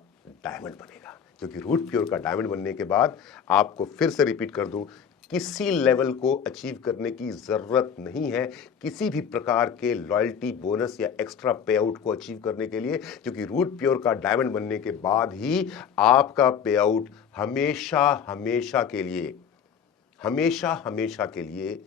डायमंड बनेगा। क्योंकि रूट प्योर का डायमंड बनने के बाद आपको फिर से रिपीट कर दूं, किसी लेवल को अचीव करने की ज़रूरत नहीं है किसी भी प्रकार के लॉयल्टी बोनस या एक्स्ट्रा पे आउट को अचीव करने के लिए, क्योंकि रूट प्योर का डायमंड बनने के बाद ही आपका पे आउट हमेशा हमेशा के लिए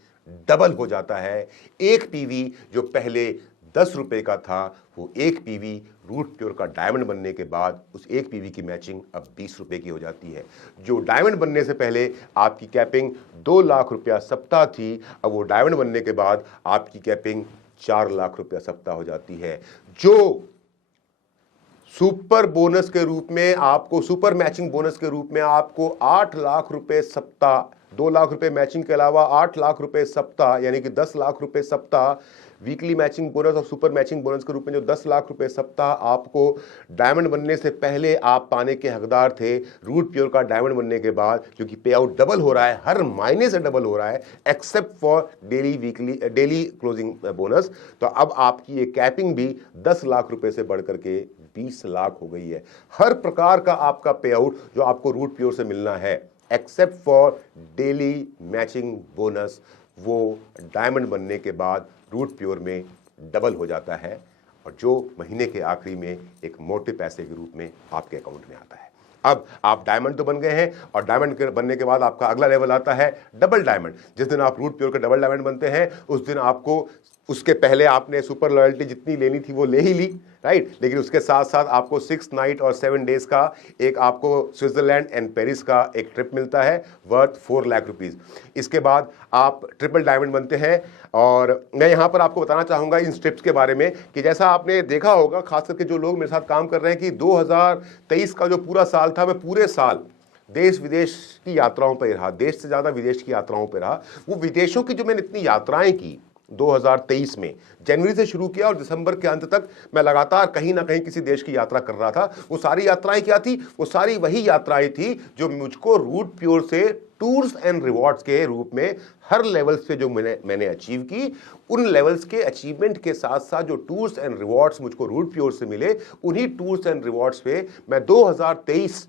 डबल हो जाता है। एक पीवी जो पहले 10 रुपए का था, वो एक पीवी रूट प्योर का डायमंड बनने के बाद उस एक पीवी की मैचिंग अब 20 रुपए की हो जाती है। जो डायमंड बनने से पहले आपकी कैपिंग 2 लाख रुपया सप्ताह थी, अब वो डायमंड बनने के बाद आपकी कैपिंग 4 लाख रुपया सप्ताह हो जाती है। जो सुपर बोनस के रूप में आपको, सुपर मैचिंग बोनस के रूप में आपको 8 लाख रुपए सप्ताह, 2 लाख रुपए मैचिंग के अलावा 8 लाख रुपए सप्ताह यानी कि 10 लाख रुपए सप्ताह वीकली मैचिंग बोनस और सुपर मैचिंग बोनस के रूप में जो 10 लाख रुपए सप्ताह आपको डायमंड बनने से पहले आप पाने के हकदार थे, रूट प्योर का डायमंड बनने के बाद क्योंकि पे आउट डबल हो रहा है, हर महीने से डबल हो रहा है except for daily closing bonus, तो अब आपकी ये कैपिंग भी 10 लाख रुपए से बढ़कर के 20 लाख हो गई है। हर प्रकार का आपका पे आउट जो आपको रूट प्योर से मिलना है except for daily matching bonus, वो डायमंड बनने के बाद रूट प्योर में डबल हो जाता है और जो महीने के आखिरी में एक मोटे पैसे के रूप में आपके अकाउंट में आता है। अब आप डायमंड तो बन गए हैं और डायमंड के बनने के बाद आपका अगला लेवल आता है डबल डायमंड। जिस दिन आप रूट प्योर के डबल डायमंड बनते हैं उस दिन आपको, उसके पहले आपने सुपर लॉयल्टी जितनी लेनी थी वो ले ही ली, राइट, लेकिन उसके साथ साथ आपको 6 नाइट और 7 डेज का एक आपको स्विट्जरलैंड एंड पेरिस का एक ट्रिप मिलता है वर्थ 4 लाख रुपीज़। इसके बाद आप ट्रिपल डायमंड बनते हैं और मैं यहाँ पर आपको बताना चाहूँगा इन ट्रिप्स के बारे में कि जैसा आपने देखा होगा, खास करके जो लोग मेरे साथ काम कर रहे हैं, कि 2023 का जो पूरा साल था, मैं पूरे साल देश विदेश की यात्राओं पर रहा, देश से ज़्यादा विदेश की यात्राओं पर रहा। वो विदेशों की जो मैंने इतनी यात्राएं की 2023 में, जनवरी से शुरू किया और दिसंबर के अंत तक मैं लगातार कहीं ना कहीं किसी देश की यात्रा कर रहा था। वो सारी यात्राएं क्या थी? वो सारी वही यात्राएं थी जो मुझको रूट प्योर से टूर्स एंड रिवॉर्ड्स के रूप में हर लेवल से जो मैंने अचीव की, उन लेवल्स के अचीवमेंट के साथ साथ जो टूर्स एंड रिवॉर्ड्स मुझको रूट प्योर से मिले, उन्हीं टूर्स एंड रिवॉर्ड्स पे मैं 2023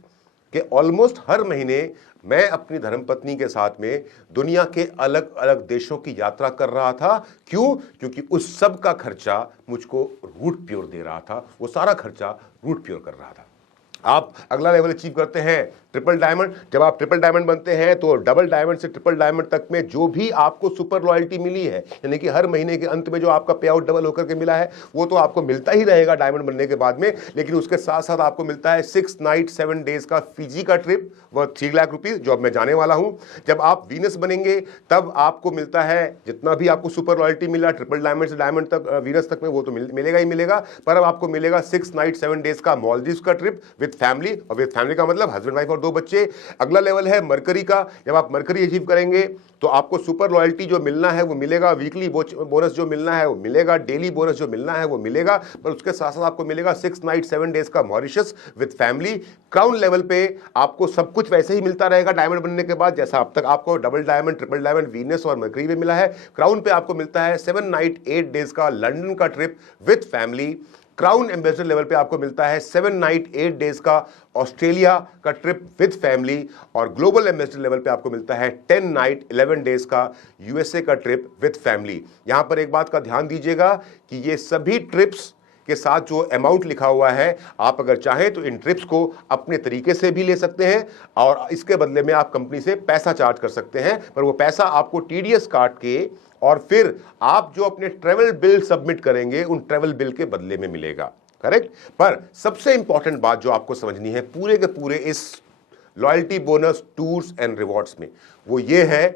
के ऑलमोस्ट हर महीने मैं अपनी धर्मपत्नी के साथ में दुनिया के अलग अलग देशों की यात्रा कर रहा था। क्यों? क्योंकि उस सब का खर्चा मुझको रूट प्योर दे रहा था, वो सारा खर्चा रूट प्योर कर रहा था। आप अगला लेवल अचीव करते हैं ट्रिपल डायमंड। जब आप ट्रिपल डायमंड बनते हैं तो डबल डायमंड से ट्रिपल डायमंड तक में जो भी आपको सुपर लॉयल्टी मिली है, यानी कि हर महीने के अंत में जो आपका पे आउट डबल होकर के मिला है, वो तो आपको मिलता ही रहेगा डायमंड बनने के बाद में, लेकिन उसके साथ साथ आपको मिलता है 6 नाइट 7 डेज का फीजी का ट्रिप वह 3 लाख रुपीज, जो अब मैं जाने वाला हूं। जब आप वीनस बनेंगे तब आपको मिलता है जितना भी आपको सुपर लॉयल्टी मिला ट्रिपल डायमंड से डायमंड तक, वीनस तक में, वो तो मिलेगा ही मिलेगा, पर अब आपको मिलेगा 6 नाइट 7 डेज का मालदीव्स का ट्रिप विद फैमिली, और विद फैमिली का मतलब हस्बैंड वाइफ और 2 बच्चे। अगला लेवल है मरकरी का। जब आप मरकरी अचीव करेंगे तो आपको सुपर लॉयल्टी जो मिलना है वो मिलेगा, वीकली बोनस जो मिलना है वो मिलेगा, डेली बोनस जो मिलना है वो मिलेगा, पर उसके साथ साथ आपको मिलेगा 6 नाइट 7 डेज का Mauritius with family. Crown level पे आपको सब कुछ वैसे ही मिलता रहेगा डायमंड बनने के बाद, जैसा अब तक आपको double diamond, triple diamond, Venus और मरकरी में मिला है। क्राउन पे आपको मिलता है 7 नाइट 8 डेज का लंदन का trip with family. Crown ambassador level पे आपको मिलता है 7 नाइट 8 डेज का ऑस्ट्रेलिया का ट्रिप विद फैमिली, और ग्लोबल एम्बेसडर लेवल पे आपको मिलता है 10 नाइट 11 डेज का यूएसए का ट्रिप विद फैमिली। यहां पर एक बात का ध्यान दीजिएगा कि ये सभी ट्रिप्स के साथ जो अमाउंट लिखा हुआ है, आप अगर चाहें तो इन ट्रिप्स को अपने तरीके से भी ले सकते हैं और इसके बदले में आप कंपनी से पैसा चार्ज कर सकते हैं, पर वो पैसा आपको टीडीएस काट के और फिर आप जो अपने ट्रेवल बिल सबमिट करेंगे उन ट्रेवल बिल के बदले में मिलेगा, करेक्ट। पर सबसे इंपॉर्टेंट बात जो आपको समझनी है पूरे के पूरे इस loyalty bonus tours and rewards में, वो ये है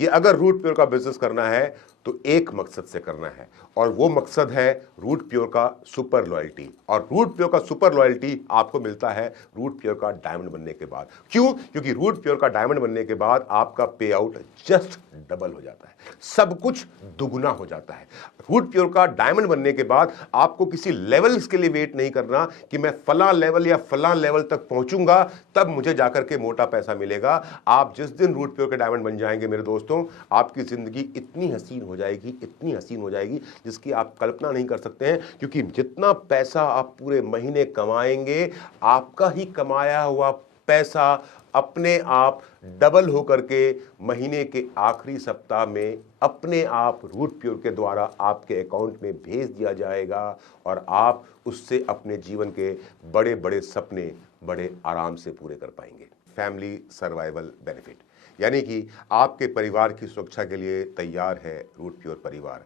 कि अगर रूट प्योर का बिजनेस करना है तो एक मकसद से करना है, और वो मकसद है रूट प्योर का सुपर लॉयल्टी। और रूट प्योर का सुपर लॉयल्टी आपको मिलता है रूट प्योर का डायमंड बनने के बाद। क्यों? क्योंकि रूट प्योर का डायमंड बनने के बाद आपका पे आउट जस्ट डबल हो जाता है, सब कुछ दुगुना हो जाता है। रूट प्योर का डायमंड बनने के बाद आपको किसी लेवल्स के लिए वेट नहीं करना कि मैं फलां लेवल या फलां लेवल तक पहुंचूंगा तब मुझे जाकर के मोटा पैसा मिलेगा। आप जिस दिन रूट प्योर के डायमंड बन जाएंगे मेरे दोस्तों, आपकी जिंदगी इतनी हसीन हो जाएगी, इतनी हसीन हो जाएगी जिसकी आप कल्पना नहीं कर सकते हैं। क्योंकि जितना पैसा आप पूरे महीने कमाएंगे, आपका ही कमाया हुआ पैसा अपने आप डबल होकर के महीने के आखिरी सप्ताह में अपने आप रूट प्योर के द्वारा आपके अकाउंट में भेज दिया जाएगा, और आप उससे अपने जीवन के बड़े बड़े सपने बड़े आराम से पूरे कर पाएंगे। फैमिली सर्वाइवल बेनिफिट, यानी कि आपके परिवार की सुरक्षा के लिए तैयार है रूट प्योर परिवार।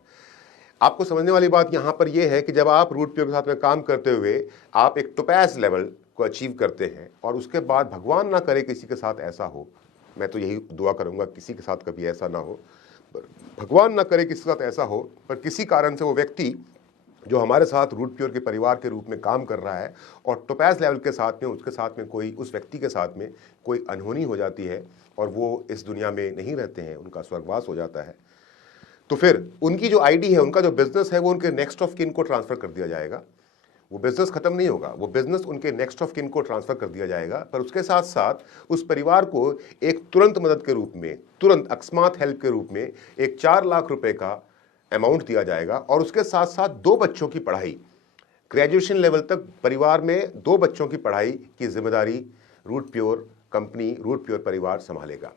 आपको समझने वाली बात यहां पर यह है कि जब आप रूट प्योर के साथ में काम करते हुए आप एक टोपैज लेवल को अचीव करते हैं, और उसके बाद भगवान ना करे किसी के साथ ऐसा हो, मैं तो यही दुआ करूंगा किसी के साथ कभी ऐसा ना हो, भगवान ना करे किसी के साथ ऐसा हो, पर किसी कारण से वो व्यक्ति जो हमारे साथ रूट प्योर के परिवार के रूप में काम कर रहा है और टोपैज लेवल के साथ में उसके साथ में कोई, उस व्यक्ति के साथ में कोई अनहोनी हो जाती है और वो इस दुनिया में नहीं रहते हैं, उनका स्वर्गवास हो जाता है, तो फिर उनकी जो आईडी है, उनका जो बिजनेस है, वो उनके नेक्स्ट ऑफ किन को ट्रांसफर कर दिया जाएगा। वो बिजनेस खत्म नहीं होगा, वो बिजनेस उनके नेक्स्ट ऑफ किन को ट्रांसफर कर दिया जाएगा, पर उसके साथ साथ उस परिवार को एक तुरंत मदद के रूप में, तुरंत अकस्मात हेल्प के रूप में एक 4 लाख रुपए का अमाउंट दिया जाएगा, और उसके साथ साथ 2 बच्चों की पढ़ाई, ग्रेजुएशन लेवल तक परिवार में 2 बच्चों की पढ़ाई की जिम्मेदारी Root Pure company, Root Pure परिवार संभालेगा।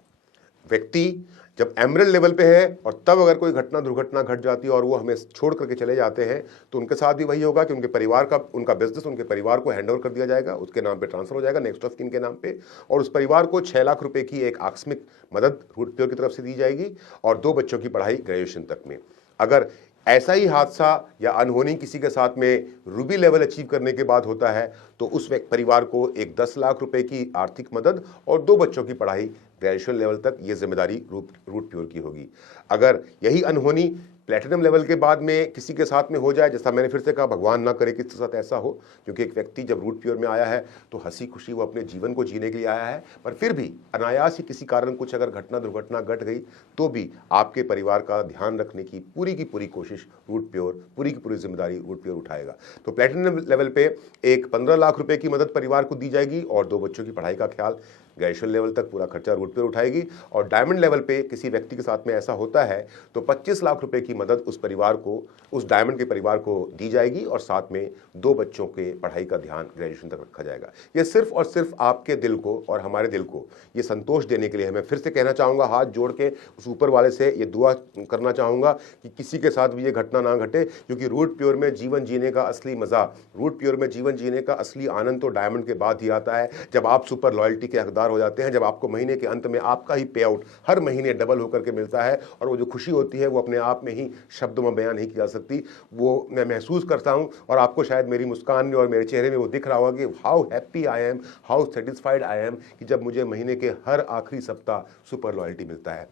व्यक्ति जब एमरल्ड लेवल पे है और तब अगर कोई घटना दुर्घटना घट जाती है और वो हमें छोड़ करके चले जाते हैं, तो उनके साथ भी वही होगा कि उनके परिवार का, उनका बिजनेस उनके परिवार को हैंड ओवर कर दिया जाएगा, उसके नाम पे ट्रांसफर हो जाएगा नेक्स्ट ऑफ किन के नाम पे, और उस परिवार को 6 लाख रुपए की एक आकस्मिक मदद रूट प्योर की तरफ से दी जाएगी, और 2 बच्चों की पढ़ाई ग्रेजुएशन तक में। अगर ऐसा ही हादसा या अनहोनी किसी के साथ में रूबी लेवल अचीव करने के बाद होता है, तो उस परिवार को एक 10 लाख रुपए की आर्थिक मदद और 2 बच्चों की पढ़ाई ग्रेजुएशन लेवल तक, ये जिम्मेदारी रूट प्योर की होगी। अगर यही अनहोनी प्लेटिनम लेवल के बाद में किसी के साथ में हो जाए, जैसा मैंने फिर से कहा, भगवान ना करे किसी के साथ ऐसा हो, क्योंकि एक व्यक्ति जब रूट प्योर में आया है तो हंसी खुशी वो अपने जीवन को जीने के लिए आया है, पर फिर भी अनायास ही किसी कारण कुछ अगर घटना दुर्घटना घट गई तो भी आपके परिवार का ध्यान रखने की पूरी कोशिश रूट प्योर, पूरी की पूरी जिम्मेदारी रूट प्योर उठाएगा। तो प्लेटिनम लेवल पे एक 15 लाख रुपए की मदद परिवार को दी जाएगी, और 2 बच्चों की पढ़ाई का ख्याल ग्रेजुएशन लेवल तक पूरा खर्चा रूट प्योर उठाएगी। और डायमंड लेवल पे किसी व्यक्ति के साथ में ऐसा होता है तो 25 लाख रुपए की मदद उस परिवार को, उस डायमंड के परिवार को दी जाएगी, और साथ में 2 बच्चों के पढ़ाई का ध्यान ग्रेजुएशन तक रखा जाएगा। ये सिर्फ और सिर्फ आपके दिल को और हमारे दिल को ये संतोष देने के लिए है। मैं फिर से कहना चाहूँगा, हाथ जोड़ के उस ऊपर वाले से ये दुआ करना चाहूँगा कि किसी के साथ भी ये घटना ना घटे, क्योंकि रूट प्योर में जीवन जीने का असली मज़ा, रूट प्योर में जीवन जीने का असली आनंद तो डायमंड के बाद ही आता है, जब आप सुपर लॉयल्टी के हकदार हो जाते हैं, जब आपको महीने के अंत में आपका ही पे आउट हर महीने डबल होकर के मिलता है, और वो जो खुशी होती है वो अपने आप में ही शब्दों में बयान नहीं की जा सकती। वो मैं महसूस करता हूं, और आपको शायद मेरी मुस्कान में और मेरे चेहरे में वो दिख रहा होगा कि how happy I am, how satisfied I am, कि जब मुझे महीने के हर आखिरी सप्ताह सुपर लॉयल्टी मिलता है।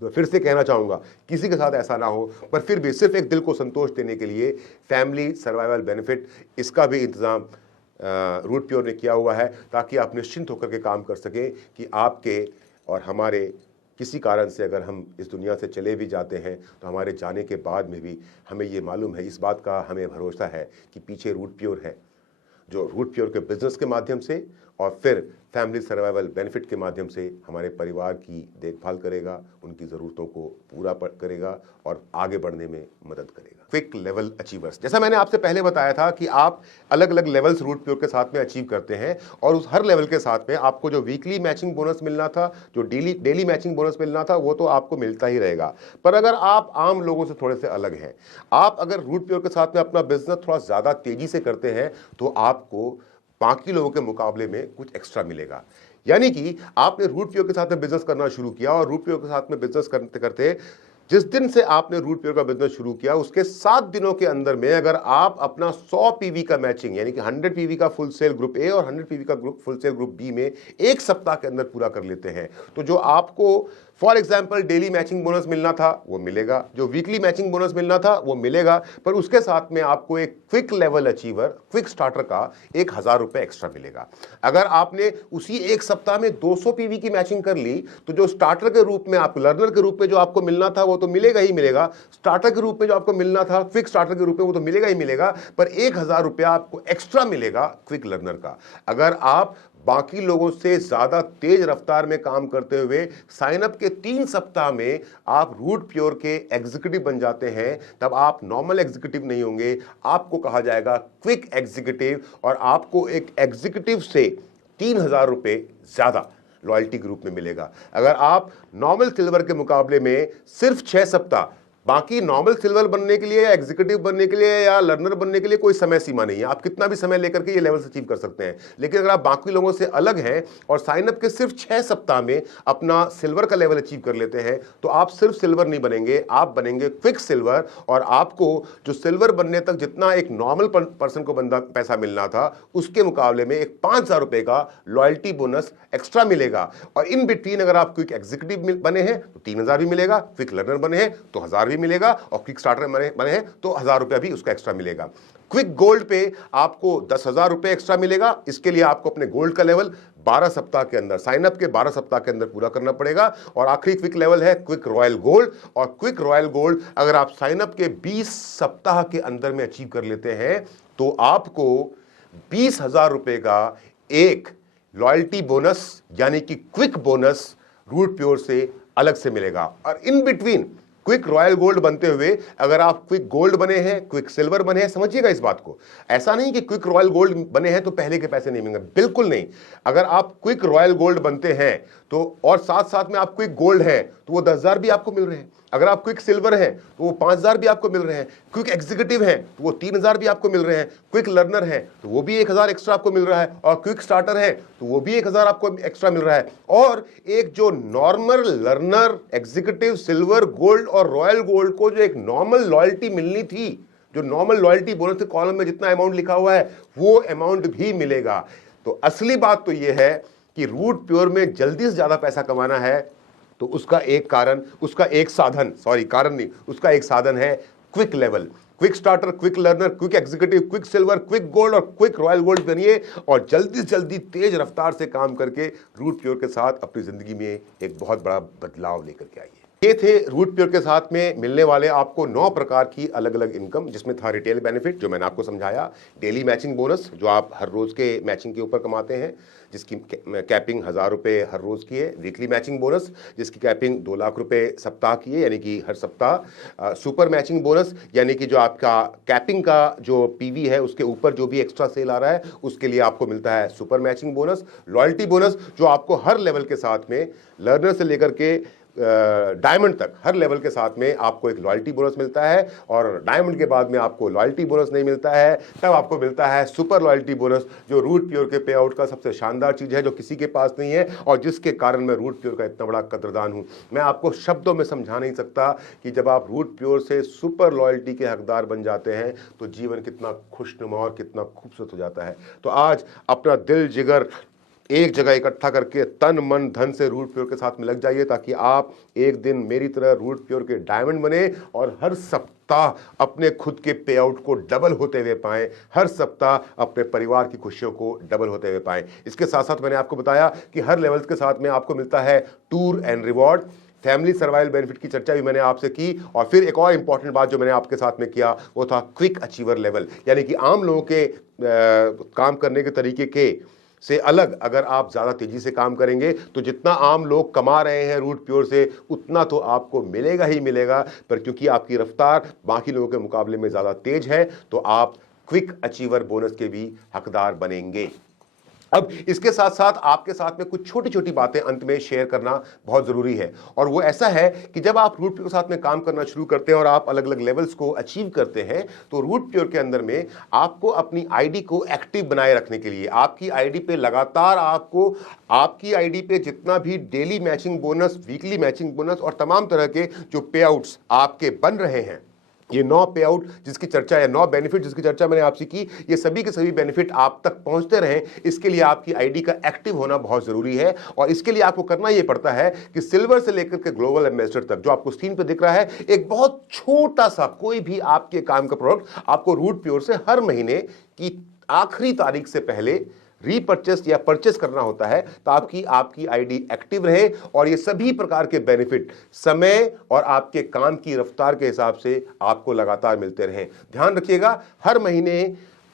तो फिर से कहना चाहूँगा, किसी के साथ ऐसा ना हो, पर फिर भी सिर्फ एक दिल को संतोष देने के लिए फैमिली सर्वाइवल बेनिफिट, इसका भी इंतज़ाम रूट प्योर ने किया हुआ है, ताकि आप निश्चिंत होकर के काम कर सकें कि आपके और हमारे किसी कारण से अगर हम इस दुनिया से चले भी जाते हैं तो हमारे जाने के बाद में भी हमें ये मालूम है, इस बात का हमें भरोसा है कि पीछे रूट प्योर है, जो रूट प्योर के बिजनेस के माध्यम से और फिर फैमिली सर्वाइवल बेनिफिट के माध्यम से हमारे परिवार की देखभाल करेगा, उनकी ज़रूरतों को पूरा करेगा और आगे बढ़ने में मदद करेगा। क्विक लेवल अचीवर्स, जैसा मैंने आपसे पहले बताया था कि आप अलग अलग लेवल्स रूट प्योर के साथ में अचीव करते हैं, और उस हर लेवल के साथ में आपको जो वीकली मैचिंग बोनस मिलना था, जो डेली मैचिंग बोनस मिलना था, वो तो आपको मिलता ही रहेगा। पर अगर आप आम लोगों से थोड़े से अलग हैं, आप अगर रूट प्योर के साथ में अपना बिजनेस थोड़ा ज़्यादा तेज़ी से करते हैं, तो आपको बाकी लोगों के मुकाबले में कुछ एक्स्ट्रा मिलेगा। यानी कि आपने रूट प्योर के साथ में बिजनेस करना शुरू किया, और रूट प्योर के साथ में बिजनेस करते करते जिस दिन से आपने रूट प्योर का बिजनेस शुरू किया, उसके 7 दिनों के अंदर में अगर आप अपना 100 पीवी का मैचिंग, यानी कि 100 पीवी का फुल सेल ग्रुप ए और 100 पीवी का फुल सेल ग्रुप बी में एक सप्ताह के अंदर पूरा कर लेते हैं, तो जो आपको for example daily matching bonus मिलना था वो मिलेगा, जो वीकली मैचिंग बोनस मिलना था वो मिलेगा, पर उसके साथ में आपको एक quick level achiever, quick starter का 1,000 रुपए एक्स्ट्रा मिलेगा। अगर आपने उसी एक सप्ताह में 200 पीवी की मैचिंग कर ली तो जो स्टार्टर के रूप में, आप लर्नर के रूप में जो आपको मिलना था वो तो मिलेगा ही मिलेगा, स्टार्टर के रूप में जो आपको मिलना था क्विक स्टार्टर के रूप में वो तो मिलेगा ही मिलेगा, पर 1,000 रुपया आपको एक्स्ट्रा मिलेगा क्विक लर्नर का। अगर आप बाकी लोगों से ज्यादा तेज रफ्तार में काम करते हुए साइन अप के 3 सप्ताह में आप रूट प्योर के एग्जीक्यूटिव बन जाते हैं, तब आप नॉर्मल एग्जीक्यूटिव नहीं होंगे, आपको कहा जाएगा क्विक एग्जीक्यूटिव, और आपको एक एग्जीक्यूटिव से 3,000 रुपए ज्यादा लॉयल्टी के रूप में मिलेगा। अगर आप नॉर्मल सिल्वर के मुकाबले में सिर्फ 6 सप्ताह, बाकी नॉर्मल सिल्वर बनने के लिए या एग्जीक्यूटिव बनने के लिए या लर्नर बनने के लिए कोई समय सीमा नहीं है, आप कितना भी समय लेकर के ये लेवल अचीव कर सकते हैं। लेकिन अगर आप बाकी लोगों से अलग हैं और साइन अप के सिर्फ 6 सप्ताह में अपना सिल्वर का लेवल अचीव कर लेते हैं, तो आप सिर्फ सिल्वर नहीं बनेंगे, आप बनेंगे क्विक सिल्वर, और आपको जो सिल्वर बनने तक जितना एक नॉर्मल पर्सन को बंदा पैसा मिलना था उसके मुकाबले में एक 5,000 रुपए का लॉयल्टी बोनस एक्स्ट्रा मिलेगा। और इन बिटवीन अगर आप क्विक एग्जीक्यूटिव बने हैं तो 3,000 भी मिलेगा, क्विक लर्नर बने हैं तो 1,000 मिलेगा, और क्विक स्टार्टर बने हैं तो 1,000 रुपया भी उसका एक्स्ट्रा मिलेगा। क्विक गोल्ड पे आपको 10,000 रुपए एक्स्ट्रा मिलेगा। इसके लिए आपको अपने गोल्ड का लेवल 12 सप्ताह के अंदर, साइन अप के 12 सप्ताह के अंदर पूरा करना पड़ेगा। और आखिरी क्विक लेवल है क्विक रॉयल गोल्ड, और क्विक रॉयल गोल्ड अगर आप साइन अप के 20 सप्ताह के अंदर में अचीव कर लेते हैं तो आपको 20,000 रुपए का एक लॉयल्टी बोनस यानी कि क्विक बोनस रूट प्योर से अलग से मिलेगा। और in between quick royal gold बनते हुए अगर आप क्विक गोल्ड बने हैं, क्विक सिल्वर बने हैं, समझिएगा इस बात को, ऐसा नहीं कि क्विक रॉयल गोल्ड बने हैं तो पहले के पैसे नहीं मिलेंगे, बिल्कुल नहीं। अगर आप क्विक रॉयल गोल्ड बनते हैं तो, और साथ साथ में आप क्विक गोल्ड हैं तो वो 10,000 भी आपको मिल रहे हैं। अगर आप क्विक सिल्वर हैं तो वो 5,000 भी आपको मिल रहे हैं, क्विक एग्जीक्यूटिव हैं तो वो 3,000 भी आपको मिल रहे हैं, क्विक लर्नर हैं तो वो भी 1,000 एक्स्ट्रा आपको मिल रहा है, और क्विक स्टार्टर है तो वो भी 1,000 आपको एक्स्ट्रा मिल रहा है। और एक जो normal learner, executive, silver, gold और रॉयल गोल्ड को जो एक नॉर्मल लॉयल्टी मिलनी थी, जो नॉर्मल लॉयल्टी बोनस के कॉलम में जितना अमाउंट लिखा हुआ है वो अमाउंट भी मिलेगा। तो असली बात तो ये है कि रूट प्योर में जल्दी से ज्यादा पैसा कमाना है तो उसका एक कारण, उसका एक साधन, सॉरी कारण नहीं, उसका एक साधन है quick level. Quick starter, quick learner, quick executive, quick silver, quick gold और क्विक रॉयल गोल्ड बनिए, और जल्दी से जल्दी तेज रफ्तार से काम करके रूट प्योर के साथ अपनी जिंदगी में एक बहुत बड़ा बदलाव लेकर के आइए। ये थे रूट प्योर के साथ में मिलने वाले आपको 9 प्रकार की अलग अलग इनकम, जिसमें था रिटेल बेनिफिट जो मैंने आपको समझाया, डेली मैचिंग बोनस जो आप हर रोज के मैचिंग के ऊपर कमाते हैं जिसकी कैपिंग 1,000 रुपए हर रोज की है, वीकली मैचिंग बोनस जिसकी कैपिंग 2 लाख रुपए सप्ताह की है यानी कि हर सप्ताह, सुपर मैचिंग बोनस यानी कि जो आपका कैपिंग का जो पीवी है उसके ऊपर जो भी एक्स्ट्रा सेल आ रहा है उसके लिए आपको मिलता है super matching bonus, loyalty bonus जो आपको हर लेवल के साथ में, लर्नर से लेकर के डायमंड तक हर लेवल के साथ में आपको एक लॉयल्टी बोनस मिलता है, और डायमंड के बाद में आपको लॉयल्टी बोनस नहीं मिलता है, तब आपको मिलता है सुपर लॉयल्टी बोनस जो रूट प्योर के पे आउट का सबसे शानदार चीज़ है जो किसी के पास नहीं है, और जिसके कारण मैं रूट प्योर का इतना बड़ा कदरदान हूँ। मैं आपको शब्दों में समझा नहीं सकता कि जब आप रूट प्योर से सुपर लॉयल्टी के हकदार बन जाते हैं तो जीवन कितना खुशनुमा और कितना खूबसूरत हो जाता है। तो आज अपना दिल जिगर एक जगह इकट्ठा करके तन मन धन से रूट प्योर के साथ में लग जाइए, ताकि आप एक दिन मेरी तरह रूट प्योर के डायमंड बने और हर सप्ताह अपने खुद के पे आउट को डबल होते हुए पाएं, हर सप्ताह अपने परिवार की खुशियों को डबल होते हुए पाएं। इसके साथ साथ मैंने आपको बताया कि हर लेवल के साथ में आपको मिलता है tour and reward, family survival benefit की चर्चा भी मैंने आपसे की, और फिर एक और इंपॉर्टेंट बात जो मैंने आपके साथ में किया वो था क्विक अचीवर लेवल, यानी कि आम लोगों के काम करने के तरीके के से अलग अगर आप ज़्यादा तेज़ी से काम करेंगे तो जितना आम लोग कमा रहे हैं रूट प्योर से उतना तो आपको मिलेगा ही मिलेगा, पर क्योंकि आपकी रफ्तार बाकी लोगों के मुकाबले में ज़्यादा तेज है तो आप क्विक अचीवर बोनस के भी हकदार बनेंगे। अब इसके साथ साथ आपके साथ में कुछ छोटी छोटी बातें अंत में शेयर करना बहुत ज़रूरी है, और वो ऐसा है कि जब आप रूट प्योर के साथ में काम करना शुरू करते हैं और आप अलग अलग लेवल्स को अचीव करते हैं तो रूट प्योर के अंदर में आपको अपनी आईडी को एक्टिव बनाए रखने के लिए आपकी आईडी पे लगातार आपको आपकी आईडी पे जितना भी daily matching bonus, weekly matching bonus और तमाम तरह के जो पे आउट्स आपके बन रहे हैं ये 9 पे आउट जिसकी चर्चा है, 9 बेनिफिट जिसकी चर्चा मैंने आपसे की, ये सभी के सभी बेनिफिट आप तक पहुंचते रहें, इसके लिए आपकी आईडी का एक्टिव होना बहुत जरूरी है। और इसके लिए आपको करना ये पड़ता है कि सिल्वर से लेकर के ग्लोबल एम्बेसडर तक जो आपको स्क्रीन पे दिख रहा है, एक बहुत छोटा सा कोई भी आपके काम का प्रोडक्ट आपको रूट प्योर से हर महीने की आखिरी तारीख से पहले रीपर्चेस या परचेस करना होता है, ताकि आपकी आईडी एक्टिव रहे और ये सभी प्रकार के बेनिफिट समय और आपके काम की रफ्तार के हिसाब से आपको लगातार मिलते रहें। ध्यान रखिएगा, हर महीने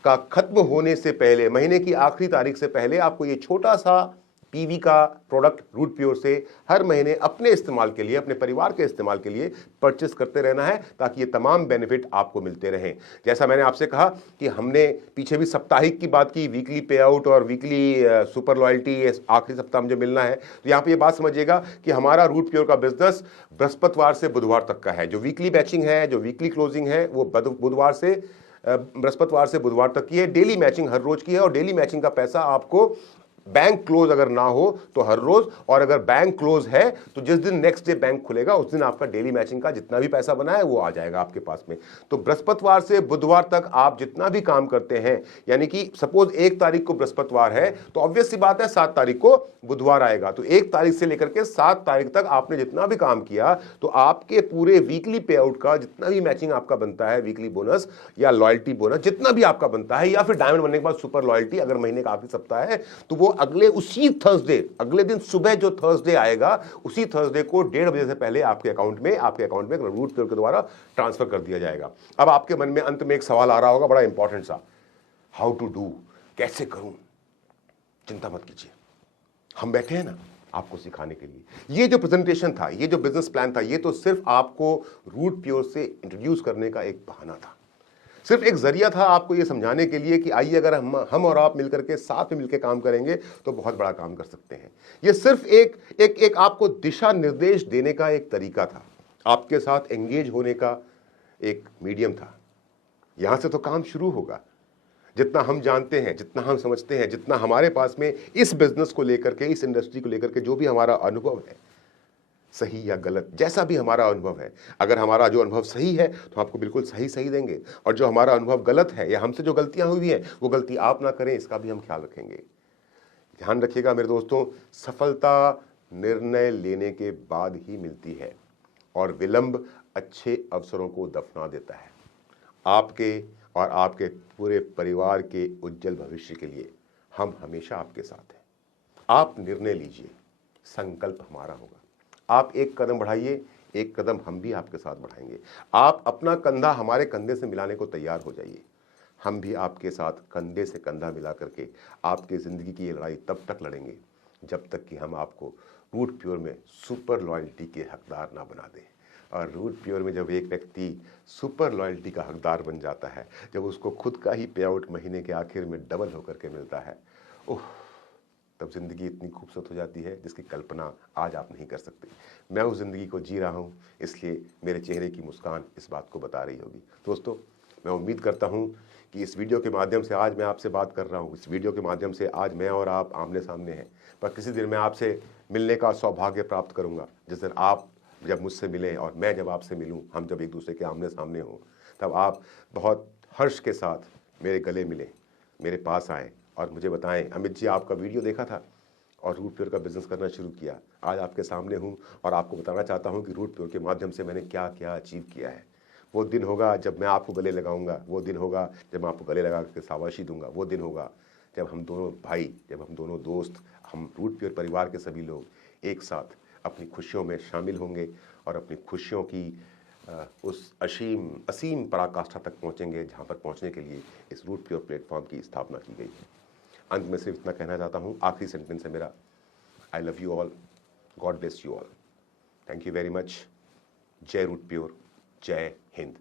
का खत्म होने से पहले, महीने की आखिरी तारीख से पहले आपको ये छोटा सा पीवी का प्रोडक्ट रूट प्योर से हर महीने अपने इस्तेमाल के लिए, अपने परिवार के इस्तेमाल के लिए परचेस करते रहना है, ताकि ये तमाम बेनिफिट आपको मिलते रहें। जैसा मैंने आपसे कहा कि हमने पीछे भी साप्ताहिक की बात की, वीकली पे आउट और वीकली सुपर लॉयल्टी आखिरी सप्ताह मुझे मिलना है। तो यहाँ पे ये बात समझिएगा कि हमारा रूट प्योर का बिजनेस बृहस्पतिवार से बुधवार तक का है। जो वीकली बैचिंग है, जो वीकली क्लोजिंग है, वो बुधवार से बृहस्पतिवार से बुधवार तक की है। डेली मैचिंग हर रोज की है और डेली मैचिंग का पैसा आपको बैंक क्लोज अगर ना हो तो हर रोज, और अगर बैंक क्लोज है तो जिस दिन नेक्स्ट डे बैंक खुलेगा उस दिन आपका डेली मैचिंग का जितना भी पैसा बना है वो आ जाएगा आपके पास में। तो बृहस्पतिवार से बुधवार तक आप जितना भी काम करते हैं, यानी कि सपोज 1 तारीख को बृहस्पतिवार है तो ऑब्वियस सी बात है 7 तारीख को बुधवार आएगा। तो 1 तारीख से लेकर के 7 तारीख तक आपने जितना भी काम किया तो आपके पूरे वीकली पे आउट का जितना भी मैचिंग आपका बनता है, वीकली बोनस या लॉयल्टी बोनस जितना भी आपका बनता है, या फिर डायमंड बनने के बाद सुपर लॉयल्टी अगर महीने का आखिरी सप्ताह है, तो वो अगले उसी थर्सडे, अगले दिन सुबह जो थर्सडे आएगा उसी थर्सडे को 1:30 बजे से पहले आपके अकाउंट में रूट प्योर के द्वारा ट्रांसफर कर दिया जाएगा। अब आपके मन में अंत में एक सवाल आ रहा होगा, बड़ा इंपॉर्टेंट सा, हाउ टू डू, कैसे करूं? चिंता मत कीजिए, हम बैठे हैं ना आपको सिखाने के लिए। ये जो प्रेजेंटेशन था, ये जो बिजनेस प्लान था, ये तो सिर्फ आपको रूट प्योर से इंट्रोड्यूस करने का एक बहाना था, सिर्फ एक जरिया था आपको ये समझाने के लिए कि आइए अगर हम और आप मिलकर के साथ में मिलकर काम करेंगे तो बहुत बड़ा काम कर सकते हैं। ये सिर्फ एक आपको दिशा निर्देश देने का एक तरीका था, आपके साथ एंगेज होने का एक मीडियम था। यहां से तो काम शुरू होगा। जितना हम जानते हैं, जितना हम समझते हैं, जितना हमारे पास में इस बिजनेस को लेकर के, इस इंडस्ट्री को लेकर के जो भी हमारा अनुभव है, सही या गलत, जैसा भी हमारा अनुभव है, अगर हमारा जो अनुभव सही है तो आपको बिल्कुल सही देंगे, और जो हमारा अनुभव गलत है या हमसे जो गलतियां हुई हैं वो गलती आप ना करें, इसका भी हम ख्याल रखेंगे। ध्यान रखिएगा मेरे दोस्तों, सफलता निर्णय लेने के बाद ही मिलती है और विलंब अच्छे अवसरों को दफना देता है। आपके और आपके पूरे परिवार के उज्जवल भविष्य के लिए हम हमेशा आपके साथ हैं। आप निर्णय लीजिए, संकल्प हमारा होगा। आप एक कदम बढ़ाइए, एक कदम हम भी आपके साथ बढ़ाएंगे। आप अपना कंधा हमारे कंधे से मिलाने को तैयार हो जाइए, हम भी आपके साथ कंधे से कंधा मिला करके आपकी ज़िंदगी की ये लड़ाई तब तक लड़ेंगे जब तक कि हम आपको रूट प्योर में सुपर लॉयल्टी के हकदार ना बना दें। और रूट प्योर में जब एक व्यक्ति सुपर लॉयल्टी का हकदार बन जाता है, जब उसको खुद का ही पे आउट महीने के आखिर में डबल होकर के मिलता है, ओह, तब ज़िंदगी इतनी खूबसूरत हो जाती है जिसकी कल्पना आज आप नहीं कर सकते। मैं उस ज़िंदगी को जी रहा हूँ, इसलिए मेरे चेहरे की मुस्कान इस बात को बता रही होगी। दोस्तों, मैं उम्मीद करता हूँ कि इस वीडियो के माध्यम से आज मैं आपसे बात कर रहा हूँ, इस वीडियो के माध्यम से आज मैं और आप आमने सामने हैं, पर किसी दिन मैं आपसे मिलने का सौभाग्य प्राप्त करूँगा। जिस दिन आप जब मुझसे मिलें और मैं जब आपसे मिलूँ, हम जब एक दूसरे के आमने सामने हों, तब आप बहुत हर्ष के साथ मेरे गले मिलें, मेरे पास आएँ और मुझे बताएं, अमित जी आपका वीडियो देखा था और रूट प्योर का बिजनेस करना शुरू किया। आज आपके सामने हूं और आपको बताना चाहता हूं कि रूट प्योर के माध्यम से मैंने क्या क्या अचीव किया है। वो दिन होगा जब मैं आपको गले लगाऊंगा, वो दिन होगा जब मैं आपको गले लगा के शाबाशी दूंगा, वो दिन होगा जब हम दोनों भाई, जब हम दोनों दोस्त, हम रूट प्योर परिवार के सभी लोग एक साथ अपनी खुशियों में शामिल होंगे और अपनी खुशियों की उस असीम पराकाष्ठा तक पहुँचेंगे जहाँ पर पहुँचने के लिए इस रूट प्योर प्लेटफॉर्म की स्थापना की गई है। अंत में सिर्फ इतना कहना चाहता हूँ, आखिरी सेंटेंस है मेरा, I love you all, God bless you all, thank you very much, जय रूट प्योर, जय हिंद।